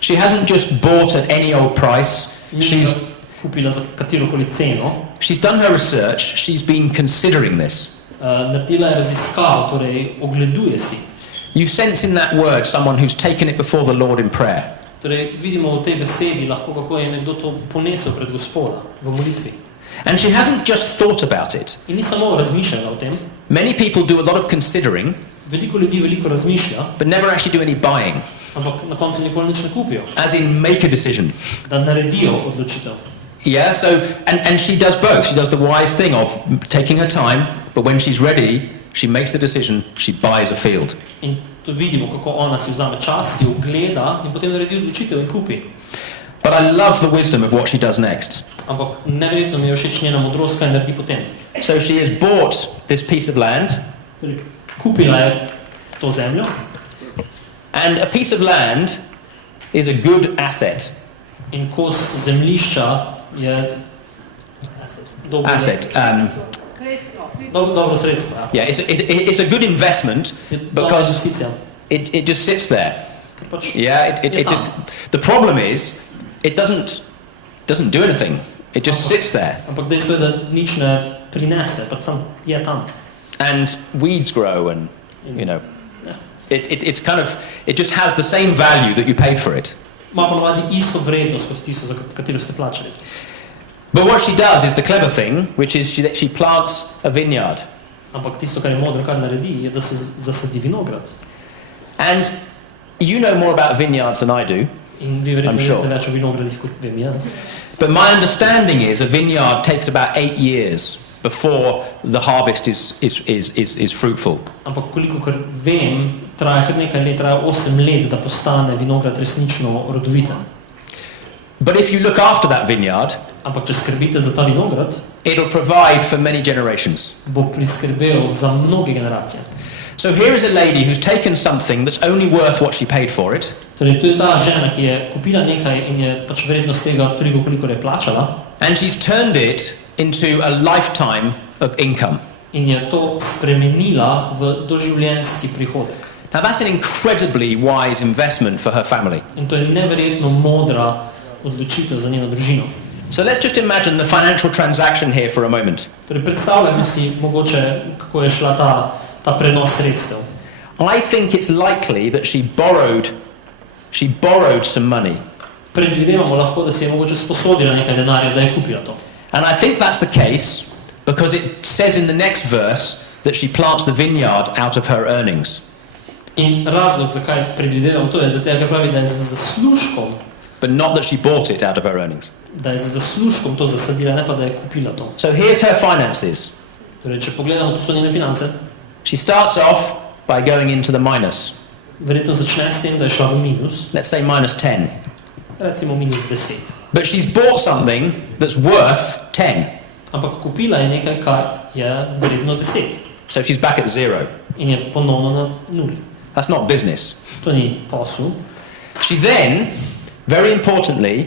She hasn't just bought at any old price. She's kupila za katerokoli ceno. She's done her research. She's been considering this. Naredila je raziskav, torej ogleduje si. You sense in that word someone who's taken it before the Lord in prayer. Torej vidimo v tej besedi lahko, kako je nekdo to ponesel pred Gospoda v molitvi. And she hasn't just thought about it. In ni samo razmišljala o tem. Many people do a lot of considering. Veliko ljudi veliko razmišlja. But never actually do any buying. Ampak na koncu nikoli nič ne kupijo. As in make a decision. Da naredijo odločitev. Yeah, so and she does both. She does the wise thing of taking her time, but when she's ready, she makes the decision, she buys a field. In tu vidimo, kako ona si vzame čas, si ogleda in potem naredi odločitev in kupi. But I love the wisdom of what she does next. Ampak neverjetno mi je všeč njena modrost, kaj naredi potem. So she has bought this piece of land. Kupila je to zemljo. And a piece of land is a good asset. In kos zemljišča je asset. Dobro sredstvo. Yeah, it's a good investment because it just sits there. Yeah, it just. The problem is, it doesn't do anything. It just sits there. Ampak dejstvo je, da nič ne prinese, pač sam je tam. And weeds grow, and you know, it's kind of, it just has the same value that you paid for it. Ma ponovadi isto vrednost kot tisto, za katero ste plačali. But what she does is the clever thing, which is she plants a vineyard. Ampak tisto, kar je modro, kar naredi, je, da se zasadi vinograd. And you know more about vineyards than I do. In vi verjetno veste več o vinogradih kot vem jaz. But my understanding is a vineyard takes about 8 years before the harvest is fruitful. Ampak koliko kar vem, traja kar nekaj let, traja 8 let, da postane vinograd resnično rodoviten. But if you look after that vineyard, ampak če skrbite za ta vinograd, it'll provide for many generations. Bo priskrbel za mnoge generacije. So here is a lady who's taken something that's only worth what she paid for it. Torej, to je ta žena, ki je kupila nekaj in je pač vrednost tega toliko, koliko je plačala. And she's turned it into a lifetime of income. In je to spremenila v doživljenjski prihodek. Now that's an incredibly wise investment for her family. In to je neverjetno modra odločitev za njeno družino. So let's just imagine the financial transaction here for a moment. Torej, predstavljamo si mogoče, kako je šla ta prenos sredstev. I think it's likely that she borrowed some money. Predvidevamo lahko, da si je mogoče sposodila nekaj denarja, da je kupila to. And I think that's the case because it says in the next verse that she plants the vineyard out of her earnings. In razlog, zakaj predvidevam to, je zato, ker pravi, da je za zaslužkom. But not that she bought it out of her earnings. Da je za zaslužkom to zasadila, ne pa da je kupila to. So here's her finances. Torej, če pogledamo, to so njene finance. She starts off by going into the minus. Verjetno začne s tem, da je šla v minus. Let's say minus 10. Recimo minus 10. But she's bought something that's worth 10. Ampak kupila je nekaj, kar je vredno 10. So she's back at 0. In je ponovno na nuli. That's not business. To ni posel. She then, very importantly,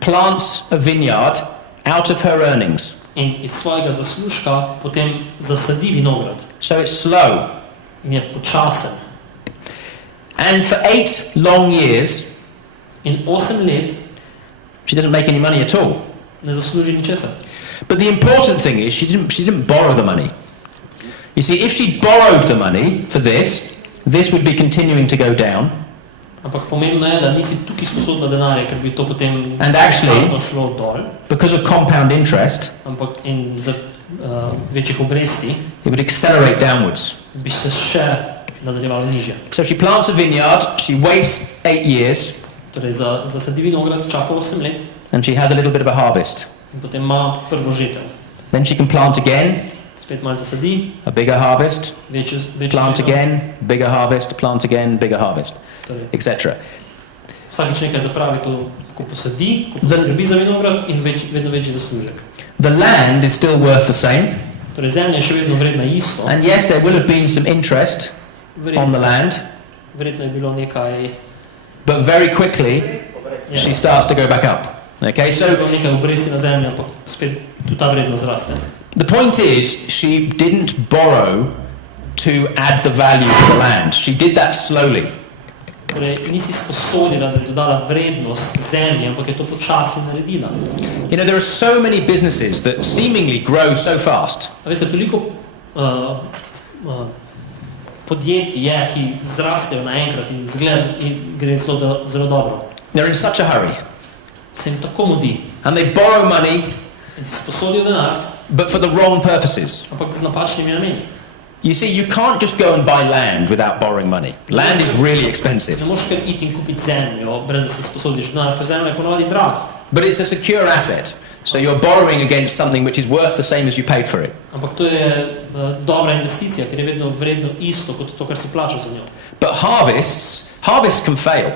plants a vineyard out of her earnings. In iz svojega zaslužka potem zasadi vinograd. So it's slow. In je počasen. And for 8 long years, in 8 let, she doesn't make any money at all. Ne zasluži ničesar. But the important thing is she didn't borrow the money. You see, if she borrowed the money for this would be continuing to go down. Ampak pomembno je, da nisi tukaj sposobna denarja, ker bi to potem And actually, šlo dol. because of compound interest, Ampak in za večjih obresti it would accelerate downwards. bi se še nadaljevalo nižje. So she plants a vineyard, she waits 8 years, Torej zasadi vinograd, čaka 8 let and she has a little bit of a harvest. in potem ima prvo žetev. Then she can plant again, Spet malo zasadi, a bigger harvest, večjo plant žetev. again, bigger harvest, plant again, bigger harvest, Torej, etc. vsakič nekaj zapravi, ko posadi, ko poskrbi za vinograd in vedno večji zaslužek. The land is still worth the same, Torej zemlja je še vedno vredna isto. and yes, there will have been some interest on the land, Verjetno je bilo nekaj, but very quickly ja, she starts to go back up. Okay, so, so nekaj obresti na zemlji, ampak spet tudi ta vrednost raste. the point is, she didn't borrow to add the value to the land. She did that slowly. Torej, nisi sposodila, da je dodala vrednost zemlji, ampak je to počasi naredila. You know, there are so many businesses that seemingly grow so fast. A veste, toliko podjetij je, ki zrastejo naenkrat in gre zelo dobro. They're in such a hurry. Se jim tako mudi And they borrow money, in si sposodijo denar, but for the wrong purposes. ampak z napačnimi nameni. You see, you can't just go and buy land without borrowing money. Land is really expensive. Ne moreš kar iti in kupiti zemljo, brez da si sposodiš denar, ker zemlja je ponovadi draga. But it's a secure asset. So you're borrowing against something which is worth the same as you paid for it. Ampak to je dobra investicija, ker je vedno vredno isto kot to, kar si plačal za njo. But harvests can fail.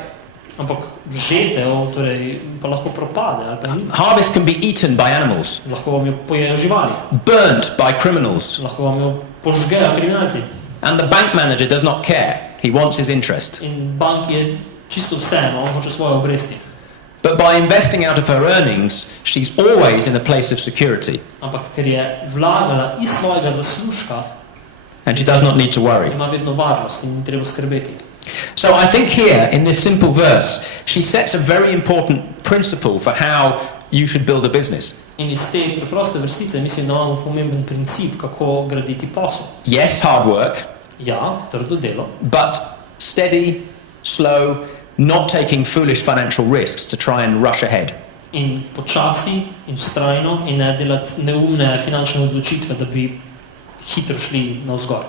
Ampak žetev torej, pa lahko propade. Ali pa ni. Harvest can be eaten by animals, Lahko vam jo pojejo živali, burnt by criminals. lahko vam jo požgejo kriminalci. And the bank manager does not care. He wants his interest. In banki je čisto vseeno, on hoče svoje obresti. But by investing out of her earnings, she's always in a place of security. Ampak ker je vlagala iz svojega zaslužka, And she does not need to worry. ima vedno varnost in ni treba skrbeti. So I think here, in this simple verse, she sets a very important principle for how you should build a business. In iz te preproste vrstice mislim, da imamo pomemben princip, kako graditi posel. Yes, hard work, Ja, trdo delo, but steady, slow, not taking foolish financial risks to try and rush ahead. in počasi in vztrajno in ne delati neumne finančne odločitve, da bi hitro šli navzgor.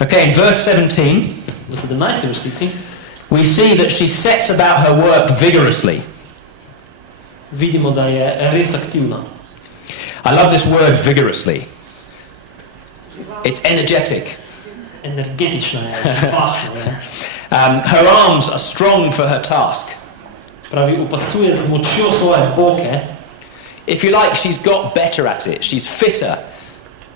Okay, in verse 17, V 17. vrstici we see that she sets about her work vigorously. vidimo, da je res aktivna. I love this word vigorously. It's energetic. Energetična je, živahna je. Her arms are strong for her task. Pravi, upasuje z močjo svoje boke, If you like, she's got better at it. She's fitter.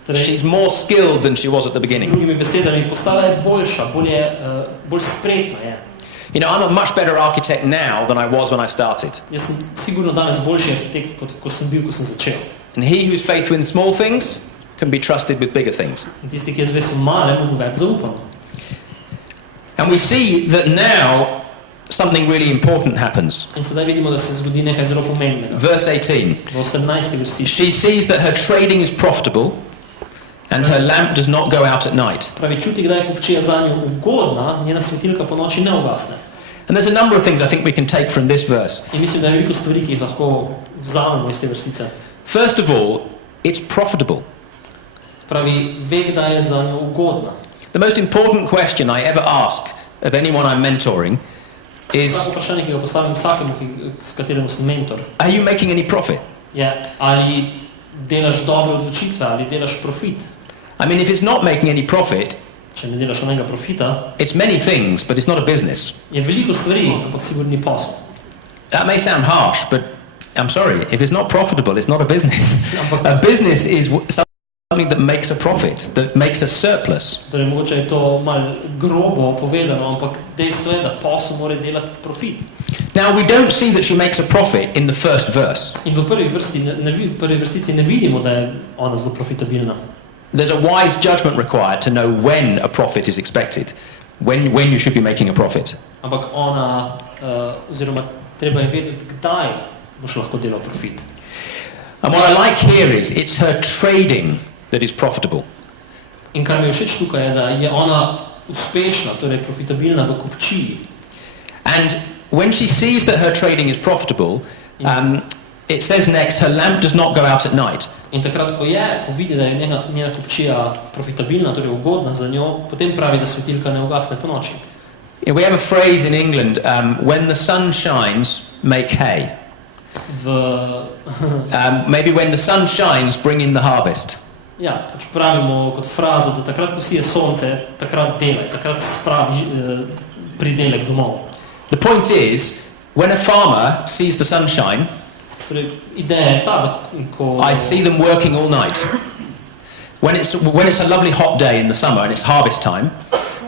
torej, She's more skilled than she was at the z beginning. drugimi besedami, postala je boljša, bolj spretna je. You know, I'm a much better architect now than I was when I started. Jaz sem sigurno danes boljši arhitekt, kot ko sem bil, ko sem začel. And he who's faithful in small things can be trusted with bigger things. In tisti, ki je zvest v malem, mu več zaupam. And we see that now something really important happens. In sedaj vidimo, da se zgodi nekaj zelo pomembnega. Verse 18. V 18. vrstici. She sees that her trading is profitable and her lamp does not go out at night. Pravi, čuti, kdaj je kupčija zanjo ugodna, njena svetilka po noči ne ugasne. And there's a number of things I think we can take from this verse. In mislim, da je veliko stvari, ki jih lahko vzamemo iz te vrstice. First of all, it's profitable. Pravi, ve, kdaj je zanjo ugodna. The most important question I ever ask of anyone I'm mentoring is, Vsako vprašanje, ki ga postavim vsakemu, s katerim sem mentor, are you making any profit? je, ali delaš dobre odločitve, ali delaš profit. I mean, if it's not making any profit, Če ne delaš nobenega profita, it's many things, but it's not a business. je veliko stvari, ampak sigurno ni posel. That may sound harsh, but I'm sorry, if it's not profitable, it's not a business. A business is something that makes a profit, that makes a surplus. Torej, mogoče je to malo grobo povedano, ampak dejstvo je, da posel mora delati profit. Now, we don't see that she makes a profit in the first verse. In v prvi vrstici ne vidimo, da je ona zelo profitabilna. There's a wise judgment required to know when a profit is expected, when you should be making a profit. Ampak ona, oziroma treba je vedeti, kdaj boš lahko delal profit. And what I like here is, it's her trading that is profitable. In kar mi je všeč tukaj je, da je ona uspešna, torej profitabilna v kupčiji. And when she sees that her trading is profitable, it says next, her lamp does not go out at night. In takrat, ko vidi, da je njena kupčija profitabilna, torej ugodna za njo, potem pravi, da svetilka ne ugasne po noči. We have a phrase in England, when the sun shines, make hay. Maybe when the sun shines, bring in the harvest. Ja, pač pravimo kot frazo, da takrat, ko sije sonce, takrat delaj, takrat spravi pridelek domov. The point is, when a farmer sees the sunshine, torej, ideja je ta, da ko... I see them working all night. When it's a lovely hot day in the summer and it's harvest time,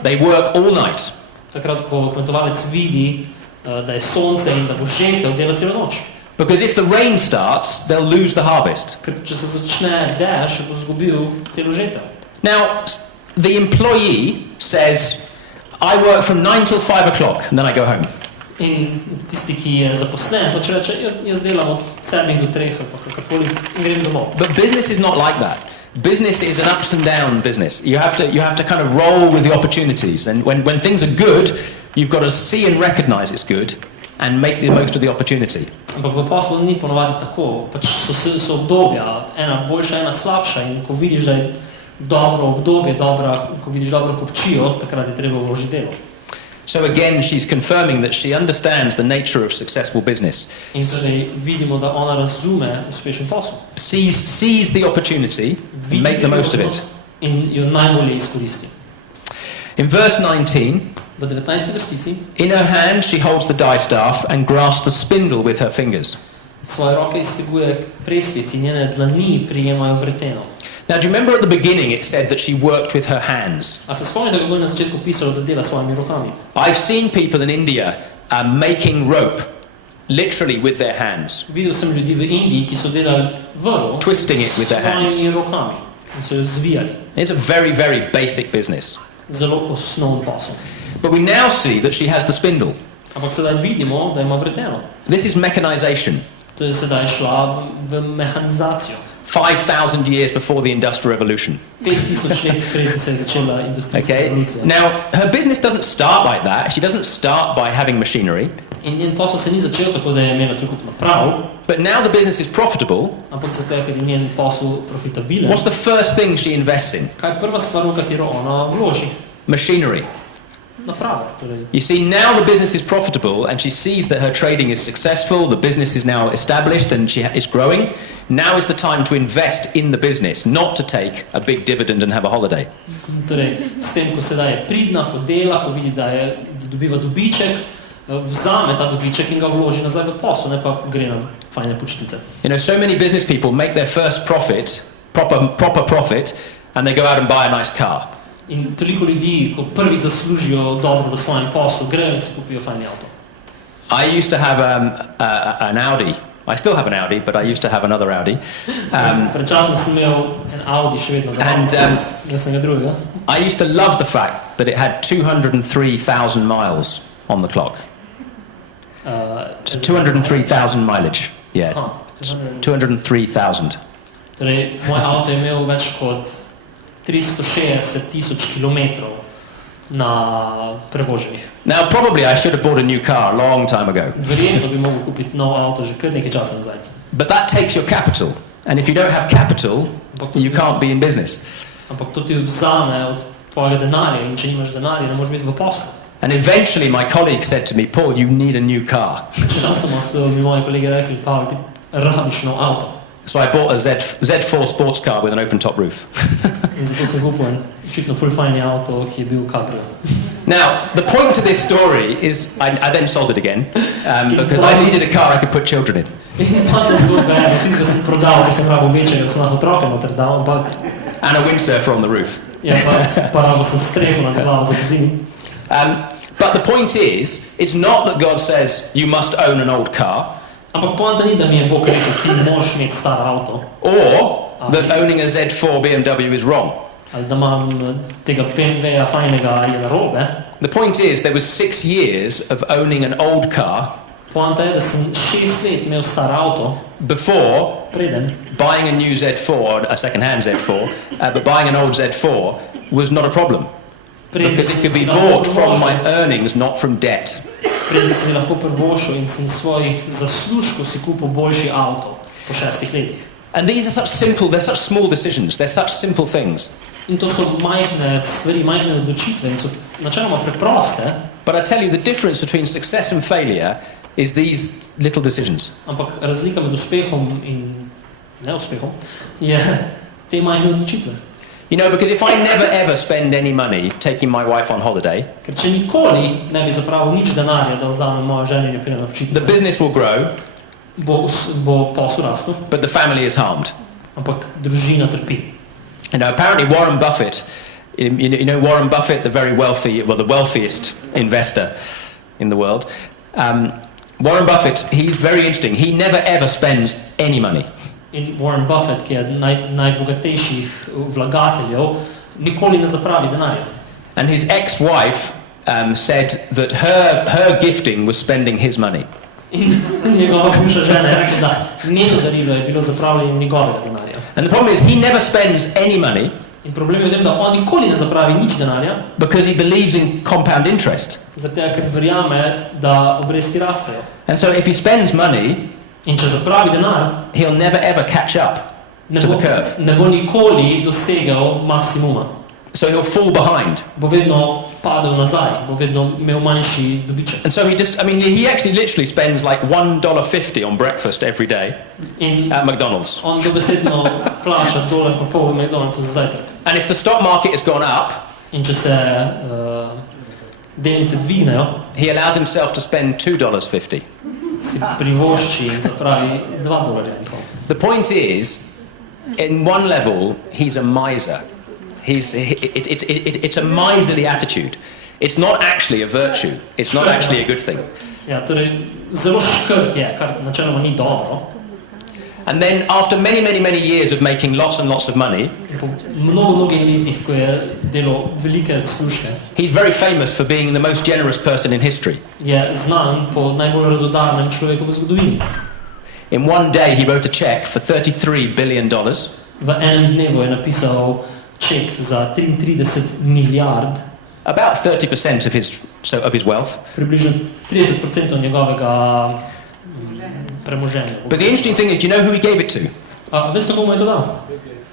they work all night. Takrat, ko kmetovalec vidi, da je sonce in da bo žetev, dela celo noč. Because if the rain starts, they'll lose the harvest. Ker če se začne dež, bo zgubil celo žetev. Now, the employee says, I work from 9 till 5 o'clock and then I go home. In tisti, ki je zaposlen, pač reče, jaz delam od 7 do 3, pa kakorkoli grem domov. But business is not like that. Business is an ups and down business. You have to kind of roll with the opportunities. And when things are good, you've got to see and recognize it's good and make the most of the opportunity. Ampak v poslu ni ponovadi tako. Pač so obdobja, ena boljša, ena slabša. In ko vidiš, da je dobro obdobje, ko vidiš dobro kupčijo, takrat je treba vložiti delo. So again, she's confirming that she understands the nature of successful business. In torej vidimo, da ona razume uspešen posel. Sees the opportunity and make the most of it. In jo najbolje izkoristi. In verse 19, v 19. vrstici, in her hand she holds the distaff and grasps the spindle with her fingers. Svoje roke izteguje preslic in njene dlani prijemajo vreteno. Now, do you remember at the beginning it said that she worked with her hands? A se spomnite, kako je na začetku pisalo, da dela svojimi rokami? I've seen people in India making rope, literally with their hands. Videl sem ljudi v Indiji, ki so delali vrv, twisting it with their hands. Svojimi rokami in so jo zvijali. It's a very, very basic business. Zelo osnoven posel. But we now see that she has the spindle. Ampak sedaj vidimo, da ima vreteno. This is mechanization. To je sedaj šla v mehanizacijo. 5,000 years before the Industrial Revolution. 5,000 let preden se je začela industrijska revolucija. Now, her business doesn't start like that. She doesn't start by having machinery. In njen posel se ni začel tako, da je imela celokupno naprav. But now the business is profitable. Ampak zato, ker je njen posel profitabilen. What's the first thing she invests in? Kaj je prva stvar, v katero ona vloži? Machinery. Naprave, torej. You see, now the business is profitable and she sees that her trading is successful, the business is now established and she is growing. Now is the time to invest in the business, not to take a big dividend and have a holiday. Torej, s tem, ko sedaj je pridna, ko dela, ko vidi, da dobiva dobiček, vzame ta dobiček in ga vloži nazaj v posel, ne pa gre na fajne počitnice. You know, so many business people make their first profit, proper profit, and they go out and buy a nice car. In toliko ljudi, ko prvič zaslužijo dobro v svojem poslu, grejo in si kupijo fajni avto. I used to have an Audi. I still have an Audi, but I used to have another Audi. Pred časom sem imel en Audi, še vedno ga imam, jaz sem ga drugega. I used to love the fact that it had 203,000 miles on the clock. 203,000 mileage. Yeah. 203,000. Torej, moj avto je imel več kot 360,000 kilometrov na prevoženih. Now, probably I should have bought a new car a long time ago. Verjetno bi mogel kupiti nov avto že kar nekaj časa nazaj. But that takes your capital. And if you don't have capital, you can't be in business. Ampak to ti vzame od tvojega denarja in če nimaš denarja, ne moreš biti v poslu. And eventually my colleague said to me, Paul, you need a new car. Časoma so mi moji kolegi rekli, Pavel, ti rabiš nov avto. So I bought a Z4 sports car with an open top roof. In zato sem kupil en očitno ful fajni avto, ki je bil cabrio. Now, the point to this story is, I then sold it again, because I needed a car I could put children in. In pa ta zgodba je, tistega sem prodal, ker sem rabo večjega, sem lahko otroke noter dal, ampak... And a windsurfer on the roof. Ja, pa rabo sem streho nad glavo za pozimi. But the point is, it's not that God says you must own an old car. Ampak poanta ni, da mi je Bog rekel, ti moraš imeti star avto. Or that owning a Z4 BMW is wrong. Ali da imam tega BMW-ja fajnega je narobe. The point is, there was 6 years of owning an old car. Poanta je, da sem 6 let imel star avto. Before preden buying a new Z4, a second-hand Z4, but buying an old Z4 was not a problem. Because it could be bought from my earnings, not from debt. Preden si lahko prvošel in si svojih zaslužkov si kupil boljši avto po 6 letih. And these are such simple, they're such small decisions, they're such simple things. In to so majhne stvari, majhne odločitve in so načeloma preproste. But I tell you, the difference between success and failure is these little decisions. Ampak razlika med uspehom in neuspehom je te majhne odločitve. You know, because if I never ever spend any money taking my wife on holiday, Ker če nikoli ne bi zapravil nič denarja, da vzamem mojo ženo in jo peljem na the počitnice, business will grow, bo posel rastel, but the family is harmed. ampak družina trpi. You know, apparently Warren Buffett, you know Warren Buffett, the very wealthy, well, the wealthiest investor in the world. Warren Buffett, he's very interesting. He never ever spends any money. In Warren Buffett, ki je najbogatejših vlagateljev, nikoli ne zapravi denarja. And his ex-wife said that her gifting was spending his money. In njegova bivša žena je rekla, da njeno darilo je bilo zapravljanje njegovega denarja. And the problem is he never spends any money In problem je v tem, da on nikoli ne zapravi nič denarja, because he believes in compound interest. zaradi tega, ker verjame, da obresti rastejo. And so if he spends money, In če zapravi denar, he'll never ever catch up to the curve. ne bo nikoli dosegel maksimuma. So he'll fall behind. Bo vedno padel nazaj, bo vedno imel manjši dobiček. And so he actually literally spends like $1.50 on breakfast every day In at McDonald's. on dobesedno plača $1.50 v McDonald'su za zajtrk. And if the stock market has gone up, In če se delnice dvignejo, he allows himself to spend $2.50. si privošči in zapravi $2.50. The point is, in one level, he's a miser. It's a miserly attitude. It's not actually a virtue. It's not actually a good thing. Ja, torej, zelo škrt je, kar načeloma ni dobro. And then after many years of making lots and lots of money, Po mnogih letih, ko je delal velike zaslužke, he's very famous for being the most generous person in history. je znan po najbolj radodarnem človeku v zgodovini. In one day he wrote a check for $33 billion. V enem dnevu je napisal ček za 33 milijard, About 30% of his wealth. približno 30% njegovega premoženja. But the interesting thing is, do you know who he gave it to? Veste, komu je to dal?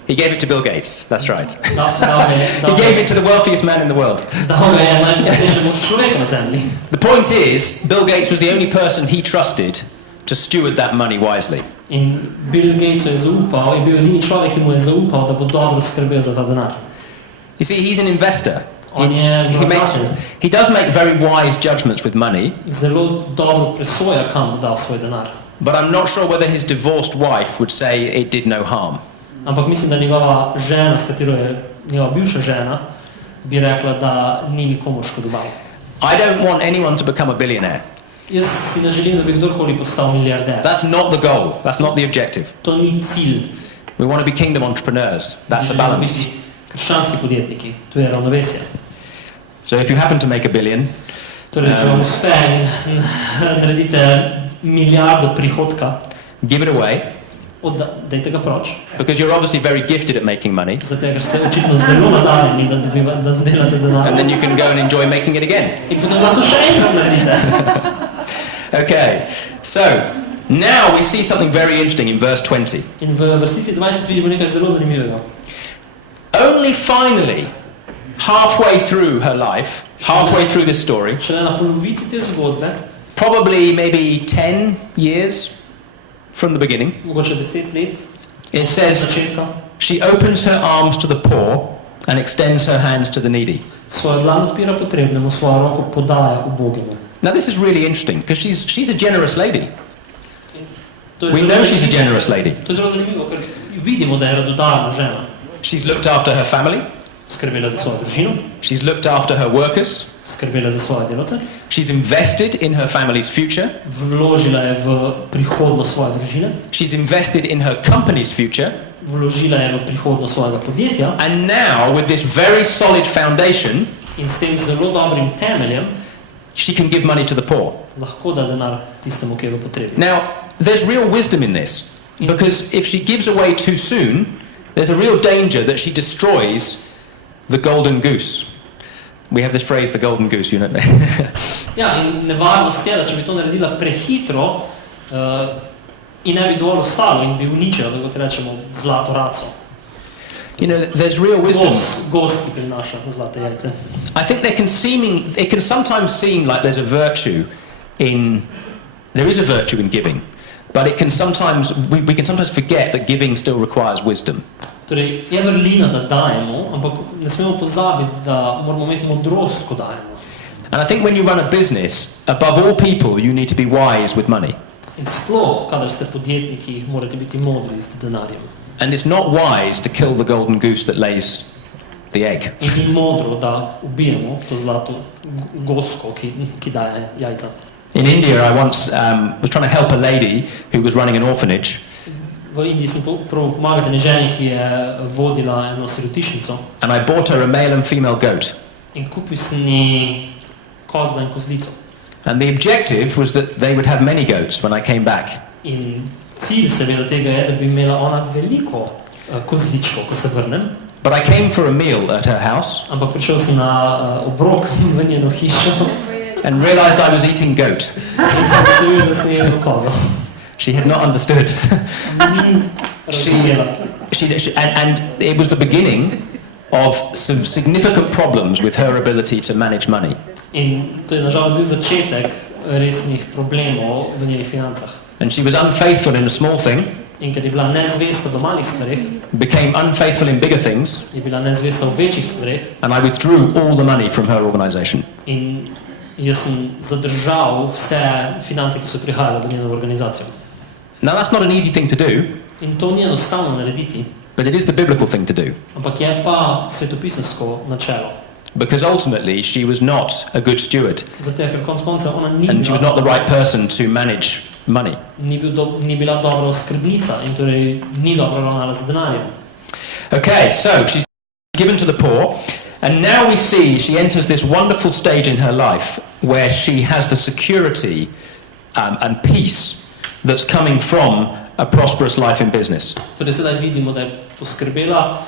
He gave it to Bill Gates. That's right. Dal He gave it to the wealthiest man in the world. ga je najbogatejšemu človeku na zemlji. The point is, Bill Gates was the only person he trusted to steward that money wisely. In Bill Gatesu je zaupal, je bil edini človek, ki mu je zaupal, da bo dobro skrbel za ta denar. You see, he's an investor. On je vlagatelj. He does make very wise judgments with money, Zelo dobro presoja, kam bo dal svoj denar. but I'm not sure whether his divorced wife would say it did no harm. Ampak mislim, da njegova žena, s katero je njegova bivša žena, bi rekla, da ni nikomu škodovala. I don't want anyone to become a billionaire. Jaz si ne želim, da bi kdorkoli postal milijarder. That's not the goal. That's not the objective. To ni cilj. We want to be kingdom entrepreneurs. That's a balance. Želimo biti krščanski podjetniki. To je ravnovesje. So if you happen to make a billion, Torej, če vam uspe in naredite milijardo prihodka, give it away, dajte ga proč. because you're obviously very gifted at making money, Zato, ker ste očitno zelo nadarjeni, da delate denar. and then you can go and enjoy making it again. In potem lahko še enkrat naredite. Okay, so now we see something very interesting in verse 20. In v vrstici 20 vidimo nekaj zelo zanimivega. Only finally, halfway through her life, halfway through this story, Šele na polovici te zgodbe, probably maybe 10 years from the beginning, mogoče 10 let, it od says, začetka, she opens her arms to the poor and extends her hands to the needy. svojo dlan odpira potrebnemu, svojo roko podaja ubogemu. Now this is really interesting because she's a generous lady. To je We zelo know she's a zanimivo. generous lady. To je zelo zanimivo, ker vidimo, da je radodarna žena. She's looked after her family. Skrbela za svojo družino, She's looked after her workers. skrbela za svoje delavce, She's invested in her family's future. vložila je v prihodnost svoje družine, She's invested in her company's future. vložila je v prihodnost svojega podjetja And now, with this very solid foundation, in s tem zelo dobrim temeljem she can give money to the poor. lahko da denar tistemu, ki je v potrebi. Now, there's real wisdom in this, because if she gives away too soon, there's a real danger that she destroys the golden goose. We have this phrase, the golden goose, you know. Ja, in nevarnost je, da če bi to naredila prehitro in ne bi dovolj ostalo in bi uničila, da kot rečemo, zlato raco. You know, there's real wisdom. Gost, ki prinaša zlate jajce. I think it can sometimes seem like there is a virtue in giving, but we can sometimes forget that giving still requires wisdom. Torej, je vrlina, da dajemo, ampak ne smemo pozabiti, da moramo imeti modrost, ko dajemo. And I think when you run a business, above all people, you need to be wise with money. In sploh, kadar ste podjetniki, morate biti modri z denarjem. And it's not wise to kill the golden goose that lays the egg. In ni modro, da ubijemo to zlato gosko, ki daje jajca. In India, I once was trying to help a lady who was running an orphanage. V Indiji sem pomagati eni ženi, ki je vodila eno sirotišnico. And I bought her a male and female goat. In kupil sem ji kozla in kozlico. And the objective was that they would have many goats when I came back. In cilj seveda tega je, da bi imela ona veliko kozličkov, ko se vrnem. But I came for a meal at her house. Ampak prišel sem na obrok v njeno hišo. And realized I was eating goat. In sem zagotovil, da sem jedel kozo. She had not understood. And it was the beginning of some significant problems with her ability to manage money. In to je nažalost bil začetek resnih problemov v njenih financah. And she was unfaithful in a small thing. In ker je bila nezvesta v malih stvareh, became unfaithful in bigger things. Je bila nezvesta v večjih stvareh. And I withdrew all the money from her organization. In jaz sem zadržal vse finance, ki so prihajale v njeno organizacijo. Now that's not an easy thing to do. In to ni enostavno narediti. But it is the biblical thing to do. Ampak je pa svetopisansko načelo. Because ultimately she was not a good steward. Zato ker konec koncev ona ni and she was not the right person to manage money. Ni bila dobra skrbnica in torej ni dobro ravnala z denarjem. Okay, so she's given to the poor, and now we see she enters this wonderful stage in her life where she has the security and peace that's coming from a prosperous life in business. Torej sedaj vidimo, da je poskrbela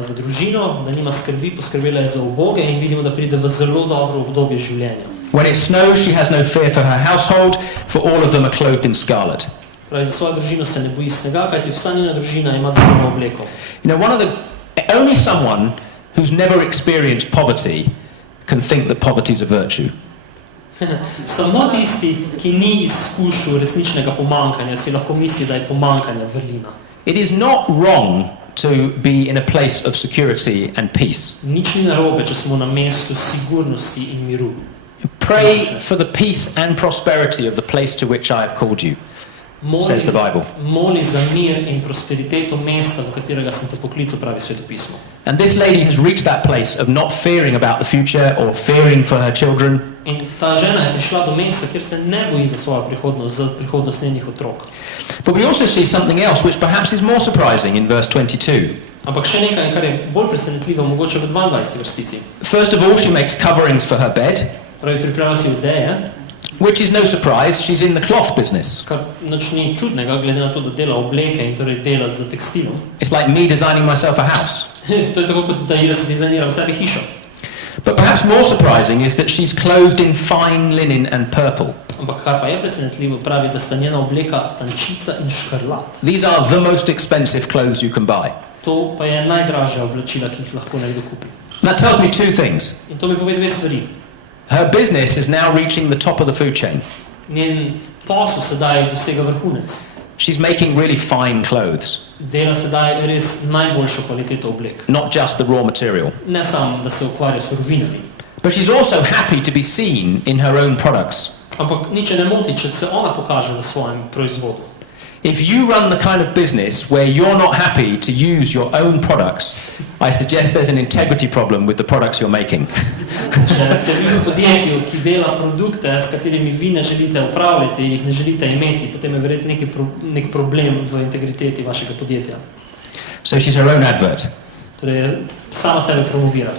za družino, da nima skrbi, poskrbela je za uboge in vidimo, da pride v zelo dobro obdobje življenja. When it snows, she has no fear for her household, for all of them are clothed in scarlet. Pravi, za svojo družino se ne boji snega, kajti vsa njena družina ima dobro obleko. You know, only someone who's never experienced poverty can think that poverty is a virtue. Samo tisti, ki ni izkušal resničnega pomankanja, si lahko misli, da je pomankanje vrlina. It is not wrong to be in a place of security and peace. Nič ni narobe, če smo na mestu sigurnosti in miru. Pray for the peace and prosperity of the place to which I have called you, says the Bible. Moli za mir in prosperiteto mesta, v katerega sem te poklical, pravi svetopismo. And this lady has reached that place of not fearing about the future or fearing for her children. In ta žena je prišla do mesta, kjer se ne boji za svojo prihodnost, za prihodnost njenih otrok. But we also see something else which perhaps is more surprising in verse 22. Ampak še nekaj, kar je bolj presenetljivo, mogoče v 22. vrstici. First of all, she makes coverings for her bed. Pravi, pripravlja si odeje. Which is no surprise, she's in the cloth business. Kar nič ni čudnega, glede na to, da dela obleke in torej dela z tekstilom. It's like me designing myself a house. To je tako, kot da jaz dizajniram sebi hišo. But perhaps more surprising is that she's clothed in fine linen and purple. Ampak kar pa je presenetljivo, pravi, da sta njena obleka tančica in škrlat. These are the most expensive clothes you can buy. To pa je najdražja oblačila, ki jih lahko nekdo kupi. And that tells me two things. In to mi pove dve stvari. Her business is now reaching the top of the food chain. Njen posel sedaj dosega vrhunec. She's making really fine clothes. Dela sedaj res najboljšo kvaliteto oblek. Not just the raw material. Ne samo, da se ukvarja s surovinami. But she's also happy to be seen in her own products. Ampak nič ne moti, če se ona pokaže v svojem proizvodu. If you run the kind of business where you're not happy to use your own products, I suggest there's an integrity problem with the products you're making. Če ste vi v podjetju, ki dela produkte, s katerimi vi ne želite upravljati, jih ne želite imeti, potem je verjetno nek problem v integriteti vašega podjetja. So she's her own advert. Torej, sama sebe promovira.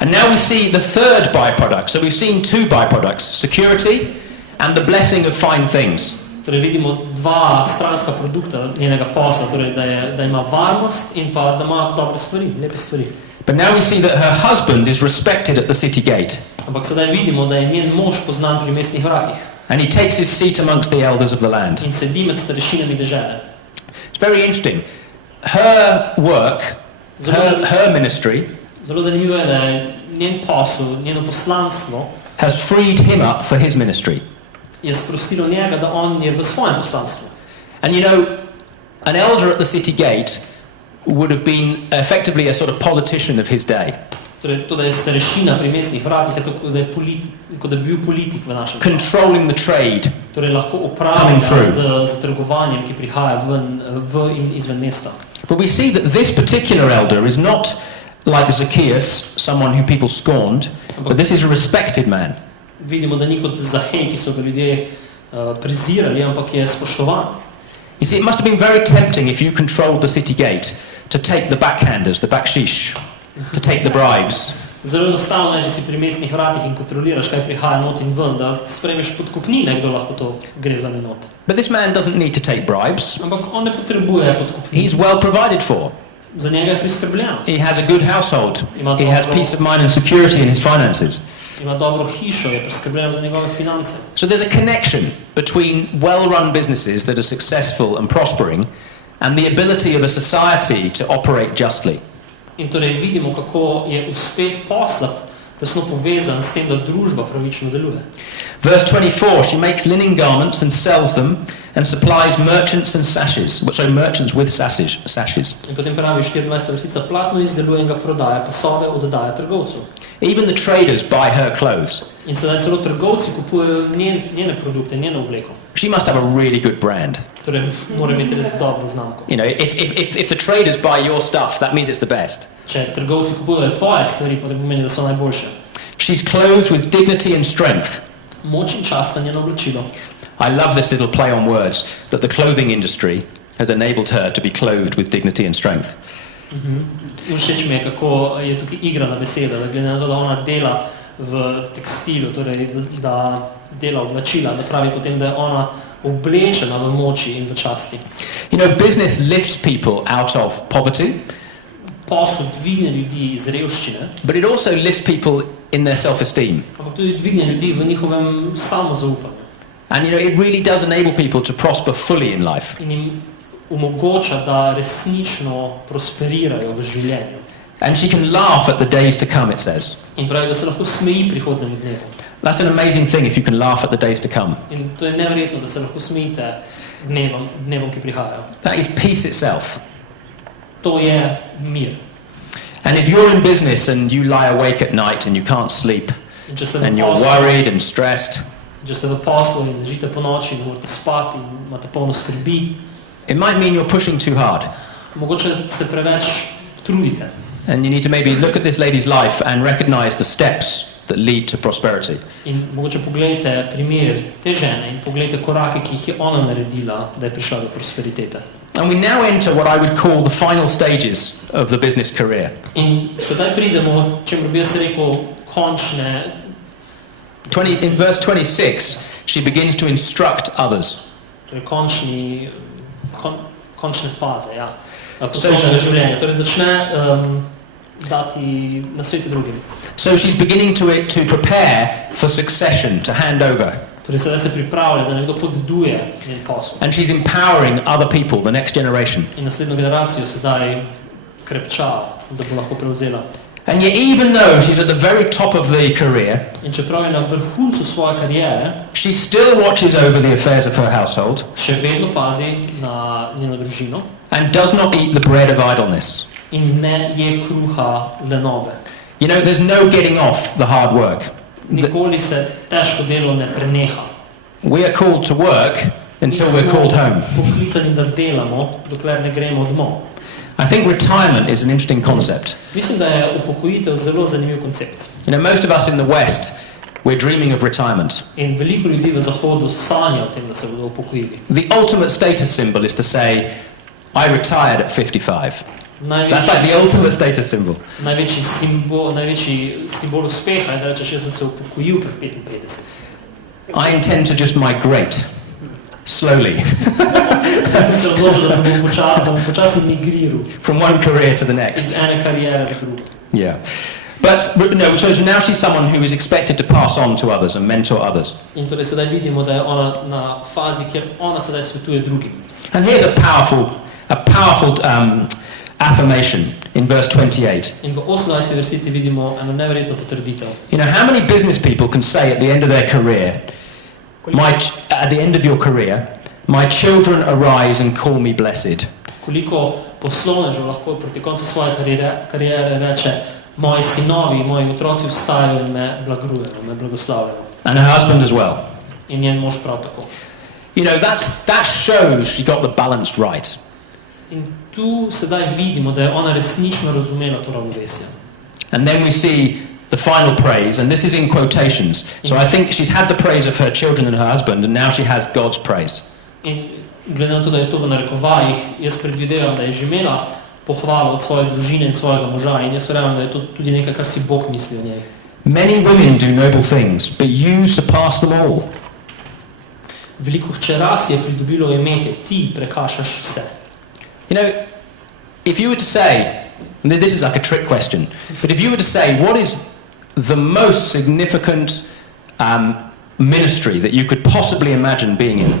And now we see the third byproduct. So we've seen two byproducts, security and the blessing of fine things. Torej vidimo dva stranska produkta njenega posla, torej da ima varnost in pa da ima dobre stvari, lepe stvari. But now we see that her husband is respected at the city gate. Ampak sedaj vidimo, da je njen mož poznan pri mestnih vratih. And he takes his seat amongst the elders of the land. In sedi med starešinami dežele. It's very interesting. Her work, her ministry, zelo zanimivo je, da je njen posel, njeno poslanstvo has freed him up for his ministry. Je sprostilo njega, da on je v svojem poslanstvu. And you know, an elder at the city gate would have been effectively a sort of politician of his day. Torej, to, da je starešina pri mestnih vratih, je tako, da je bil politik v našem času. Controlling the trade. Torej, lahko upravlja z trgovanjem, ki prihaja v in izven mesta. But we see that this particular elder is not like Zacchaeus, someone who people scorned, but this is a respected man. Vidimo, da ni kot Zahej, ki so ga ljudje prezirali, ampak je spoštovan. You see, it must have been very tempting if you controlled the city gate to take the backhanders, the bakshish, to take the bribes. Zelo enostavno je, če si pri mestnih vratih in kontroliraš, kaj prihaja not in ven, da sprejmeš podkupnine, kdo lahko to gre ven in not. But this man doesn't need to take bribes. Ampak on ne potrebuje podkupnin. He's well provided for. Za njega je priskrbljeno. He has a good household. He has peace of mind and security in his finances. Ima dobro hišo, je priskrbljeno za njegove finance. So there's a connection between well-run businesses that are successful and prospering and the ability of a society to operate justly. In torej vidimo, kako je uspeh posla tesno povezan s tem, da družba pravično deluje. Verse 24, she makes linen garments and sells them and supplies merchants and sashes. Sorry, merchants with sashes. In potem pravi 24. vrstica, platno izdeluje in ga prodaja, pasove oddaja trgovcu. Even the traders buy her clothes. In sedaj celo trgovci kupujejo njene produkte, njeno obleko. She must have a really good brand. Torej, mora imeti res dobro znamko. You know, if the traders buy your stuff, that means it's the best. Če trgovci kupujejo tvoje stvari, potem pomeni, da so najboljše. She's clothed with dignity and strength. Moč in čast na njeno oblačilo. I love this little play on words that the clothing industry has enabled her to be clothed with dignity and strength. Všeč mi je, kako je tukaj igra na beseda, da glede na to, da ona dela v tekstilu, torej da dela oblačila, da pravi potem, da je ona oblečena v moči in v časti. You know, business lifts people out of poverty. Posel dvigne ljudi iz revščine. But it also lifts people in their self-esteem. Ampak tudi dvigne ljudi v njihovem samozaupanju. And you know, it really does enable people to prosper fully in life. In jim omogoča, da resnično prosperirajo v življenju. And she can laugh at the days to come, it says. In pravi, da se lahko smeji prihodnemu dnevu. That's an amazing thing if you can laugh at the days to come. In to je neverjetno, da se lahko smejite dnevom, ki prihajajo. That is peace itself. To je mir. And if you're in business and you lie awake at night and you can't sleep and you're worried and stressed, če ste v poslu in ležite po noči in morate spati in imate polno skrbi, it might mean you're pushing too hard. Mogoče se preveč trudite. And you need to maybe look at this lady's life and recognize the steps that lead to prosperity. In mogoče pogledajte primer te žene in pogledajte korake, ki jih je ona naredila, da je prišla do prosperitete. And we now enter what I would call the final stages of the business career. In sedaj pridemo, čemu bi jaz rekel, končne. In verse 26, she begins to instruct others. Torej končne faze, ja. Poslovnega življenja. Torej začne dati nasvete drugim. So she's beginning to prepare for succession, to hand over. Torej sedaj se pripravlja, da nekdo podeduje njen posel. And she's empowering other people, the next generation. In naslednjo generacijo sedaj krepča, da bo lahko prevzela. And yet even though she's at the very top of the career, in čeprav je na vrhuncu svoje kariere, she still watches over the affairs of her household. Še vedno pazi na njeno družino. And does not eat the bread of idleness. In ne je kruha lenobe. You know, there's no getting off the hard work. Nikoli se težko delo ne preneha. We are called to work until we're called home. Poklicani, da delamo, dokler ne gremo domov. I think retirement is an interesting concept. Mislim, da je upokojitev zelo zanimiv koncept. You know, most of us in the West, we're dreaming of retirement. In veliko ljudi v Zahodu sanja o tem, da se bodo upokojili. The ultimate status symbol is to say, I retired at 55. That's like the ultimate status symbol. Največji simbol uspeha je, da rečeš, jaz sem se upokojil pri 55. I intend to just migrate slowly. Jaz sem se odločil, da bom počasi migriral. From one career to the next. Iz ene kariere do druge. Yeah. But no, so now she's someone who is expected to pass on to others and mentor others. In torej sedaj vidimo, da je ona na fazi, kjer ona sedaj svetuje drugim. And here's a powerful affirmation in verse 28. In v 28. vrstici vidimo eno neverjetno potrditev. You know, how many business people can say at the end of their career, at the end of your career, my children arise and call me blessed? Koliko poslovnežev lahko proti koncu svoje kariere reče, moji sinovi, moji otroci vstajajo in me blagrujejo, me blagoslavljajo. And her husband as well. In njen mož prav tako. You know, that shows she got the balance right. In tu sedaj vidimo, da je ona resnično razumela to ravnovesje. And then we see the final praise, and this is in quotations. So I think she's had the praise of her children and her husband, and now she has God's praise. In glede na to, da je to v narekovajih, jaz predvidevam, da je že imela pohvalo od svoje družine in svojega moža, in jaz verjamem, da je to tudi nekaj, kar si Bog misli o njej. Many women do noble things, but you surpass them all. Veliko hčera si je pridobilo imetje, ti prekašaš vse. You know, if you were to say, and this is like a trick question, but if you were to say, what is the most significant ministry that you could possibly imagine being in?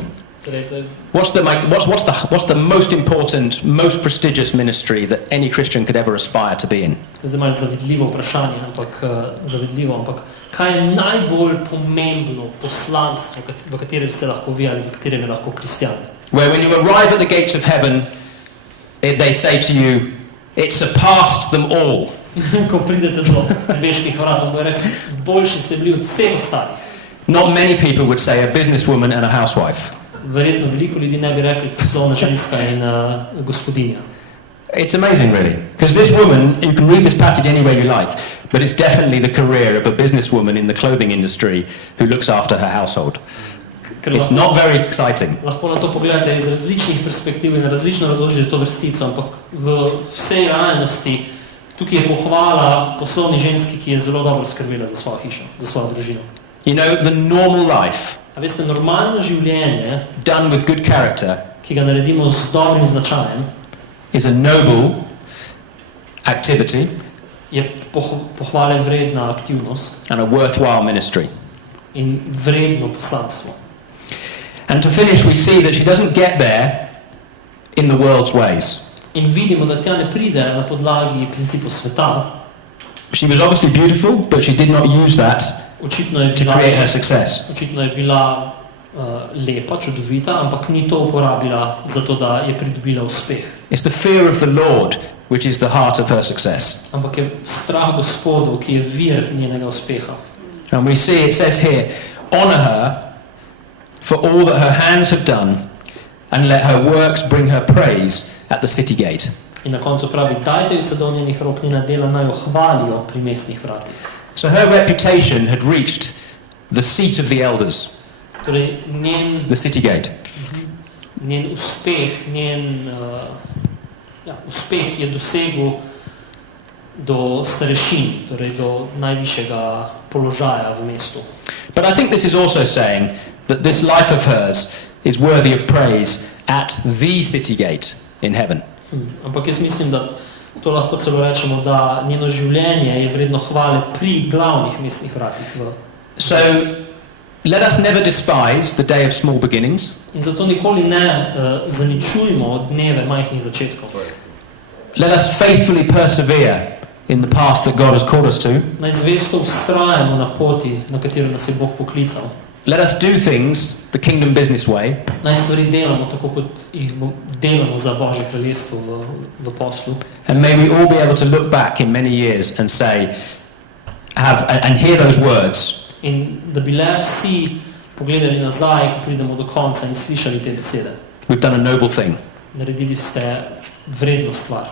What's the most important, most prestigious ministry that any Christian could ever aspire to be in? To je malo zavidljivo vprašanje, ampak kaj je najbolj pomembno poslanstvo, v katerem ste lahko vi ali v katerem je lahko kristjan? Where when you arrive at the gates of heaven, they say to you, it surpassed them all. Ko pridete do nebeških vrat, bodo rekli, boljši ste bili od vseh ostalih. Not many people would say a businesswoman and a housewife. Verjetno veliko ljudi ne bi rekli poslovna ženska in gospodinja. It's amazing, really, because this woman, you can read this passage any way you like, but it's definitely the career of a businesswoman in the clothing industry who looks after her household. It's not very exciting. Lahko na to pogledate iz različnih perspektiv in različno razložite to vrstico, ampak v vsej realnosti tukaj je pohvala poslovni ženski, ki je zelo dobro skrbela za svojo hišo, za svojo družino. You know, the normal life, a veste, normalno življenje, done with good character, ki ga naredimo z dobrim značajem, is a noble activity, je pohvale vredna aktivnost and a worthwhile ministry. In vredno poslanstvo. And to finish, we see that she doesn't get there in the world's ways. In vidimo, da tja ne pride na podlagi principov sveta. She was obviously beautiful, but she did not use that to create her success. Očitno je bila lepa, čudovita, ampak ni to uporabila zato, da je pridobila uspeh. It's the fear of the Lord which is the heart of her success. Ampak je strah Gospodov, ki je vir njenega uspeha. And we see, it says here, honor her for all that her hands have done, and let her works bring her praise at the city gate. In na koncu pravi, dajte ji do njenih rok, njena dela naj jo hvalijo pri mestnih vratih. So her reputation had reached the seat of the elders, torej, the city gate. Njen uspeh je dosegel do starešin, torej do najvišjega položaja v mestu. But I think this is also saying that this life of hers is worthy of praise at the city gate in heaven. Ampak jaz mislim, da to lahko celo rečemo, da njeno življenje je vredno hvale pri glavnih mestnih vratih. So, let us never despise the day of small beginnings. In zato nikoli ne zaničujmo dneve majhnih začetkov. Let us faithfully persevere in the path that God has called us to. Naj zvesto vztrajamo na poti, na katero nas je Bog poklical. Let us do things the kingdom business way. Naj stvari delamo tako, kot jih delamo za Božje kraljestvo v poslu. And may we all be able to look back in many years and say, and hear those words. In da bi le vsi pogledali nazaj, ko pridemo do konca in slišali te besede. We've done a noble thing. Naredili ste vredno stvar.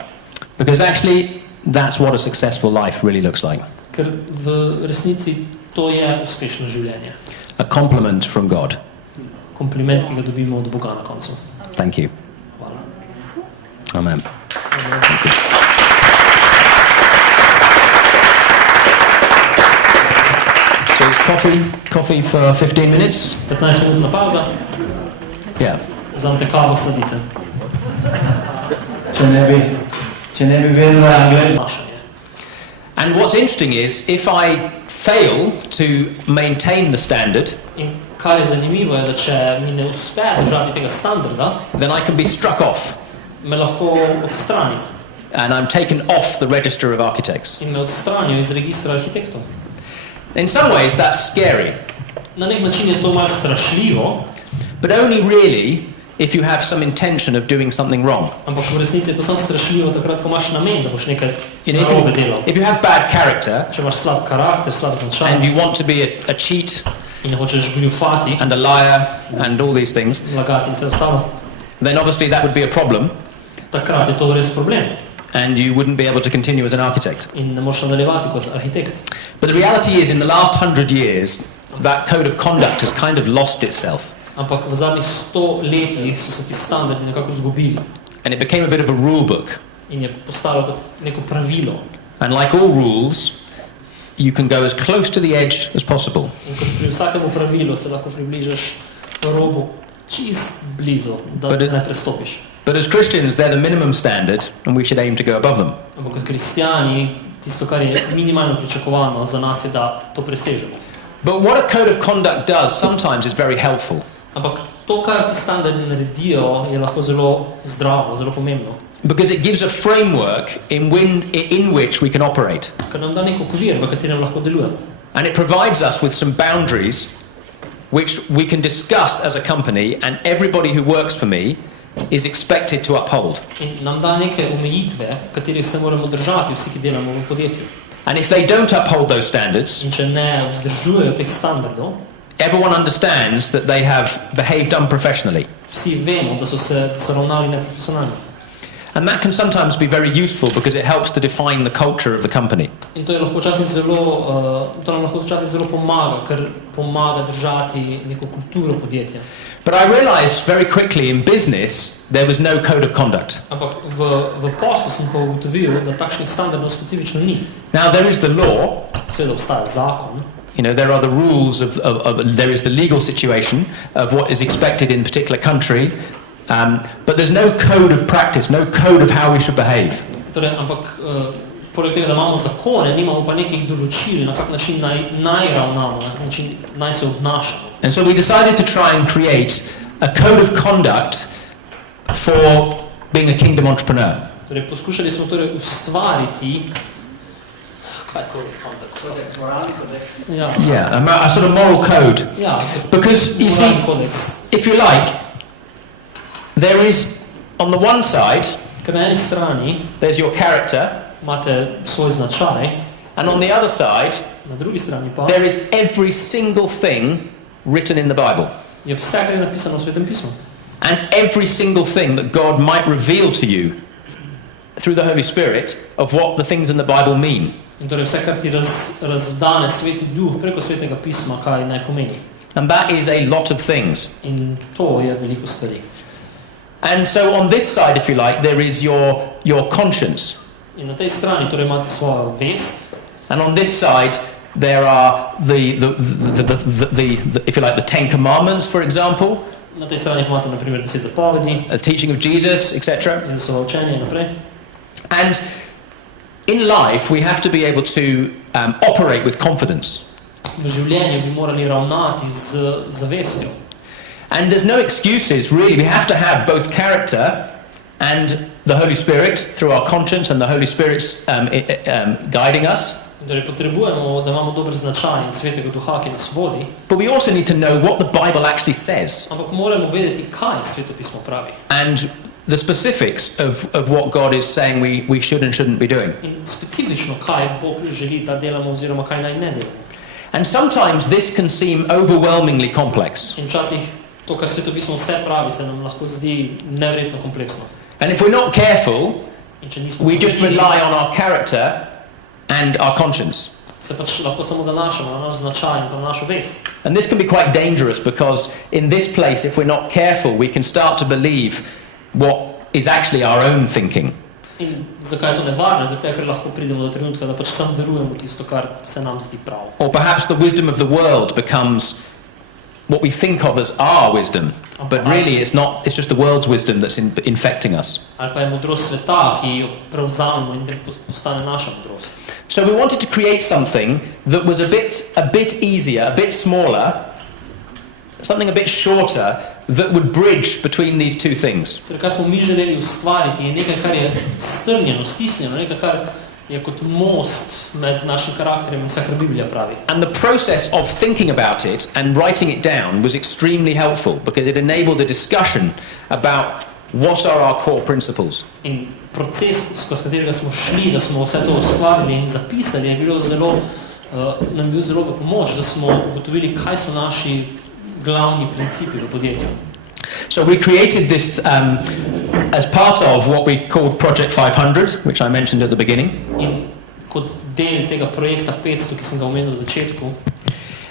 Because actually, that's what a successful life really looks like. Ker v resnici to je uspešno življenje. A compliment from God. Kompliment, ki ga dobimo od Boga na koncu. Thank you. Hvala. Amen. Thank you. So it's coffee for 15 minutes? 15-minutna pauza. Yeah. Vzamete kavo s sladice. Če ne bi vedela angleščine. And what's interesting is, if I fail to maintain the standard, In kar je zanimivo je, da če mi ne uspe držati tega standarda, then I can be struck off me lahko odstrani and I'm taken off the register of architects. in me odstranijo iz registra arhitektov. In some ways that's scary, Na nek način je to malo strašljivo, but only really if you have some intention of doing something wrong. ampak v resnici je to samo strašljivo takrat, ko imaš namen, da boš nekaj You know, narobe delal. if you have bad character Če imaš slab karakter, slab and značaj you want to be a cheat in hočeš goljufati, and a liar and all these things, lagati in vse ostalo, then obviously that would be a problem takrat je to res problem and you wouldn't be able to continue as an architect. in ne moreš nadaljevati kot arhitekt. But the reality is, in the last 100 years, that code of conduct has kind of lost itself. Ampak v zadnjih 100 letih so se ti standardi nekako zgubili And it became a bit of a rule book. in je postalo kot neko pravilo. And like all rules, you can go as close to the edge as possible. In kot pri vsakemu pravilu se lahko približaš robu čist blizu, da ne prestopiš. But as Christians, they're the minimum standard, and we should aim to go above them. Ampak kot kristjani, tisto, kar je minimalno pričakovano za nas, je, da to presežemo. But what a code of conduct does sometimes is very helpful. Ampak to, kar ti standardi naredijo, je lahko zelo zdravo, zelo pomembno. Because it gives a framework in which we can operate. Ker nam da nek okvir, v katerem lahko delujemo. And it provides us with some boundaries which we can discuss as a company, and everybody who works for me is expected to uphold. In nam da neke omejitve, katerih se moramo držati vsi, ki delamo v podjetju. And if they don't uphold those standards, In če ne vzdržujejo teh standardov, everyone understands that they have behaved unprofessionally. vsi vemo, da so ravnali neprofesionalno. And that can sometimes be very useful because it helps to define the culture of the company. In to je lahko včasih to nam lahko včasih zelo pomaga, ker pomaga držati neko kulturo podjetja. But I realized very quickly in business there was no code of conduct. Ampak v poslu sem pa ugotovil, da takšnih standardov specifično ni. Now there is the law, Seveda obstaja zakon, you know, there are the rules there is the legal situation of what is expected in a particular country, but there's no code of practice, no code of how we should behave. torej, ampak poleg tega, da imamo zakone, nimamo pa nekih določil, na kak način naj ravnamo, na kak način naj se obnašamo. And so we decided to try and create a code of conduct for being a kingdom entrepreneur. Torej, poskušali smo torej ustvariti kaj je code of conduct? Ja. Yeah, a sort of moral code. Ja, Because you see, moralni kodeks. if you like, there is on the one side Ker na eni strani there's your character, imate svoj značaj, and on the other side na drugi strani pa there is every single thing written in the Bible, je vse, kar je napisano v Svetem pismu. and every single thing that God might reveal to you through the Holy Spirit of what the things in the Bible mean. In torej vse, kar ti razdane Sveti Duh preko Svetega pisma, kaj naj pomeni. And that is a lot of things. In to je veliko stvari. And so on this side, if you like, there is your conscience. In na tej strani torej imate svojo vest, And on this side, there are the if you like, the 10 Commandments, for example, na tej strani imate na primer 10 zapovedi, the teaching of Jesus, etc. Jezusovo učenje in naprej. And in life, we have to be able to operate with confidence. V življenju bi morali ravnati z zavestjo. And there's no excuses, really. We have to have both character and the Holy Spirit through our conscience and the Holy Spirit's guiding us. Torej potrebujemo, da imamo dober značaj in Svetega Duha, ki nas vodi. But we also need to know what the Bible actually says. Ampak moramo vedeti, kaj Sveto pismo pravi. And the specifics of what God is saying we should and shouldn't be doing. In specifično, kaj Bog želi, da delamo oziroma kaj naj ne delamo. And sometimes this can seem overwhelmingly complex. In včasih to, kar Sveto pismo vse pravi, se nam lahko zdi neverjetno kompleksno. And if we're not careful, In če nismo we just pazljivi, rely on our character and our conscience. se pač lahko samo zanašamo na naš značaj in na našo vest. And this can be quite dangerous because in this place, if we're not careful, we can start to believe what is actually our own thinking. In zakaj je to nevarno? Zato, ker lahko pridemo do trenutka, da pač samo verujemo tisto, kar se nam zdi prav. Or perhaps the wisdom of the world becomes what we think of as our wisdom. But really it's not, it's just the world's wisdom that's infecting us. Ali pa je modrost sveta, ki jo prevzamemo in postane naša modrost. So we wanted to create something that was a bit easier, a bit smaller, something a bit shorter, that would bridge between these two things. Torej, kar smo mi želeli ustvariti, je nekaj, kar je strnjeno, stisnjeno, nekaj, kar je kot most med našim karakterjem in vse, kar Biblija pravi. And the process of thinking about it and writing it down was extremely helpful because it enabled a discussion about what are our core principles. In proces, skozi katerega smo šli, da smo vse to ustvarili in zapisali, je bilo zelo, nam je bil zelo v pomoč, da smo ugotovili, kaj so naši glavni principi v podjetju. So we created this as part of what we called Project 500, which I mentioned at the beginning. In kot del tega projekta 500, ki sem ga omenil v začetku.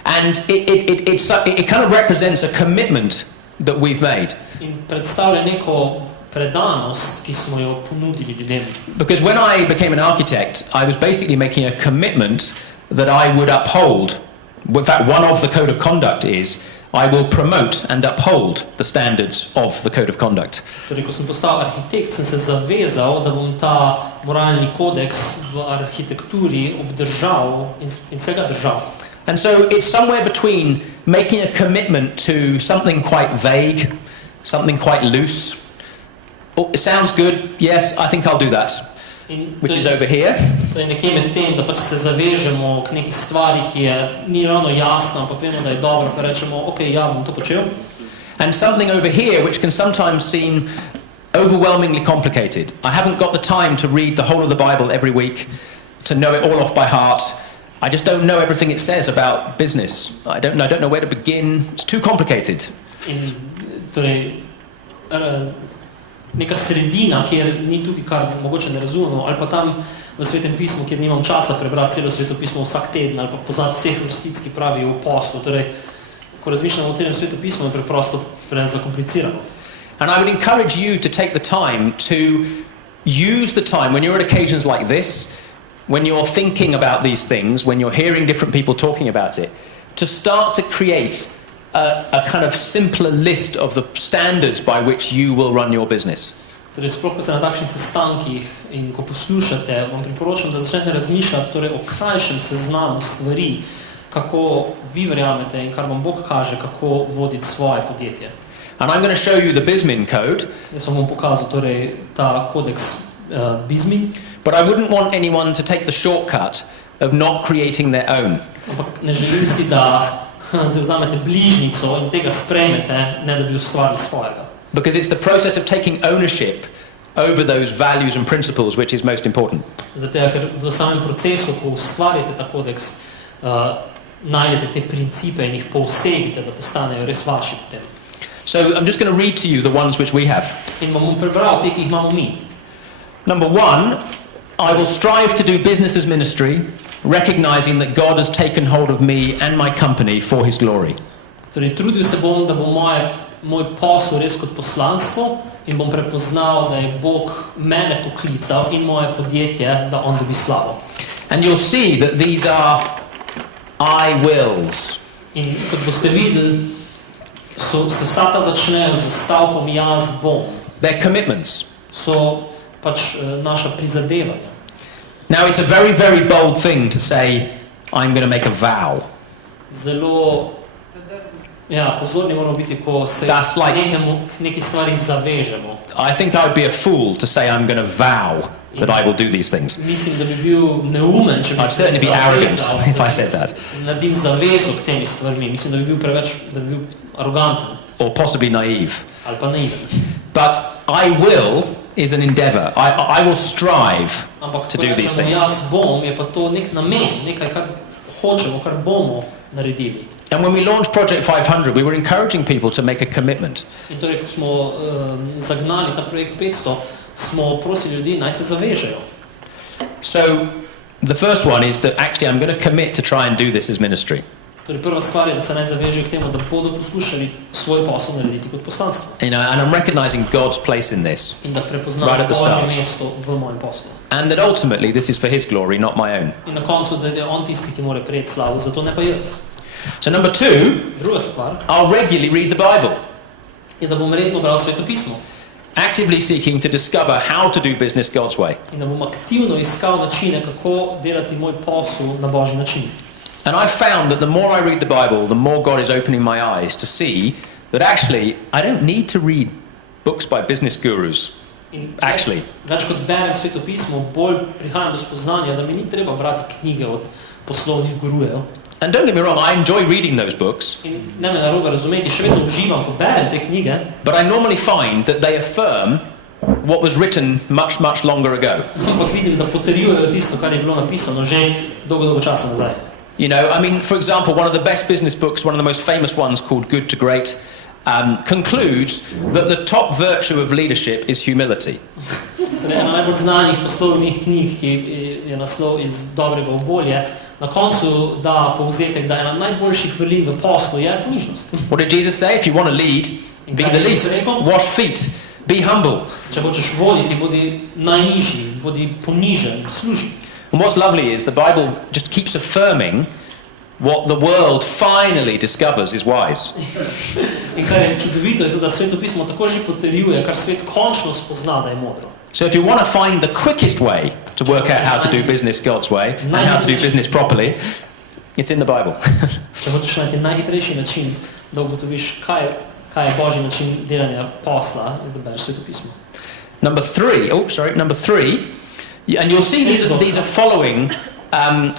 And it kind of represents a commitment that we've made. In predstavlja neko predanost, ki smo jo ponudili ljudem. Because when I became an architect, I was basically making a commitment that I would uphold. In fact, one of the code of conduct is I will promote and uphold the standards of the code of conduct. Torej, ko sem postal arhitekt, sem se zavezal, da bom ta moralni kodeks v arhitekturi obdržal in se ga držal. And so it's somewhere between making a commitment to something quite vague, something quite loose. Oh, it sounds good. Yes, I think I'll do that. Which is over here. To je nekje med tem, da pač se zavežemo k neki stvari, ki je ni ravno jasna, ampak vemo, da je dobro, pa rečemo, ok, ja, bom to počel. And something over here which can sometimes seem overwhelmingly complicated. I haven't got the time to read the whole of the Bible every week, to know it all off by heart. I just don't know everything it says about business. I don't know where to begin. It's too complicated. In torej neka sredina, kjer ni tukaj, kar mogoče ne razumemo, ali pa tam v Svetem pismu, kjer nimam časa prebrati celo Sveto pismo vsak teden, ali pa poznati vseh vrstic, ki pravijo v poslu. Torej, ko razmišljamo o celem Sveto pismu, je preprosto prezakomplicirano. And I would encourage you to take the time to use the time when you're at occasions like this, when you're thinking about these things, when you're hearing different people talking about it, to start to create a kind of simpler list of the standards by which you will run your business. Torej, sploh ko ste na takšnih sestankih in ko poslušate, vam priporočam, da začnete razmišljati torej, o krajšem seznamu stvari, kako vi verjamete in kar vam Bog kaže, kako voditi svoje podjetje. And I'm going to show you the BizMin code. Jaz vam bom pokazal torej, ta kodeks BizMin. But I wouldn't want anyone to take the shortcut of not creating their own. Ampak ne želim si, da vzamete bližnico in tega sprejmete, ne da bi ustvarili svojega. Because it's the process of taking ownership over those values and principles which is most important. Zato, ker v samem procesu, ko ustvarjate ta kodeks, najdete te principe in jih povsegite, da postanejo res vaši potem. So I'm just going to read to you the ones which we have. In vam bom prebral te, ki jih imamo mi. Number 1, I will strive to do business as ministry, recognizing that God has taken hold of me and my company for his glory. Torej, trudil se bom, da bo moj posel res kot poslanstvo in bom prepoznal, da je Bog mene poklical in moje podjetje, da on dobi slavo. And you'll see that these are I wills. In kot boste videli, se vsa ta začnejo z stavkom jaz bom. They're commitments. So pač naša prizadevanja. Now it's a very, very bold thing to say, I'm going to make a vow. Zelo, pozorni moramo biti, ko se neki stvari zavežemo. I think I would be a fool to say I'm going to vow that I will do these things. Mislim, da bi bil neumen, če bi I'd certainly be arrogant if I said that. Naredim zavezo k temi stvarmi. Mislim, da bi bil preveč, da bi bil aroganten. Or possibly naive. Ali pa naiven. But I will is an endeavor. I will strive to do these things. Jaz bom, je pa to nek namen, nekaj, kar hočemo, kar bomo naredili. And when we launched Project 500, we were encouraging people to make a commitment. In torej, ko smo zagnali ta projekt 500, smo prosili ljudi, naj se zavežejo. So the first one is that actually I'm going to commit to try and do this as ministry. Torej, prva stvar je, da se naj zavežejo k temu, da bodo poskušali svoj posel narediti kot poslanstvo. And I'm recognizing God's place in this. In da prepoznam Božje mesto v mojem poslu. And that ultimately this is for his glory, not my own. In na koncu, da je on tisti, ki mora prejeti slavu, zato ne pa jaz. So number 2, druga stvar, I'll regularly read the Bible. je da bom redno bral Sveto pismo. Actively seeking to discover how to do business God's way. In da bom aktivno iskal načine, kako delati moj posel na Božji način. And I've found that the more I read the Bible, the more God is opening my eyes to see that actually I don't need to read books by business gurus. Actually. Več kot berem Sveto pismo, bolj prihajam do spoznanja, da mi ni treba brati knjige od poslovnih gurujev. And don't get me wrong, I enjoy reading those books. In ne me narobe razumeti, še vedno uživam, ko berem te knjige. But I normally find that they affirm what was written much, much longer ago. Ampak vidim, da potrjujejo tisto, kar je bilo napisano že dolgo časa nazaj. You know, I mean, for example, one of the best business books, one of the most famous ones called Good to Great, concludes that the top virtue of leadership is humility. Ena najbolj znanih poslovnih knjig, ki je naslov Iz dobrega v bolje, na koncu da povzetek, da ena najboljših vrlin v poslu je ponižnost. What did Jesus say? If you want to lead, be the least, wash feet, be humble. Če hočeš voditi, bodi najnižji, bodi ponižen, služi. And what's lovely is the Bible just keeps affirming what the world finally discovers is wise. In kar je čudovito je to, da Sveto pismo tako že potrjuje, kar svet končno spozna, da je modro. So if you want to find the quickest way to work out how to do business God's way and how to do business properly, it's in the Bible. Če hočeš najti najhitrejši način, da ugotoviš, kaj je Božji način delanja posla, je da bereš Sveto pismo. Number three, and you'll see these are following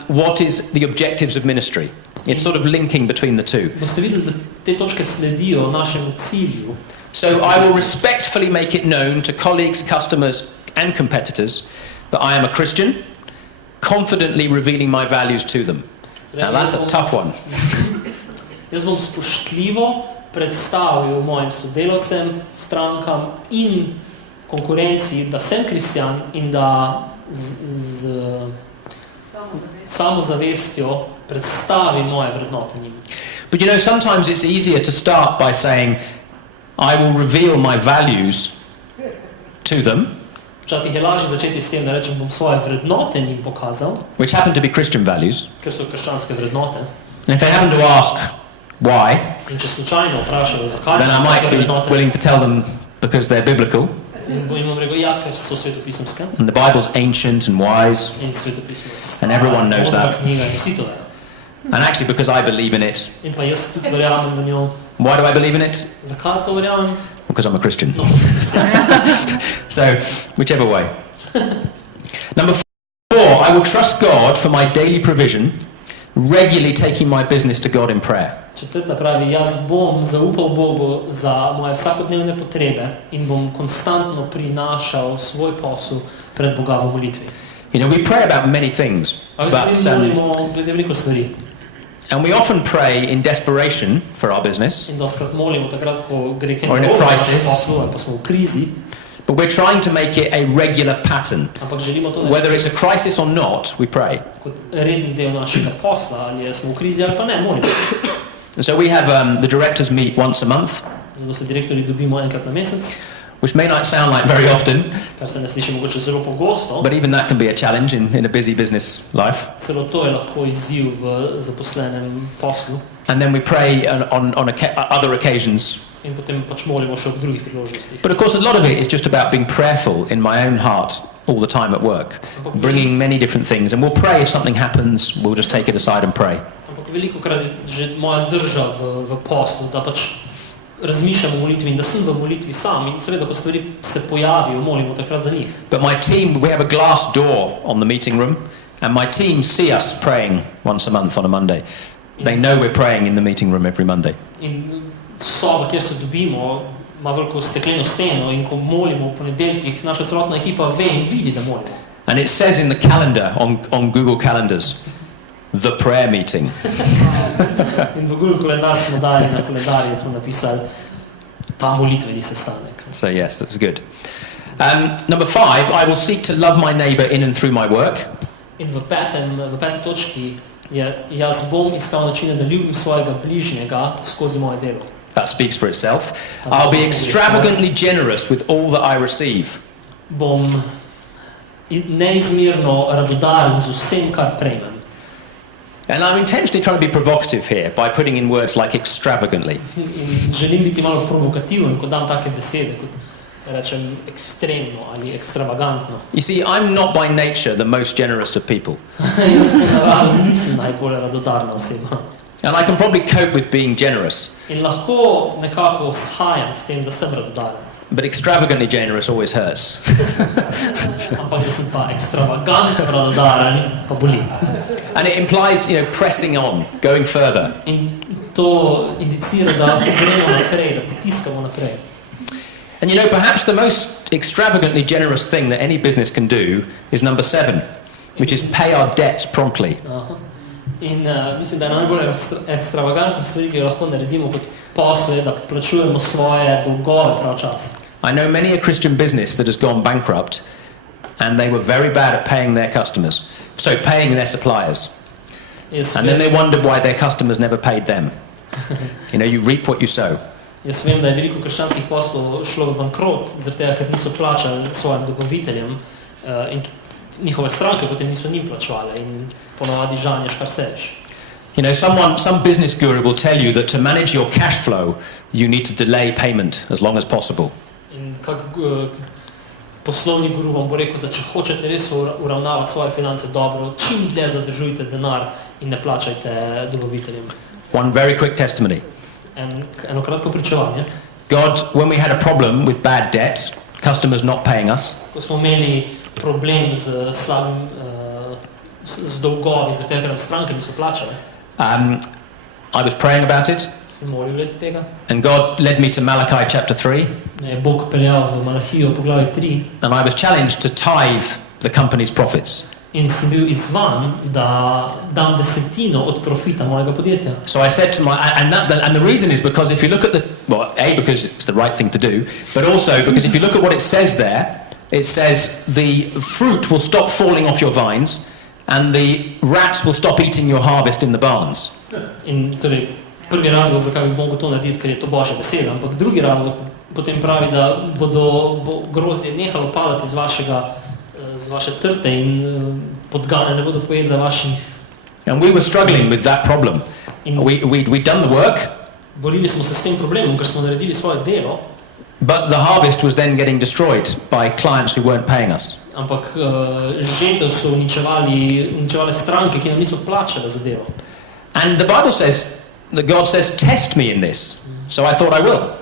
what is the objectives of ministry. It's sort of linking between the two. Boste videli, da te točke sledijo našemu cilju. So I will respectfully make it known to colleagues, customers and competitors that I am a Christian, confidently revealing my values to them. Now that's a tough one. Jaz bom spoštljivo predstavil mojim sodelavcem, strankam in konkurenci, da sem kristjan in da z samozavestjo predstavim moje vrednote njim. But you know, sometimes it's easier to start by saying, I will reveal my values to them. Včasih je lažje začeti s tem, da rečem, bom svoje vrednote njim pokazal, which happen to be Christian values. Ker so krščanske vrednote. And if they happen to ask why, in če slučajno vprašajo, zakaj, then I might be willing to tell them because they're biblical. In bom rekel, ja, ker so svetopisemske. And the Bible's ancient and wise. In svetopismo je stara, and everyone knows that. Knjiga, in vsi to vejo. And actually, because I believe in it. In pa jaz tudi verjamem v njo. Why do I believe in it? Zakaj to verjamem? Because I'm a Christian. No. So, whichever way. Number 4, I will trust God for my daily provision, regularly taking my business to God in prayer. Četrta pravi, jaz bom zaupal Bogu za moje vsakodnevne potrebe in bom konstantno prinašal svoj posel pred Boga v molitvi. You know, we pray about many things, but veliko stvari. And we often pray in desperation for our business. In doskrat molimo takrat, ko gre or in a crisis. Pa smo v krizi. But we're trying to make it a regular pattern. Ampak želimo to, whether it's a crisis or not, we pray. Kot reden del našega posla, ali smo v krizi ali pa ne, molimo. And so we have the directors meet once a month. Zato se direktorji dobimo enkrat na mesec. Which may not sound like very often, kar se ne sliši mogoče zelo pogosto, but even that can be a challenge in a busy business life. Celo to je lahko izziv v zaposlenem poslu. And then we pray on other occasions. In potem pač molimo še ob drugih priložnostih. But of course a lot of it is just about being prayerful in my own heart all the time at work, bringing many different things, and we'll pray if something happens, we'll just take it aside and pray. Ampak velikokrat je že moja drža v poslu, da pač razmišljam o molitvi in da sem v molitvi sam in seveda, ko stvari se pojavijo, molimo takrat za njih. But my team, we have a glass door on the meeting room, and my team see us praying once a month on a Monday. They know we're praying in the meeting room every Monday. In soba, kjer se dobimo, ima veliko stekleno steno in ko molimo v ponedeljkih, naša celotna ekipa ve in vidi, da molimo. And it says in the calendar, on Google Calendars, the prayer meeting. In v Google kalendar smo dali na kalendarje, smo napisali ta molitveni sestanek. So yes, that's good. Number 5, I will seek to love my neighbor in and through my work. In v peti točki je, jaz bom iskal načine, da ljubim svojega bližnjega skozi moje delo. That speaks for itself. I'll be extravagantly generous with all that I receive. Bom neizmerno radodaren z vsem, kar prejmem. And I'm intentionally trying to be provocative here by putting in words like extravagantly. In želim biti malo provokativen, ko dam take besede, kot rečem ekstremno ali ekstravagantno. You see, I'm not by nature the most generous of people. Jaz po naravi nisem najbolj radodarna oseba. And I can probably cope with being generous. In lahko nekako shajam s tem, da sem radodaren. But extravagantly generous always hurts. Ampak da sem pa ekstravagantno radodaren, pa boli. And it implies, pressing on, going further. In to indicira, da gremo naprej, da potiskamo naprej. And perhaps the most extravagantly generous thing that any business can do is number 7, which is pay our debts promptly. In mislim, da je najbolj ekstravagantna stvari, ki jo lahko naredimo kot posel, je, da plačujemo svoje dolgove pravočasno. I know many a Christian business that has gone bankrupt and they were very bad at paying their customers, so paying their suppliers. And then they wondered why their customers never paid them. You reap what you sow. Jaz vem, da je veliko krščanskih poslov šlo v bankrot, zaradi tega, ker niso plačali svojim dobaviteljem in njihove stranke potem niso njim plačevale in ponavadi žanješ, kar seješ. Some business guru will tell you that to manage your cash flow, you need to delay payment as long as possible. In poslovni guru vam bo rekel, da če hočete res uravnavati svoje finance dobro, čim dlje zadržujte denar in ne plačajte dobaviteljem. One very quick testimony. Eno kratko pričevanje. God, when we had a problem with bad debt, customers not paying us, ko smo imeli problem z slabim, z dolgovi, za tega, ker nam stranke niso plačale, I was praying about it, sem molil glede tega. And God led me to Malachi chapter 3. Me je Bog peljal v Malahijo poglavje 3. And I was challenged to tithe the company's profits. In sem bil izzvan, da dam desetino od profita mojega podjetja. So I said to and the reason is because if you look at because it's the right thing to do, but also because if you look at what it says there, it says the fruit will stop falling off your vines and the rats will stop eating your harvest in the barns. In torej, prvi razlog, zakaj bi mogel to narediti, ker je to Božja beseda, ampak drugi razlog potem pravi, da bo grozdje nehalo padati z vaše trte in podgane ne bodo pojedle vaših. And we were struggling with that problem. We'd done the work. Borili smo se s tem problemom, ker smo naredili svoje delo. But the harvest was then getting destroyed by clients who weren't paying us. Ampak žetev so uničevale stranke, ki nam niso plačale za delo. And the Bible says, that God says, test me in this. So I thought I will.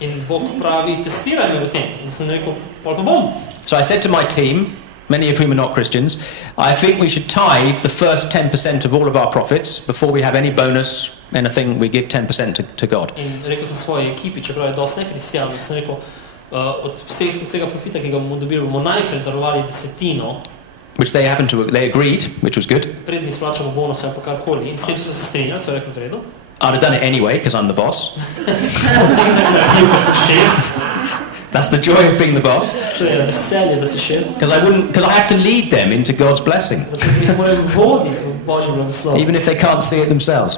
In Bog pravi, testiraj me v tem. In sem rekel, pol pa bom. So I said to my team, many of whom are not Christians, I think we should tithe the first 10% of all of our profits before we have any bonus, anything, we give 10% to God. In rekel sem svoji ekipi, čeprav je dosti nekristjanov, sem rekel, od vsega profita, ki ga bomo dobili, bomo najprej darovali desetino. Which they agreed, which was good. Predni splačamo bonuse ali karkoli. In s tem so se strinjali, so rekli v redu. I'd have done it anyway, because I'm the boss. That's the joy of being the boss. Because I have to lead them into God's blessing. Even if they can't see it themselves.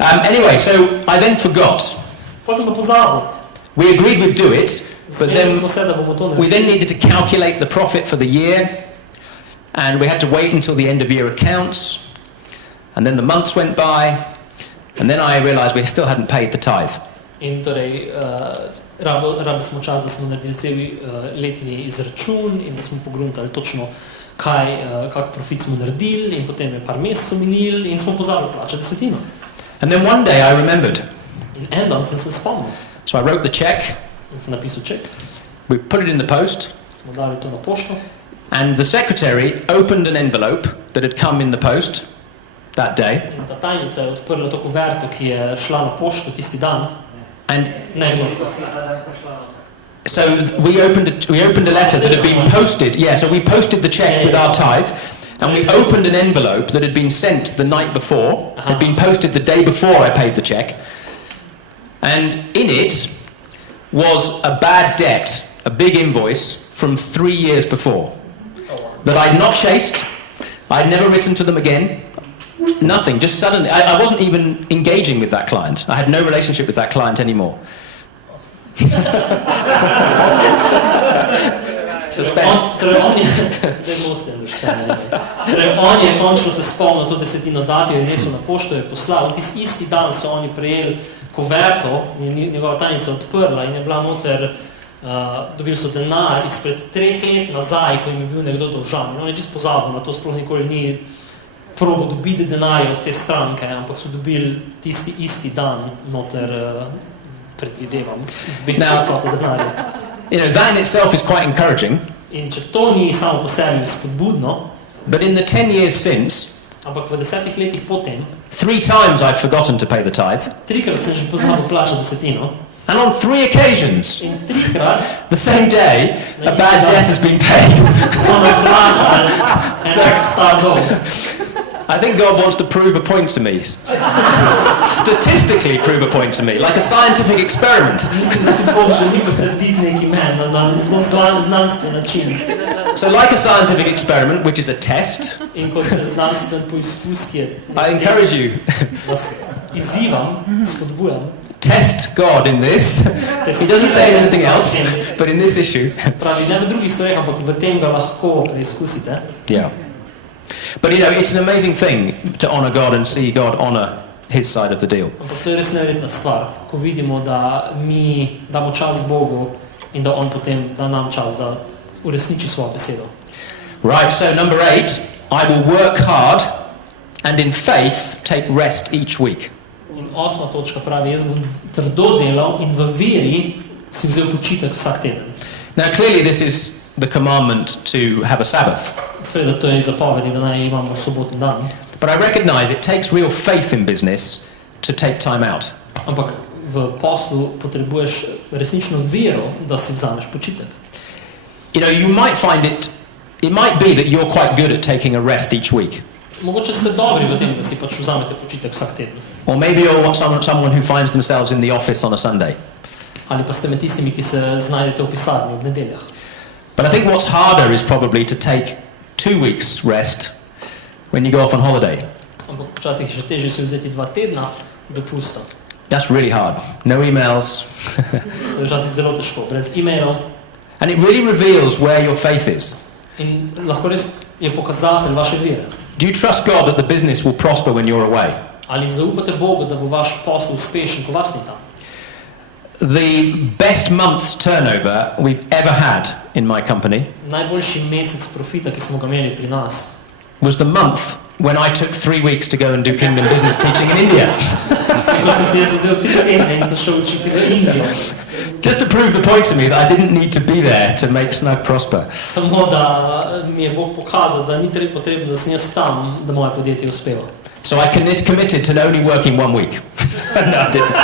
Anyway, so I then forgot. We agreed we'd do it, but then we then needed to calculate the profit for the year, and we had to wait until the end of year accounts, and then the months went by, and then I realized we still hadn't paid the tithe. In torej, rabili smo čas, da smo naredili cel letni izračun in da smo pogruntali točno, kak profit smo naredili, in potem je par mesecev minili in smo pozabili plačati desetino. And then one day I remembered. In en dan sem se spomnil. So I wrote the check. In sem napisal ček. We put it in the post. Smo dali to na pošto. And the secretary opened an envelope that had come in the post that day. In ta tajnica je odprla to kuverto, ki je šla na pošto tisti dan. And so we opened a letter that had been posted. Yeah, so we posted the check with our tithe, and we opened an envelope that had been sent the night before. Had been posted the day before I paid the check, and in it was a bad debt, a big invoice from 3 years before that I'd not chased. I'd never written to them again. Nothing, just suddenly, I wasn't even engaging with that client. I had no relationship with that client anymore. Suspense. On je končno se spomnil to desetino dati, jo je nesel na pošto, jo je poslal. In isti dan so oni prejeli kuverto in njegova tajnica odprla in je bila noter, dobili so denar izpred 3 let nazaj, ko jim je bil nekdo dolžan. In on je čisto pozabil na to, sploh nikoli ni probo dobiti denarja od te stranke, ampak so dobili tisti isti dan noter, predvidevam, večjo vsoto denarja. That in itself is quite encouraging. In če to ni samo po sebi spodbudno, But in the 10 years since, ampak v 10 letih potem, 3 times I've forgotten to pay the tithe. 3-krat sem že pozabil plačati desetino. And on 3 occasions, In 3-krat the same day, a bad debt has been paid. so me plačali enak star dolg. I think God wants to prove a point to me. Statistically prove a point to me, like a scientific experiment. Mislim, da si Bog želi potrditi neki men na zelo znanstven način. So like a scientific experiment, which is a test, In kot znanstven poizkus, ki je I encourage you, vas izzivam, spodbujam, test God in this. He doesn't say anything else, but in this issue. pravi, ne v drugih stvareh, ampak v tem ga lahko preizkusite. Yeah. But it's an amazing thing to honor God and see God honor his side of the deal. Ampak to je res neverjetna stvar, ko vidimo, da mi damo čas Bogu in da on potem da nam čas, da uresniči svojo besedo. Right, so number 8, I will work hard and in faith take rest each week. In 8. točka pravi, jaz bom trdo delal in v veri si vzel počitek vsak teden. Now clearly this is the commandment to have a Sabbath. Seveda to je zapovedi, da naj imamo sobotni dan. But I recognize it takes real faith in business to take time out. Ampak v poslu potrebuješ resnično vero, da si vzameš počitek. You might find it might be that you're quite good at taking a rest each week. Mogoče ste dobri v tem, da si pač vzamete počitek vsak teden. Or maybe you're someone who finds themselves in the office on a Sunday. Ali pa ste med tistimi, ki se znajdete v pisarni ob nedeljah. But I think what's harder is probably to take 2 weeks rest when you go off on holiday. Ampak včasih je še težje si vzeti 2 tedna dopusta. That's really hard. No emails. To je včasih zelo težko, brez e-mailov. And it really reveals where your faith is. In lahko res je pokazatelj vaše vere. Do you trust God that the business will prosper when you're away? Ali zaupate Bogu, da bo vaš posel uspešen, ko vas ni tam? The best month's turnover we've ever had in my company Najboljši mesec profita, ki smo ga imeli pri nas, was the month when I took 3 weeks to go and do Kingdom Business teaching in India. ko sem si jaz vzel 3 tedne in zašel učiti v Indijo. Just to prove the point to me that I didn't need to be there to make Snug prosper. Samo da mi je Bog pokazal, da ni potrebno, da sem jaz tam, da moje podjetje uspeva. So I committed to only working 1 week. No, I didn't.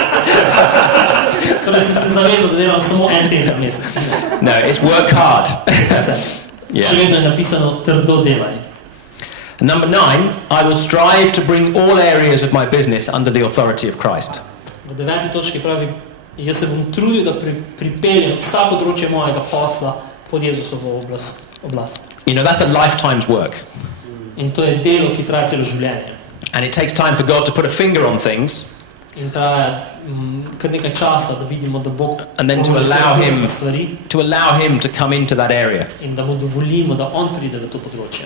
Torej sem se zavezal, da delam samo 1 teden mesec. No, it's work hard. Še vedno je napisano trdo delaj. Number 9, I will strive to bring all areas of my business under the authority of Christ. V 9. točki pravi, jaz se bom trudil, da pripeljem vsa področje mojega posla pod Jezusovo oblast. That's a lifetime's work. In to je delo, ki traja celo življenje. And it takes time for God to put a finger on things. In traja kar nekaj časa, da vidimo, da Bog And then to allow him to come into that area. In da mu dovolimo, da on pride v to področje.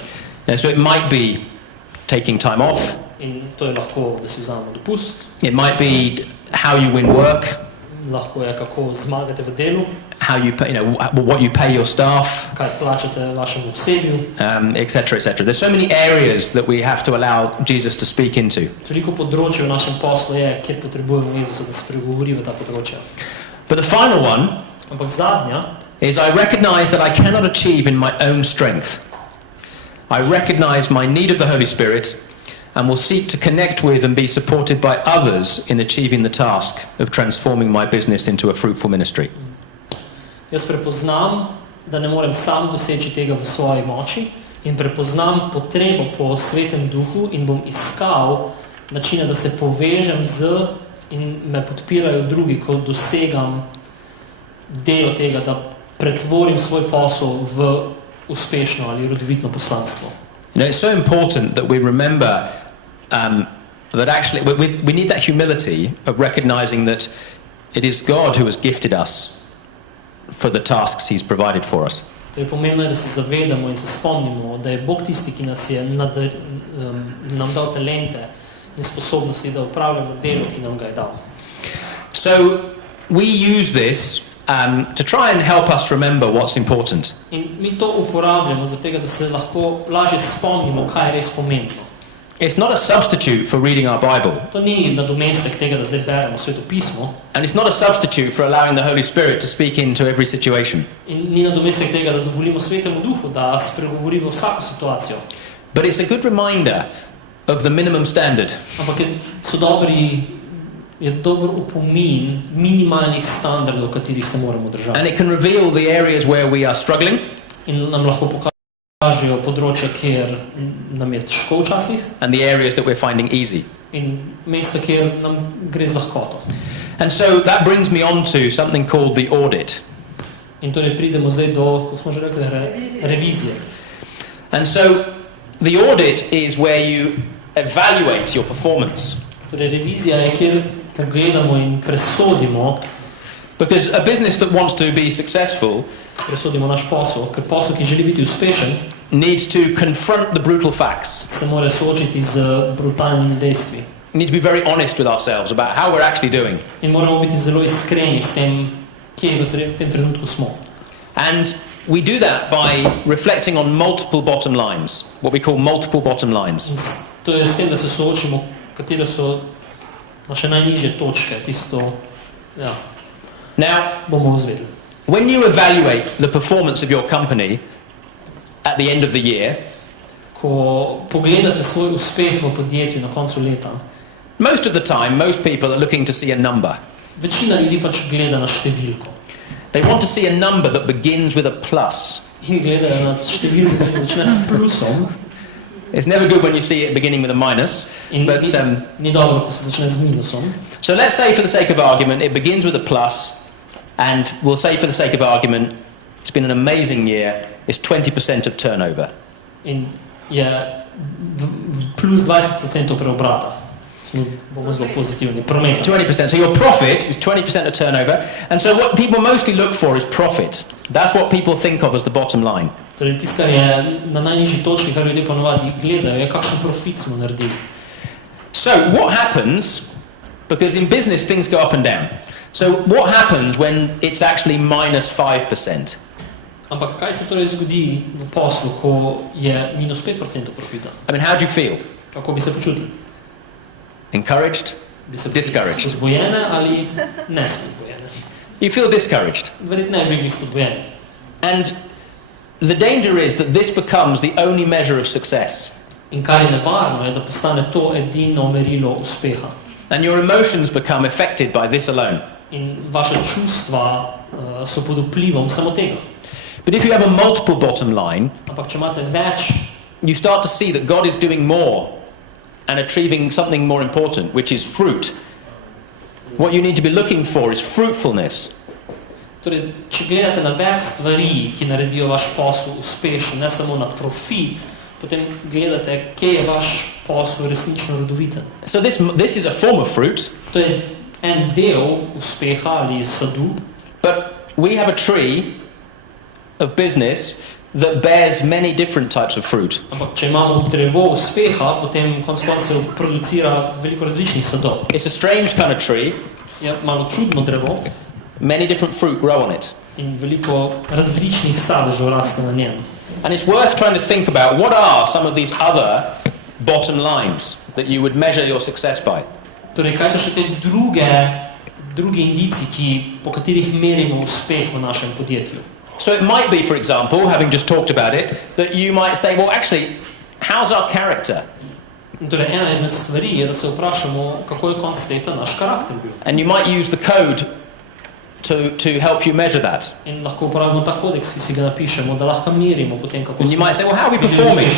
So it might be taking time off. In to je lahko, da si vzamemo dopust. It might be how you win work. Lahko je, kako zmagate v delu. How you pay, what you pay your staff. Kaj plačate vašemu osebju. Etc. There's so many areas that we have to allow Jesus to speak into. Toliko področje v našem poslu je, kjer potrebujemo Jezusa, da spregovori v ta področja. But the final one Ampak zadnja is I recognize that I cannot achieve in my own strength. I recognize my need of the Holy Spirit and will seek to connect with and be supported by others in achieving the task of transforming my business into a fruitful ministry. Jaz prepoznam, da ne morem sam doseči tega v svoji moči in prepoznam potrebo po Svetem Duhu in bom iskal načine, da se povežem z in me podpirajo drugi, ko dosegam delo tega, da pretvorim svoj posel v uspešno ali rodovitno poslanstvo. It's so important that we remember that actually we need that humility of recognizing that it is God who has gifted us for the tasks he's provided for us. Torej, pomembno je, da se zavedamo in se spomnimo, da je Bog tisti, ki nas je nam dal talente in sposobnosti, da upravljamo delo, ki nam ga je dal. So we use this to try and help us remember what's important. In mi to uporabljamo za tega, da se lahko lažje spomnimo, kaj je res pomembno. It's not a substitute for reading our Bible. To ni nadomestek tega, da zdaj beremo Sveto pismo. And it's not a substitute for allowing the Holy Spirit to speak into every situation. In ni nadomestek tega, da dovolimo Svetemu Duhu, da spregovori v vsako situacijo. But it's a good reminder of the minimum standard. Ampak je dober upomin minimalnih standardov, katerih se moramo držati. And it can reveal the areas where we are struggling. In nam lahko pokažejo področja, kjer nam je težko včasih. And the areas that we're finding easy. In mesta, kjer nam gre z lahkoto. And so that brings me on to something called the audit. In torej pridemo zdaj do, kot smo že rekli, revizije. And so the audit is where you evaluate your performance. Torej revizija je, kjer pogledamo in presodimo. Because a business that wants to be successful presodimo naš posel, ker posel, ki želi biti uspešen, needs to confront the brutal facts. Se mora soočiti z brutalnimi dejstvi. We need to be very honest with ourselves about how we're actually doing. In moramo biti zelo iskreni s tem, kje v tem trenutku smo. And we do that by reflecting on multiple bottom lines, what we call multiple bottom lines. In to je s tem, da se soočimo, katere so naše najnižje točke, tisto, ja, Now, bomo izvedeli. when you evaluate the performance of your company at the end of the year, Ko pogledate svoj uspeh v podjetju na koncu leta, most of the time, most people are looking to see a number. večina ljudi pač gleda na številko. They want to see a number that begins with a plus. In gledajo na številko, ki se začne s plusom. It's never good when you see it beginning with a minus. In But ni dobro, ko se začne z minusom. so let's say, for the sake of argument, it begins with a plus, and we'll say, for the sake of argument, it's been an amazing year. It's 20% of turnover. In je plus 20% preobrata. Bomo zelo pozitivni. Promet. 20%. So your profit is 20% of turnover. And so what people mostly look for is profit. That's what people think of as the bottom line. Torej, tisto, kar je na najnižji točki, kar ljudje ponovadi gledajo, je kakšen profit smo naredili. So what happens, because in business things go up and down. So what happens when it's actually minus 5%? Ampak kaj se torej zgodi v poslu, ko je minus 5% profita? I mean, how do you feel? Kako bi se počutili? Encouraged? Bi se Discouraged? spodbojene ali ne spodbojene? You feel discouraged. Verjetno ne bi bili spodbojeni. And the danger is that this becomes the only measure of success. In kar je nevarno, je, da postane to edino merilo uspeha. And your emotions become affected by this alone. In vaše čustva so pod vplivom samo tega. But if you have a multiple bottom line, Ampak če imate več, you start to see that God is doing more and achieving something more important, which is fruit. What you need to be looking for is fruitfulness. torej, če gledate na več stvari, ki naredijo vaš posel uspešen, ne samo na profit, potem gledate, kje je vaš posel resnično rodoviten. So this is a form of fruit, To je en del uspeha ali sadu, but we have a tree of business that bears many different types of fruit. ampak če imamo drevo uspeha, potem konec koncev producira veliko različnih sadov. It's a strange kind of tree. Je malo čudno drevo Many different fruit grow on it. in veliko različnih sadežev raste na njem. And it's worth trying to think about what are some of these other bottom lines that you would measure your success by. Torej, kaj so še te druge indici, po katerih merimo uspeh v našem podjetju? So it might be, for example, having just talked about it, that you might say, well, actually, how's our character? Torej, ena izmed stvari je, da se vprašamo, kako je konec leta naš karakter bil. And you might use the code to help you measure that. In lahko uporabimo ta kodeks, ki si ga napišemo, da lahko merimo potem, kako And you might say, well, how are we performing?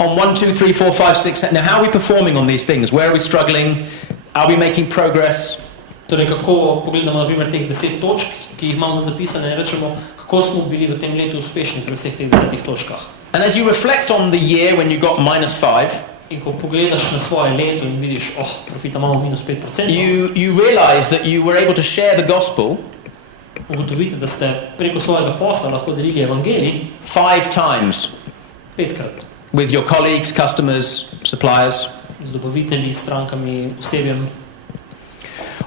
On 1, 2, 3, 4, 5, 6, now how are we performing on these things? Where are we struggling? Are we making progress? Torej, kako pogledamo na primer teh 10 točk, ki jih imamo zapisane in rečemo, kako smo bili v tem letu uspešni pri vseh teh 10 točkah. And as you reflect on the year when you got -5, In ko pogledaš na svoje leto in vidiš, profita imamo -5%, you realize that you were able to share the gospel ugotovite, da ste preko svojega posla lahko delili evangelij 5 times 5-krat with your colleagues, customers, suppliers, z dobavitelji, strankami, osebjem.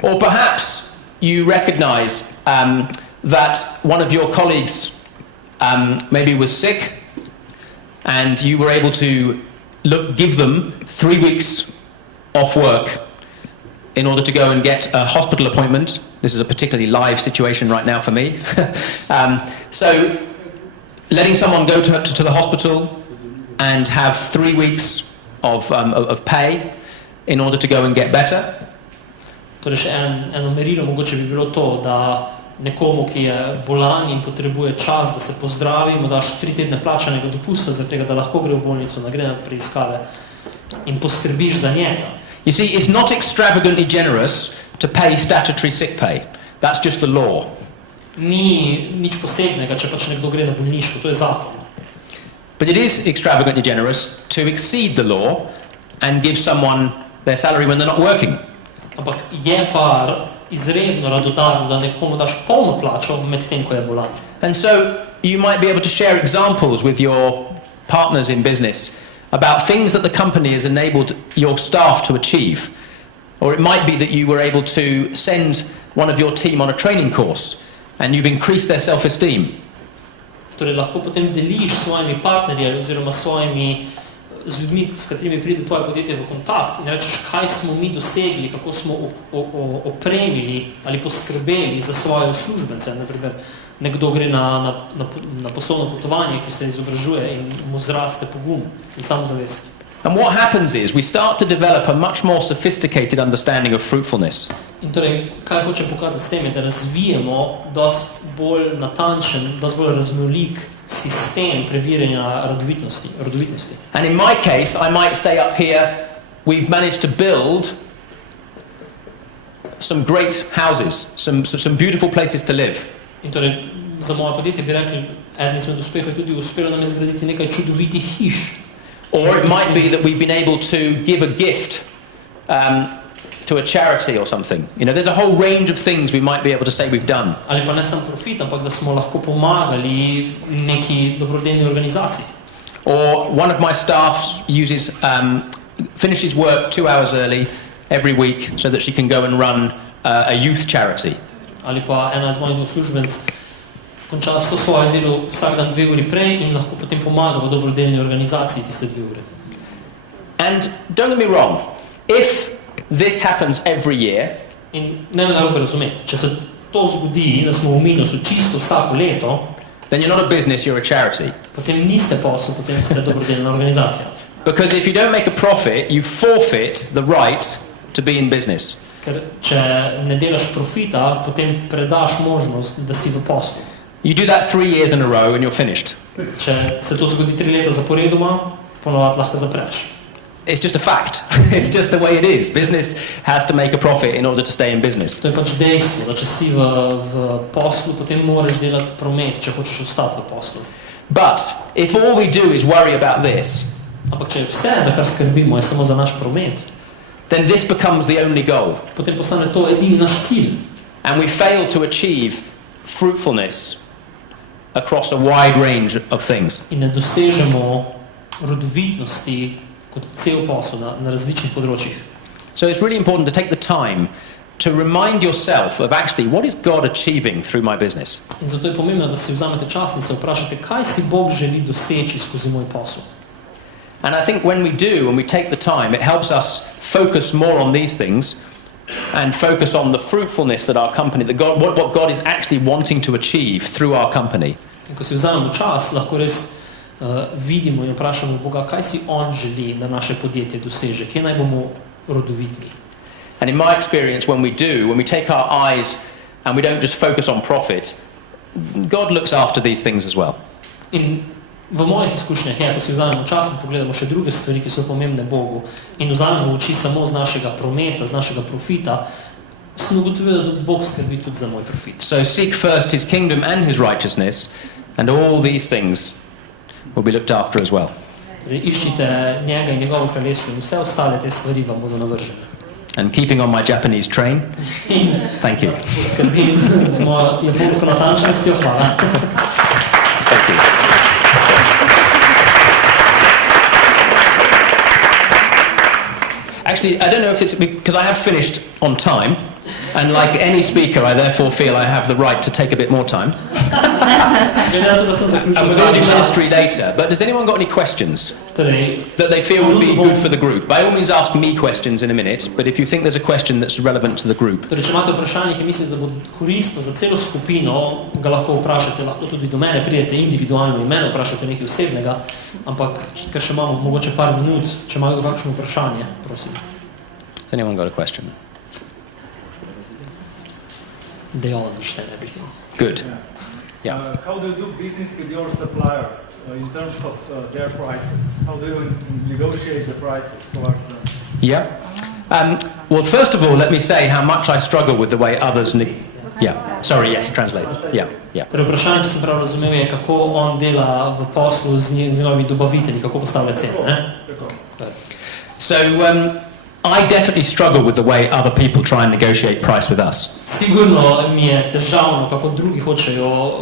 or perhaps you recognize that one of your colleagues maybe was sick and you were able to give them 3 weeks off work in order to go and get a hospital appointment. This is a particularly live situation right now for me. So letting someone go to the hospital and have 3 weeks of pay in order to go and get better. Torej še eno merilo mogoče bi bilo to, da nekomu, ki je bolan in potrebuje čas, da se pozdravi, mu daš 3 tedne plačanega dopusta, zaradi tega, da lahko gre v bolnico, da gre na preiskave in poskrbiš za njega. You see, it's not extravagantly generous to pay statutory sick pay. That's just the law. Ni nič posebnega, če pač nekdo gre na bolniško, to je zakon. But it is extravagantly generous to exceed the law and give someone their salary when they're not working. Ampak je pa izredno radodarno, da nekomu daš polno plačo med tem, ko je bolan. And so you might be able to share examples with your partners in business about things that the company has enabled your staff to achieve. Or it might be that you were able to send one of your team on a training course and you've increased their self-esteem. Torej lahko potem deliš s svojimi partnerji oziroma z ljudmi, s katerimi pride tvoje podjetje v kontakt in rečeš, kaj smo mi dosegli, kako smo opremili ali poskrbeli za svoje uslužbence. Naprimer, nekdo gre na poslovno potovanje, ki se izobražuje in mu zraste pogum in samozavest. And what happens is we start to develop a much more sophisticated understanding of fruitfulness. In torej, kaj hočem pokazati s tem, je, da razvijemo dost bolj natančen, dost bolj raznolik sistem preverjanja rodovitnosti. And in my case, I might say up here, we've managed to build some great houses, some beautiful places to live. In torej, za moje podjetje bi rekli, eden izmed uspehov je tudi uspelo nam je zgraditi nekaj čudovitih hiš. Or it might be that we've been able to give a gift to a charity or something. You know, there's a whole range of things we might be able to say we've done. Ali pa ne samo profit, ampak da smo lahko pomagali neki dobrodelni organizaciji. Or one of my staff finishes work 2 hours early every week so that she can go and run a youth charity. Ali pa ena iz mojih uslužbenc konča vso svoje delo vsak dan 2 uri prej in lahko potem pomaga v dobrodelni organizaciji tiste 2 ure. And don't get me wrong, if this happens every year, in ne me narobe razumeti, če se to zgodi, da smo v minusu čisto vsako leto, then you're not a business, you're a charity. Potem niste posel, potem ste dobrodelna organizacija. Because if you don't make a profit, you forfeit the right to be in business. Ker če ne delaš profita, potem predaš možnost, da si v poslu. You do that 3 years in a row and you're finished. Če se to zgodi 3 leta zaporedoma, ponovadi lahko zapreš. It's just a fact. It's just the way it is. Business has to make a profit in order to stay in business. To je pač dejstvo, da če si v poslu, potem moraš delati promet, če hočeš ostati v poslu. But if all we do is worry about this, ampak če vse, za kar skrbimo, je samo za naš promet, then this becomes the only goal. Potem postane to edini naš cilj. And we fail to achieve fruitfulness across a wide range of things. In ne dosežemo rodovitnosti kot cel posel na različnih področjih. So it's really important to take the time to remind yourself of actually what is God achieving through my business. In zato je pomembno, da si vzamete čas in se vprašate, kaj si Bog želi doseči skozi moj posel. And I think when we take the time, it helps us focus more on these things and focus on the fruitfulness that our company, what God is actually wanting to achieve through our company. In ko si vzamemo čas, lahko res vidimo in vprašamo Boga, kaj si on želi, da naše podjetje doseže, kje naj bomo rodovitni. And in my experience, when we take our eyes and we don't just focus on profit, God looks after these things as well. In v mojih izkušnjah je, ko si vzamemo čas in pogledamo še druge stvari, ki so pomembne Bogu, in vzamemo oči samo z našega prometa, z našega profita, sem ugotovil, da tudi Bog skrbi tudi za moj profit. So seek first his kingdom and his righteousness, and all these things will be looked after as well. Iščite njega in njegovo kraljestvo in vse ostale te stvari vam bodo navržene. and keeping on my Japanese train. Thank you. Skrbim z mojo japonsko natančnostjo. Hvala. Thank you. Actually, I don't know if it's because I have finished on time, and like any speaker, I therefore feel I have the right to take a bit more time. And we're going to do ministry later, but has anyone got any questions that they feel would be good for the group? By all means ask me questions in a minute, but if you think there's a question that's relevant to the group. Torej, če imate vprašanje, ki mislite, da bo koristno za celo skupino, ga lahko vprašate, lahko tudi do mene pridete individualno in mene vprašate nekaj osebnega, ampak ker še imamo mogoče par minut, če imate kakšno vprašanje, prosim. Has anyone got a question? They all understand everything. Good. Yeah. How do you do business with your suppliers in terms of their prices? How do you negotiate the prices towards them? Yeah. Well, first of all, let me say how much I struggle with the way others... Yeah. Sorry, yes, translate. Yeah, yeah. Torej, vprašanje, če sem prav razumel, je, kako on dela v poslu z njegovimi dobavitelji, kako postavlja cene, ne? So, I definitely struggle with the way other people try and negotiate price with us. Sigurno mi je težavno, kako drugi hočejo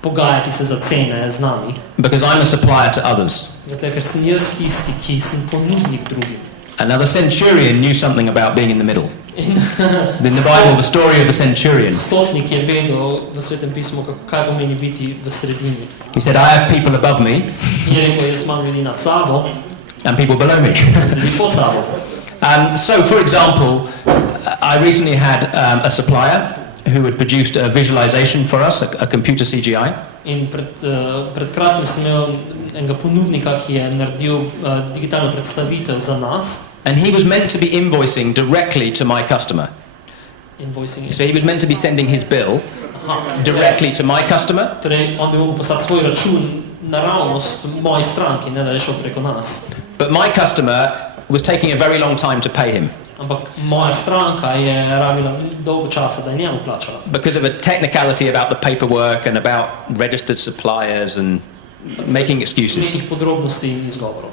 pogajati se za cene z nami. Because I'm a supplier to others. Zato, ker sem jaz tisti, ki sem ponudnik drugim. And now the centurion knew something about being in the middle. In the Bible, the story of the centurion. Stotnik je vedel v Svetem pismu, kaj pomeni biti v sredini. He said, I have people above me. In je rekel, jaz imam ljudi nad sabo. And people below me. Ljudi pod sabo. So, for example, I recently had a supplier who had produced a visualization for us, a computer CGI. In pred kratkim sem imel enega ponudnika, ki je naredil digitalno predstavitev za nas. And he was meant to be invoicing directly to my customer. Invoicing. So he was meant to be sending his bill directly to my customer. Torej, on bi mogel poslati svoj račun naravnost moji stranki, ne da je šel preko nas. But my customer was taking a very long time to pay him. Ampak moja stranka je rabila dolgo časa, da je njemu plačala. Because of a technicality about the paperwork and about registered suppliers and making excuses. Nekih podrobnosti in izgovorov.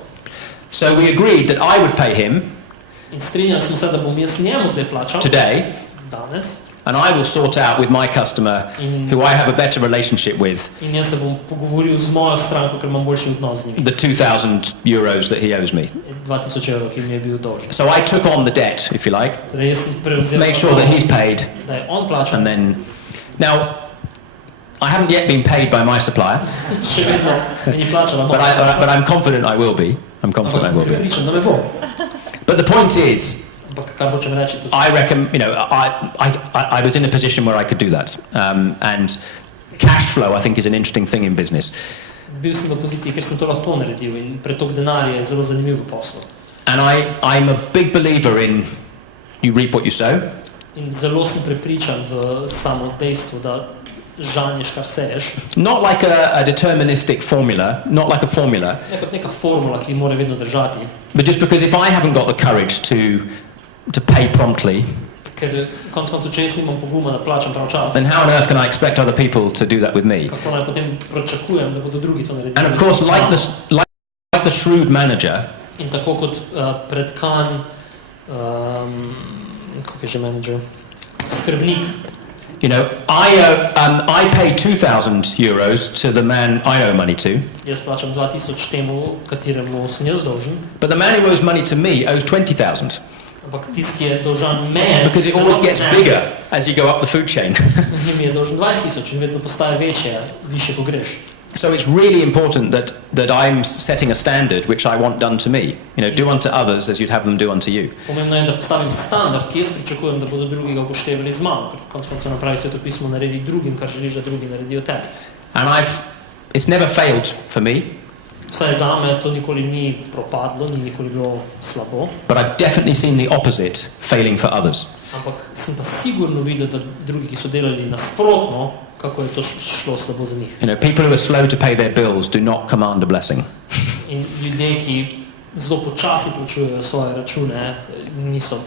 So we agreed that I would pay him in strinjali smo se, da bom jaz njemu zdaj plačal today, danes, and I will sort out with my customer who I have a better relationship with in jaz se bom pogovoril z mojo stranko, ker imam boljši odnos z njimi. The 2,000 euros that he owes me. 2000 evrov, ki mi je bil dolžen. So I took on the debt, if you like, torej, jaz sem prevzel make sure that he's paid, da je on plačal. And then, now, I haven't yet been paid by my supplier, Še vedno mi ni plačala, but I'm confident I will be. I'm confident I will be. Prepričan, da me bo. But the point is, Ampak kar hočem reči, I reckon, I was in a position where I could do that. And cash flow, I think, is an interesting thing in business. Bil sem v poziciji, ker sem to lahko naredil in pretok denarja je zelo zanimiv v poslu. And I'm a big believer in you reap what you sow. In zelo sem prepričan v samo dejstvo, da žanješ, kar seješ. Not like a deterministic formula, not like a formula. Ne kot neka formula, ki mora vedno držati. But just because if I haven't got the courage to pay promptly, Ker konec koncev, če jaz nimam poguma, da plačam prav čas, then how on earth can I expect other people to do that with me? kako naj potem pričakujem, da bodo drugi to naredili? And of course, like the shrewd manager, in tako kot predkan, kako je že manager, skrbnik. I pay 2,000 euros to the man I owe money to. Jaz plačam 2000 temu, kateremu sem jaz dolžen. But the man who owes money to me owes 20,000. Ampak tisti, ki je dolžan meni, because it always gets bigger as you go up the food chain. njim je dolžen 20,000 in vedno postaje večje, više ko greš. So it's really important that I'm setting a standard which I want done to me. Do unto others as you'd have them do unto you. Pomembno je, da postavim standard, ki jaz pričakujem, da bodo drugi ga upoštevali z mano, ker konec koncev napravi svetopismo, naredi drugim, kar želiš, da drugi naredijo tebi. And it's never failed for me. Vsaj zame to nikoli ni propadlo, ni nikoli bilo slabo. But I've definitely seen the opposite failing for others. Ampak sem pa sigurno videl, da drugi, ki so delali nasprotno, kako je to šlo slabo za njih. People who are slow to pay their bills do not command a blessing. In ljudje, ki zelo počasi plačujejo svoje račune, niso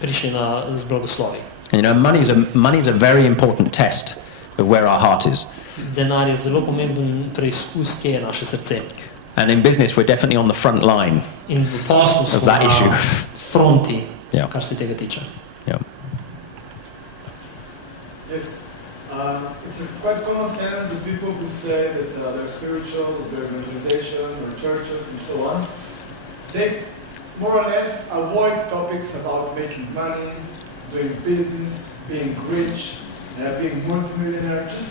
prišli z blagoslovi. Money's a very important test of where our heart is. Denar je zelo pomemben preizkus, kje je naše srce. And in business, we're definitely on the front line In v poslu of that issue. fronti Yeah. kar se tega tiče. Yeah. Yes. It's a quite common sentence of people who say that they're spiritual, their organization, or churches, and so on. They more or less avoid topics about making money, doing business, being rich, being multimillionaire, just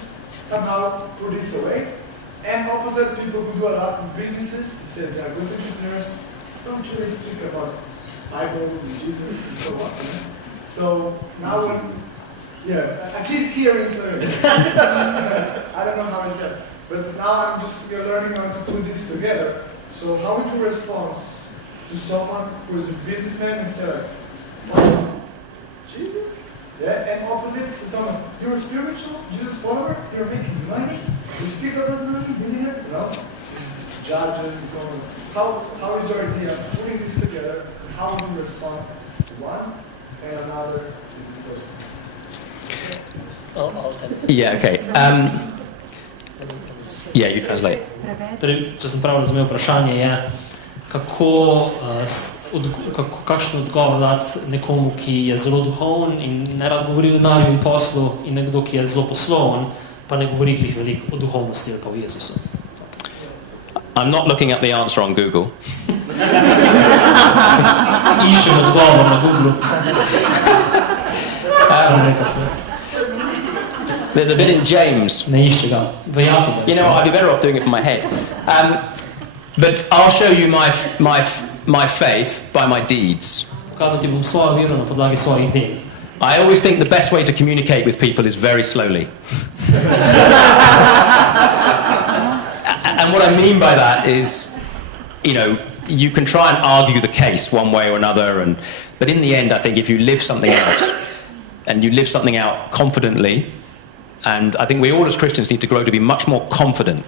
somehow put this away. And opposite, people who do a lot of businesses, who say they are good entrepreneurs, don't really speak about Bible and Jesus and so on. So now when, yeah, at least here in Slovenia. I don't know how it's done. But now we're learning how to put this together. So how would you respond to someone who is a businessman and say, oh, Jesus? Yeah, and opposite to someone, you're a spiritual Jesus follower, you're making money, you speak about money, millionaire, no? Judges and so on. How is your idea of putting this together, and how would you respond to one and another to this person? Yeah, okay. Yeah, you translate. Torej, če sem prav razumel, vprašanje je, kakšen odgovor dati nekomu, ki je zelo duhoven in ne rad govori o denarju in poslu, in nekdo, ki je zelo posloven, pa ne govori glih veliko o duhovnosti ali pa o Jezusu. I'm not looking at the answer on Google. Iščem odgovor na Google. There's a bit in James. Ne išče ga. V Jakobu. You know, I'd be better off doing it from my head. But I'll show you my faith by my deeds. Pokazati bom svojo vero na podlagi svojih del. I always think the best way to communicate with people is very slowly. And what I mean by that is, you know, you can try and argue the case one way or another, but in the end, I think if you live something out, and you live something out confidently, and I think we all as Christians need to grow to be much more confident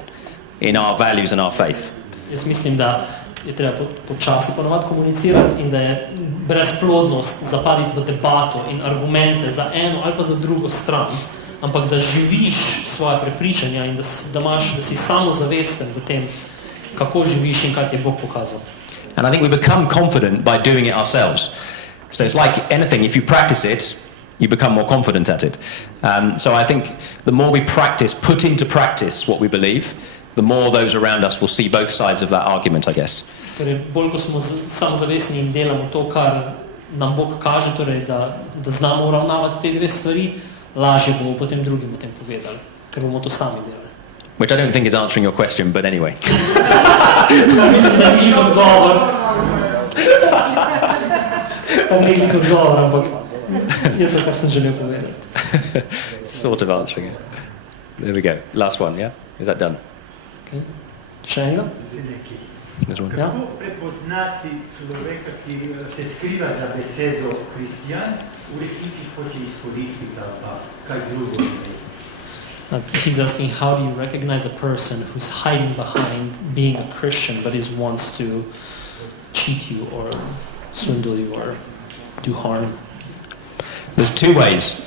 in our values and our faith. Jaz mislim, da je treba počasi ponovati komunicirati in da je brezplodnost zapaditi v debato in argumente za eno ali pa za drugo stran, ampak da živiš svoje prepričanja in da si samozavesten v tem, kako živiš in kaj ti je Bog pokazal. And I think we become confident by doing it ourselves. So it's like anything, if you practice it, you become more confident at it. So I think the more we practice, put into practice what we believe, the more those around us will see both sides of that argument, I guess. Torej, bolj ko smo samozavestni in delamo to, kar nam Bog kaže, torej, da znamo uravnavati te dve stvari, lažje bomo potem drugim o tem povedali, ker bomo to sami delali. Which I don't think is answering your question, but anyway. Mislim, da ni odgovor. Ni odgovor, ampak je to, kar sem želel povedati. Sort of answering it. There we go. Last one, yeah? Is that done? Okay. Še enega? Ja? Kako prepoznati človeka, ki se skriva za besedo kristjan, v resnici hoče izkoristiti pa kaj drugo? He's asking, how do you recognize a person who's hiding behind being a Christian but wants to cheat you or swindle you or do harm? There's two ways.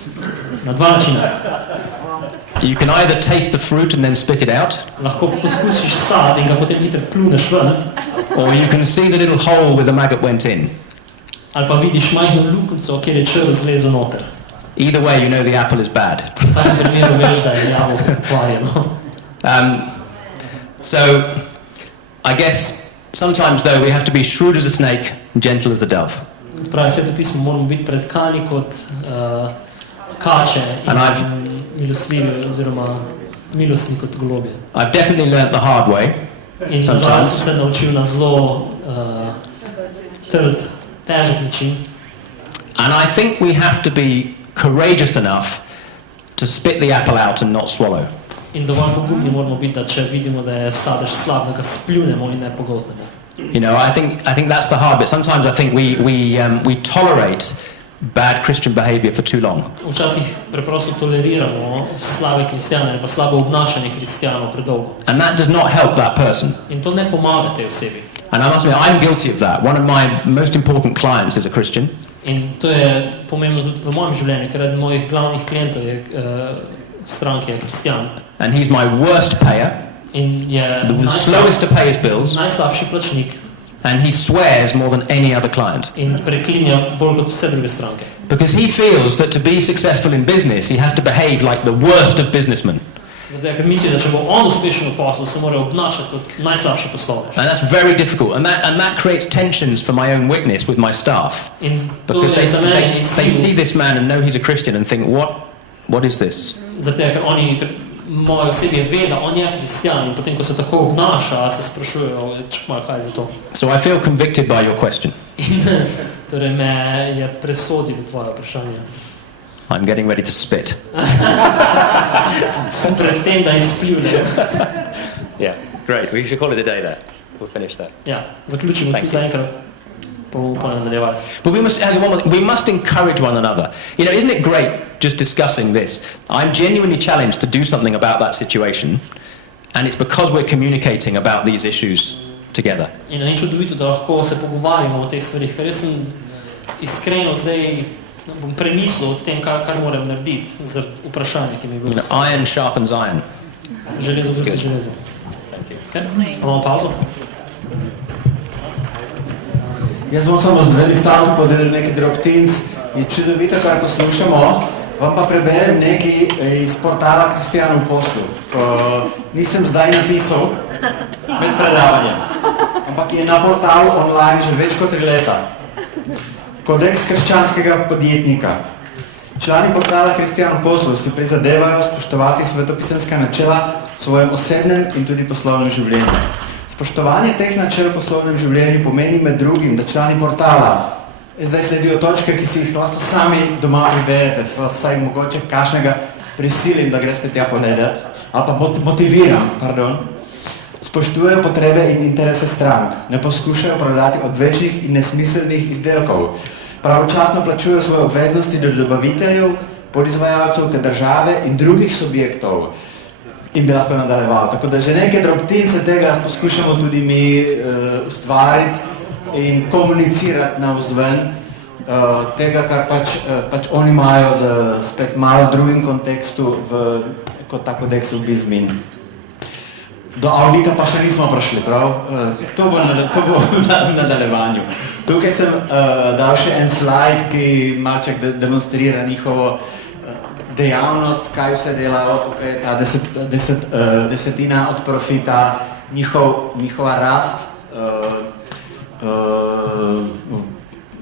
Na dva načina. You can either taste the fruit and then spit it out, Lahko poskusiš sad in ga potem hitro pluneš ven, or you can see the little hole where the maggot went in. ali pa vidiš majhno luknjico, kjer je črv zlezel noter. Either way, you know the apple is bad. V vsakem primeru veš, da je jabolko pokvarjeno. So, I guess sometimes though we have to be shrewd as a snake and gentle as a dove. Kot pravi svetopismo, moramo biti pretkani kot kače in milosljivi oziroma milostni kot golobje. I've definitely learnt the hard way. In nažalost sem se naučil na zelo trd, težek način. And I think we have to be courageous enough to spit the apple out and not swallow. In dovolj pogumni moramo biti, da če vidimo, da je sadež slab, da ga spljunemo in ne pogoltnemo. You know, I think that's the hard bit. Sometimes I think we tolerate bad Christian behavior for too long. Včasih preprosto toleriramo slabe kristjane ali pa slabo obnašanje kristjanov predolgo. And that does not help that person. In to ne pomaga tej osebi. And I must admit, I'm guilty of that. One of my most important clients is a Christian. In to je pomembno tudi v mojem življenju, ker eden mojih glavnih klientov je stranki je kristjan. And he's my worst payer. In je the slowest to pay his bills. Najslabši plačnik. And he swears more than any other client. In preklinja bolj kot vse druge stranke. Because he feels that to be successful in business, he has to behave like the worst of businessmen. Zato, ker misli, da če bo on uspešen v poslu, se mora obnašati kot najslabši poslovnež. And that's very difficult. And that creates tensions for my own witness with my staff. Because they see this man and know he's a Christian and think, what is this? Zato, ker oni moje osebje ve, da on je kristjan in potem, ko se tako obnaša, se sprašujejo, kaj je za to. So I feel convicted by your question. Torej me je presodilo tvoje vprašanje. I'm getting ready to spit. Sem pred tem, da izpljune. Yeah, great. We should call it a day there. We'll finish that. Ja, zaključimo tu zaenkrat. But we must encourage one another. You know, isn't it great just discussing this? I'm genuinely challenged to do something about that situation, and it's because we're communicating about these issues together. In ni čudovito, da lahko se pogovarjamo o teh stvarih, ker jaz sem iskreno zdaj bom premislil o tem, kar moram narediti za vprašanje, ki mi je bilo postavljeno. Iron sharpens iron. Železo brusi železo. Imamo pauzo? Jaz bom samo z dvemi stavki podelil neki drobtinc. Je čudovito, kar poslušamo. Vam pa preberem nekaj iz portala Kristjanov v poslu. Nisem zdaj napisal med predavanjem, ampak je na portalu online že več kot 3 leta. Kodeks krščanskega podjetnika. Člani portala Kristjanov v poslu si prizadevajo spoštovati svetopisemska načela v svojem osebnem in tudi poslovnem življenju. Spoštovanje teh načel v poslovnem življenju pomeni med drugim, da člani portala, zdaj sledijo točke, ki si jih lahko sami doma preberete, saj mogoče kakšnega prisilim, da greste tja pogledati, ali pa motiviram, spoštujejo potrebe in interese strank, ne poskušajo prodati odvečnih in nesmiselnih izdelkov, pravočasno plačujejo svoje obveznosti do dobaviteljev, podizvajalcev te države in drugih subjektov, in bi lahko nadaljeval. Tako da že neke drobtince tega poskušamo tudi mi ustvariti in komunicirati navzven tega, kar pač oni imajo v spet malo drugim kontekstu kot ta kodeks v BizMin. Do audita pa še nismo prišli, prav? To bo v nadaljevanju. Tukaj sem dal še en slajd, ki malček demonstrira njihovo dejavnost, kaj vse delajo, tukaj je ta desetina od profita, njihova rast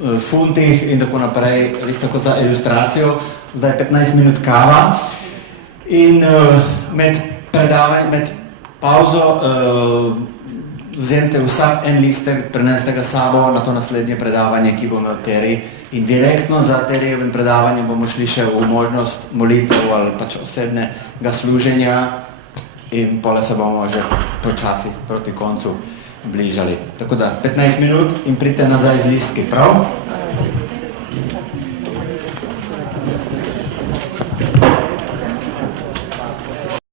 v funtih in tako naprej, tako za ilustracijo, zdaj 15 minut kava in med pauzo vzemite vsak en listek, prenesite ga sabo na to naslednje predavanje, ki bo imel Terry, in direktno za Terryjevim predavanjem bomo šli še v možnost molitev ali pač osebnega služenja in pole se bomo že počasi proti koncu bližali. Tako da 15 minut in pridite nazaj z listki, prav?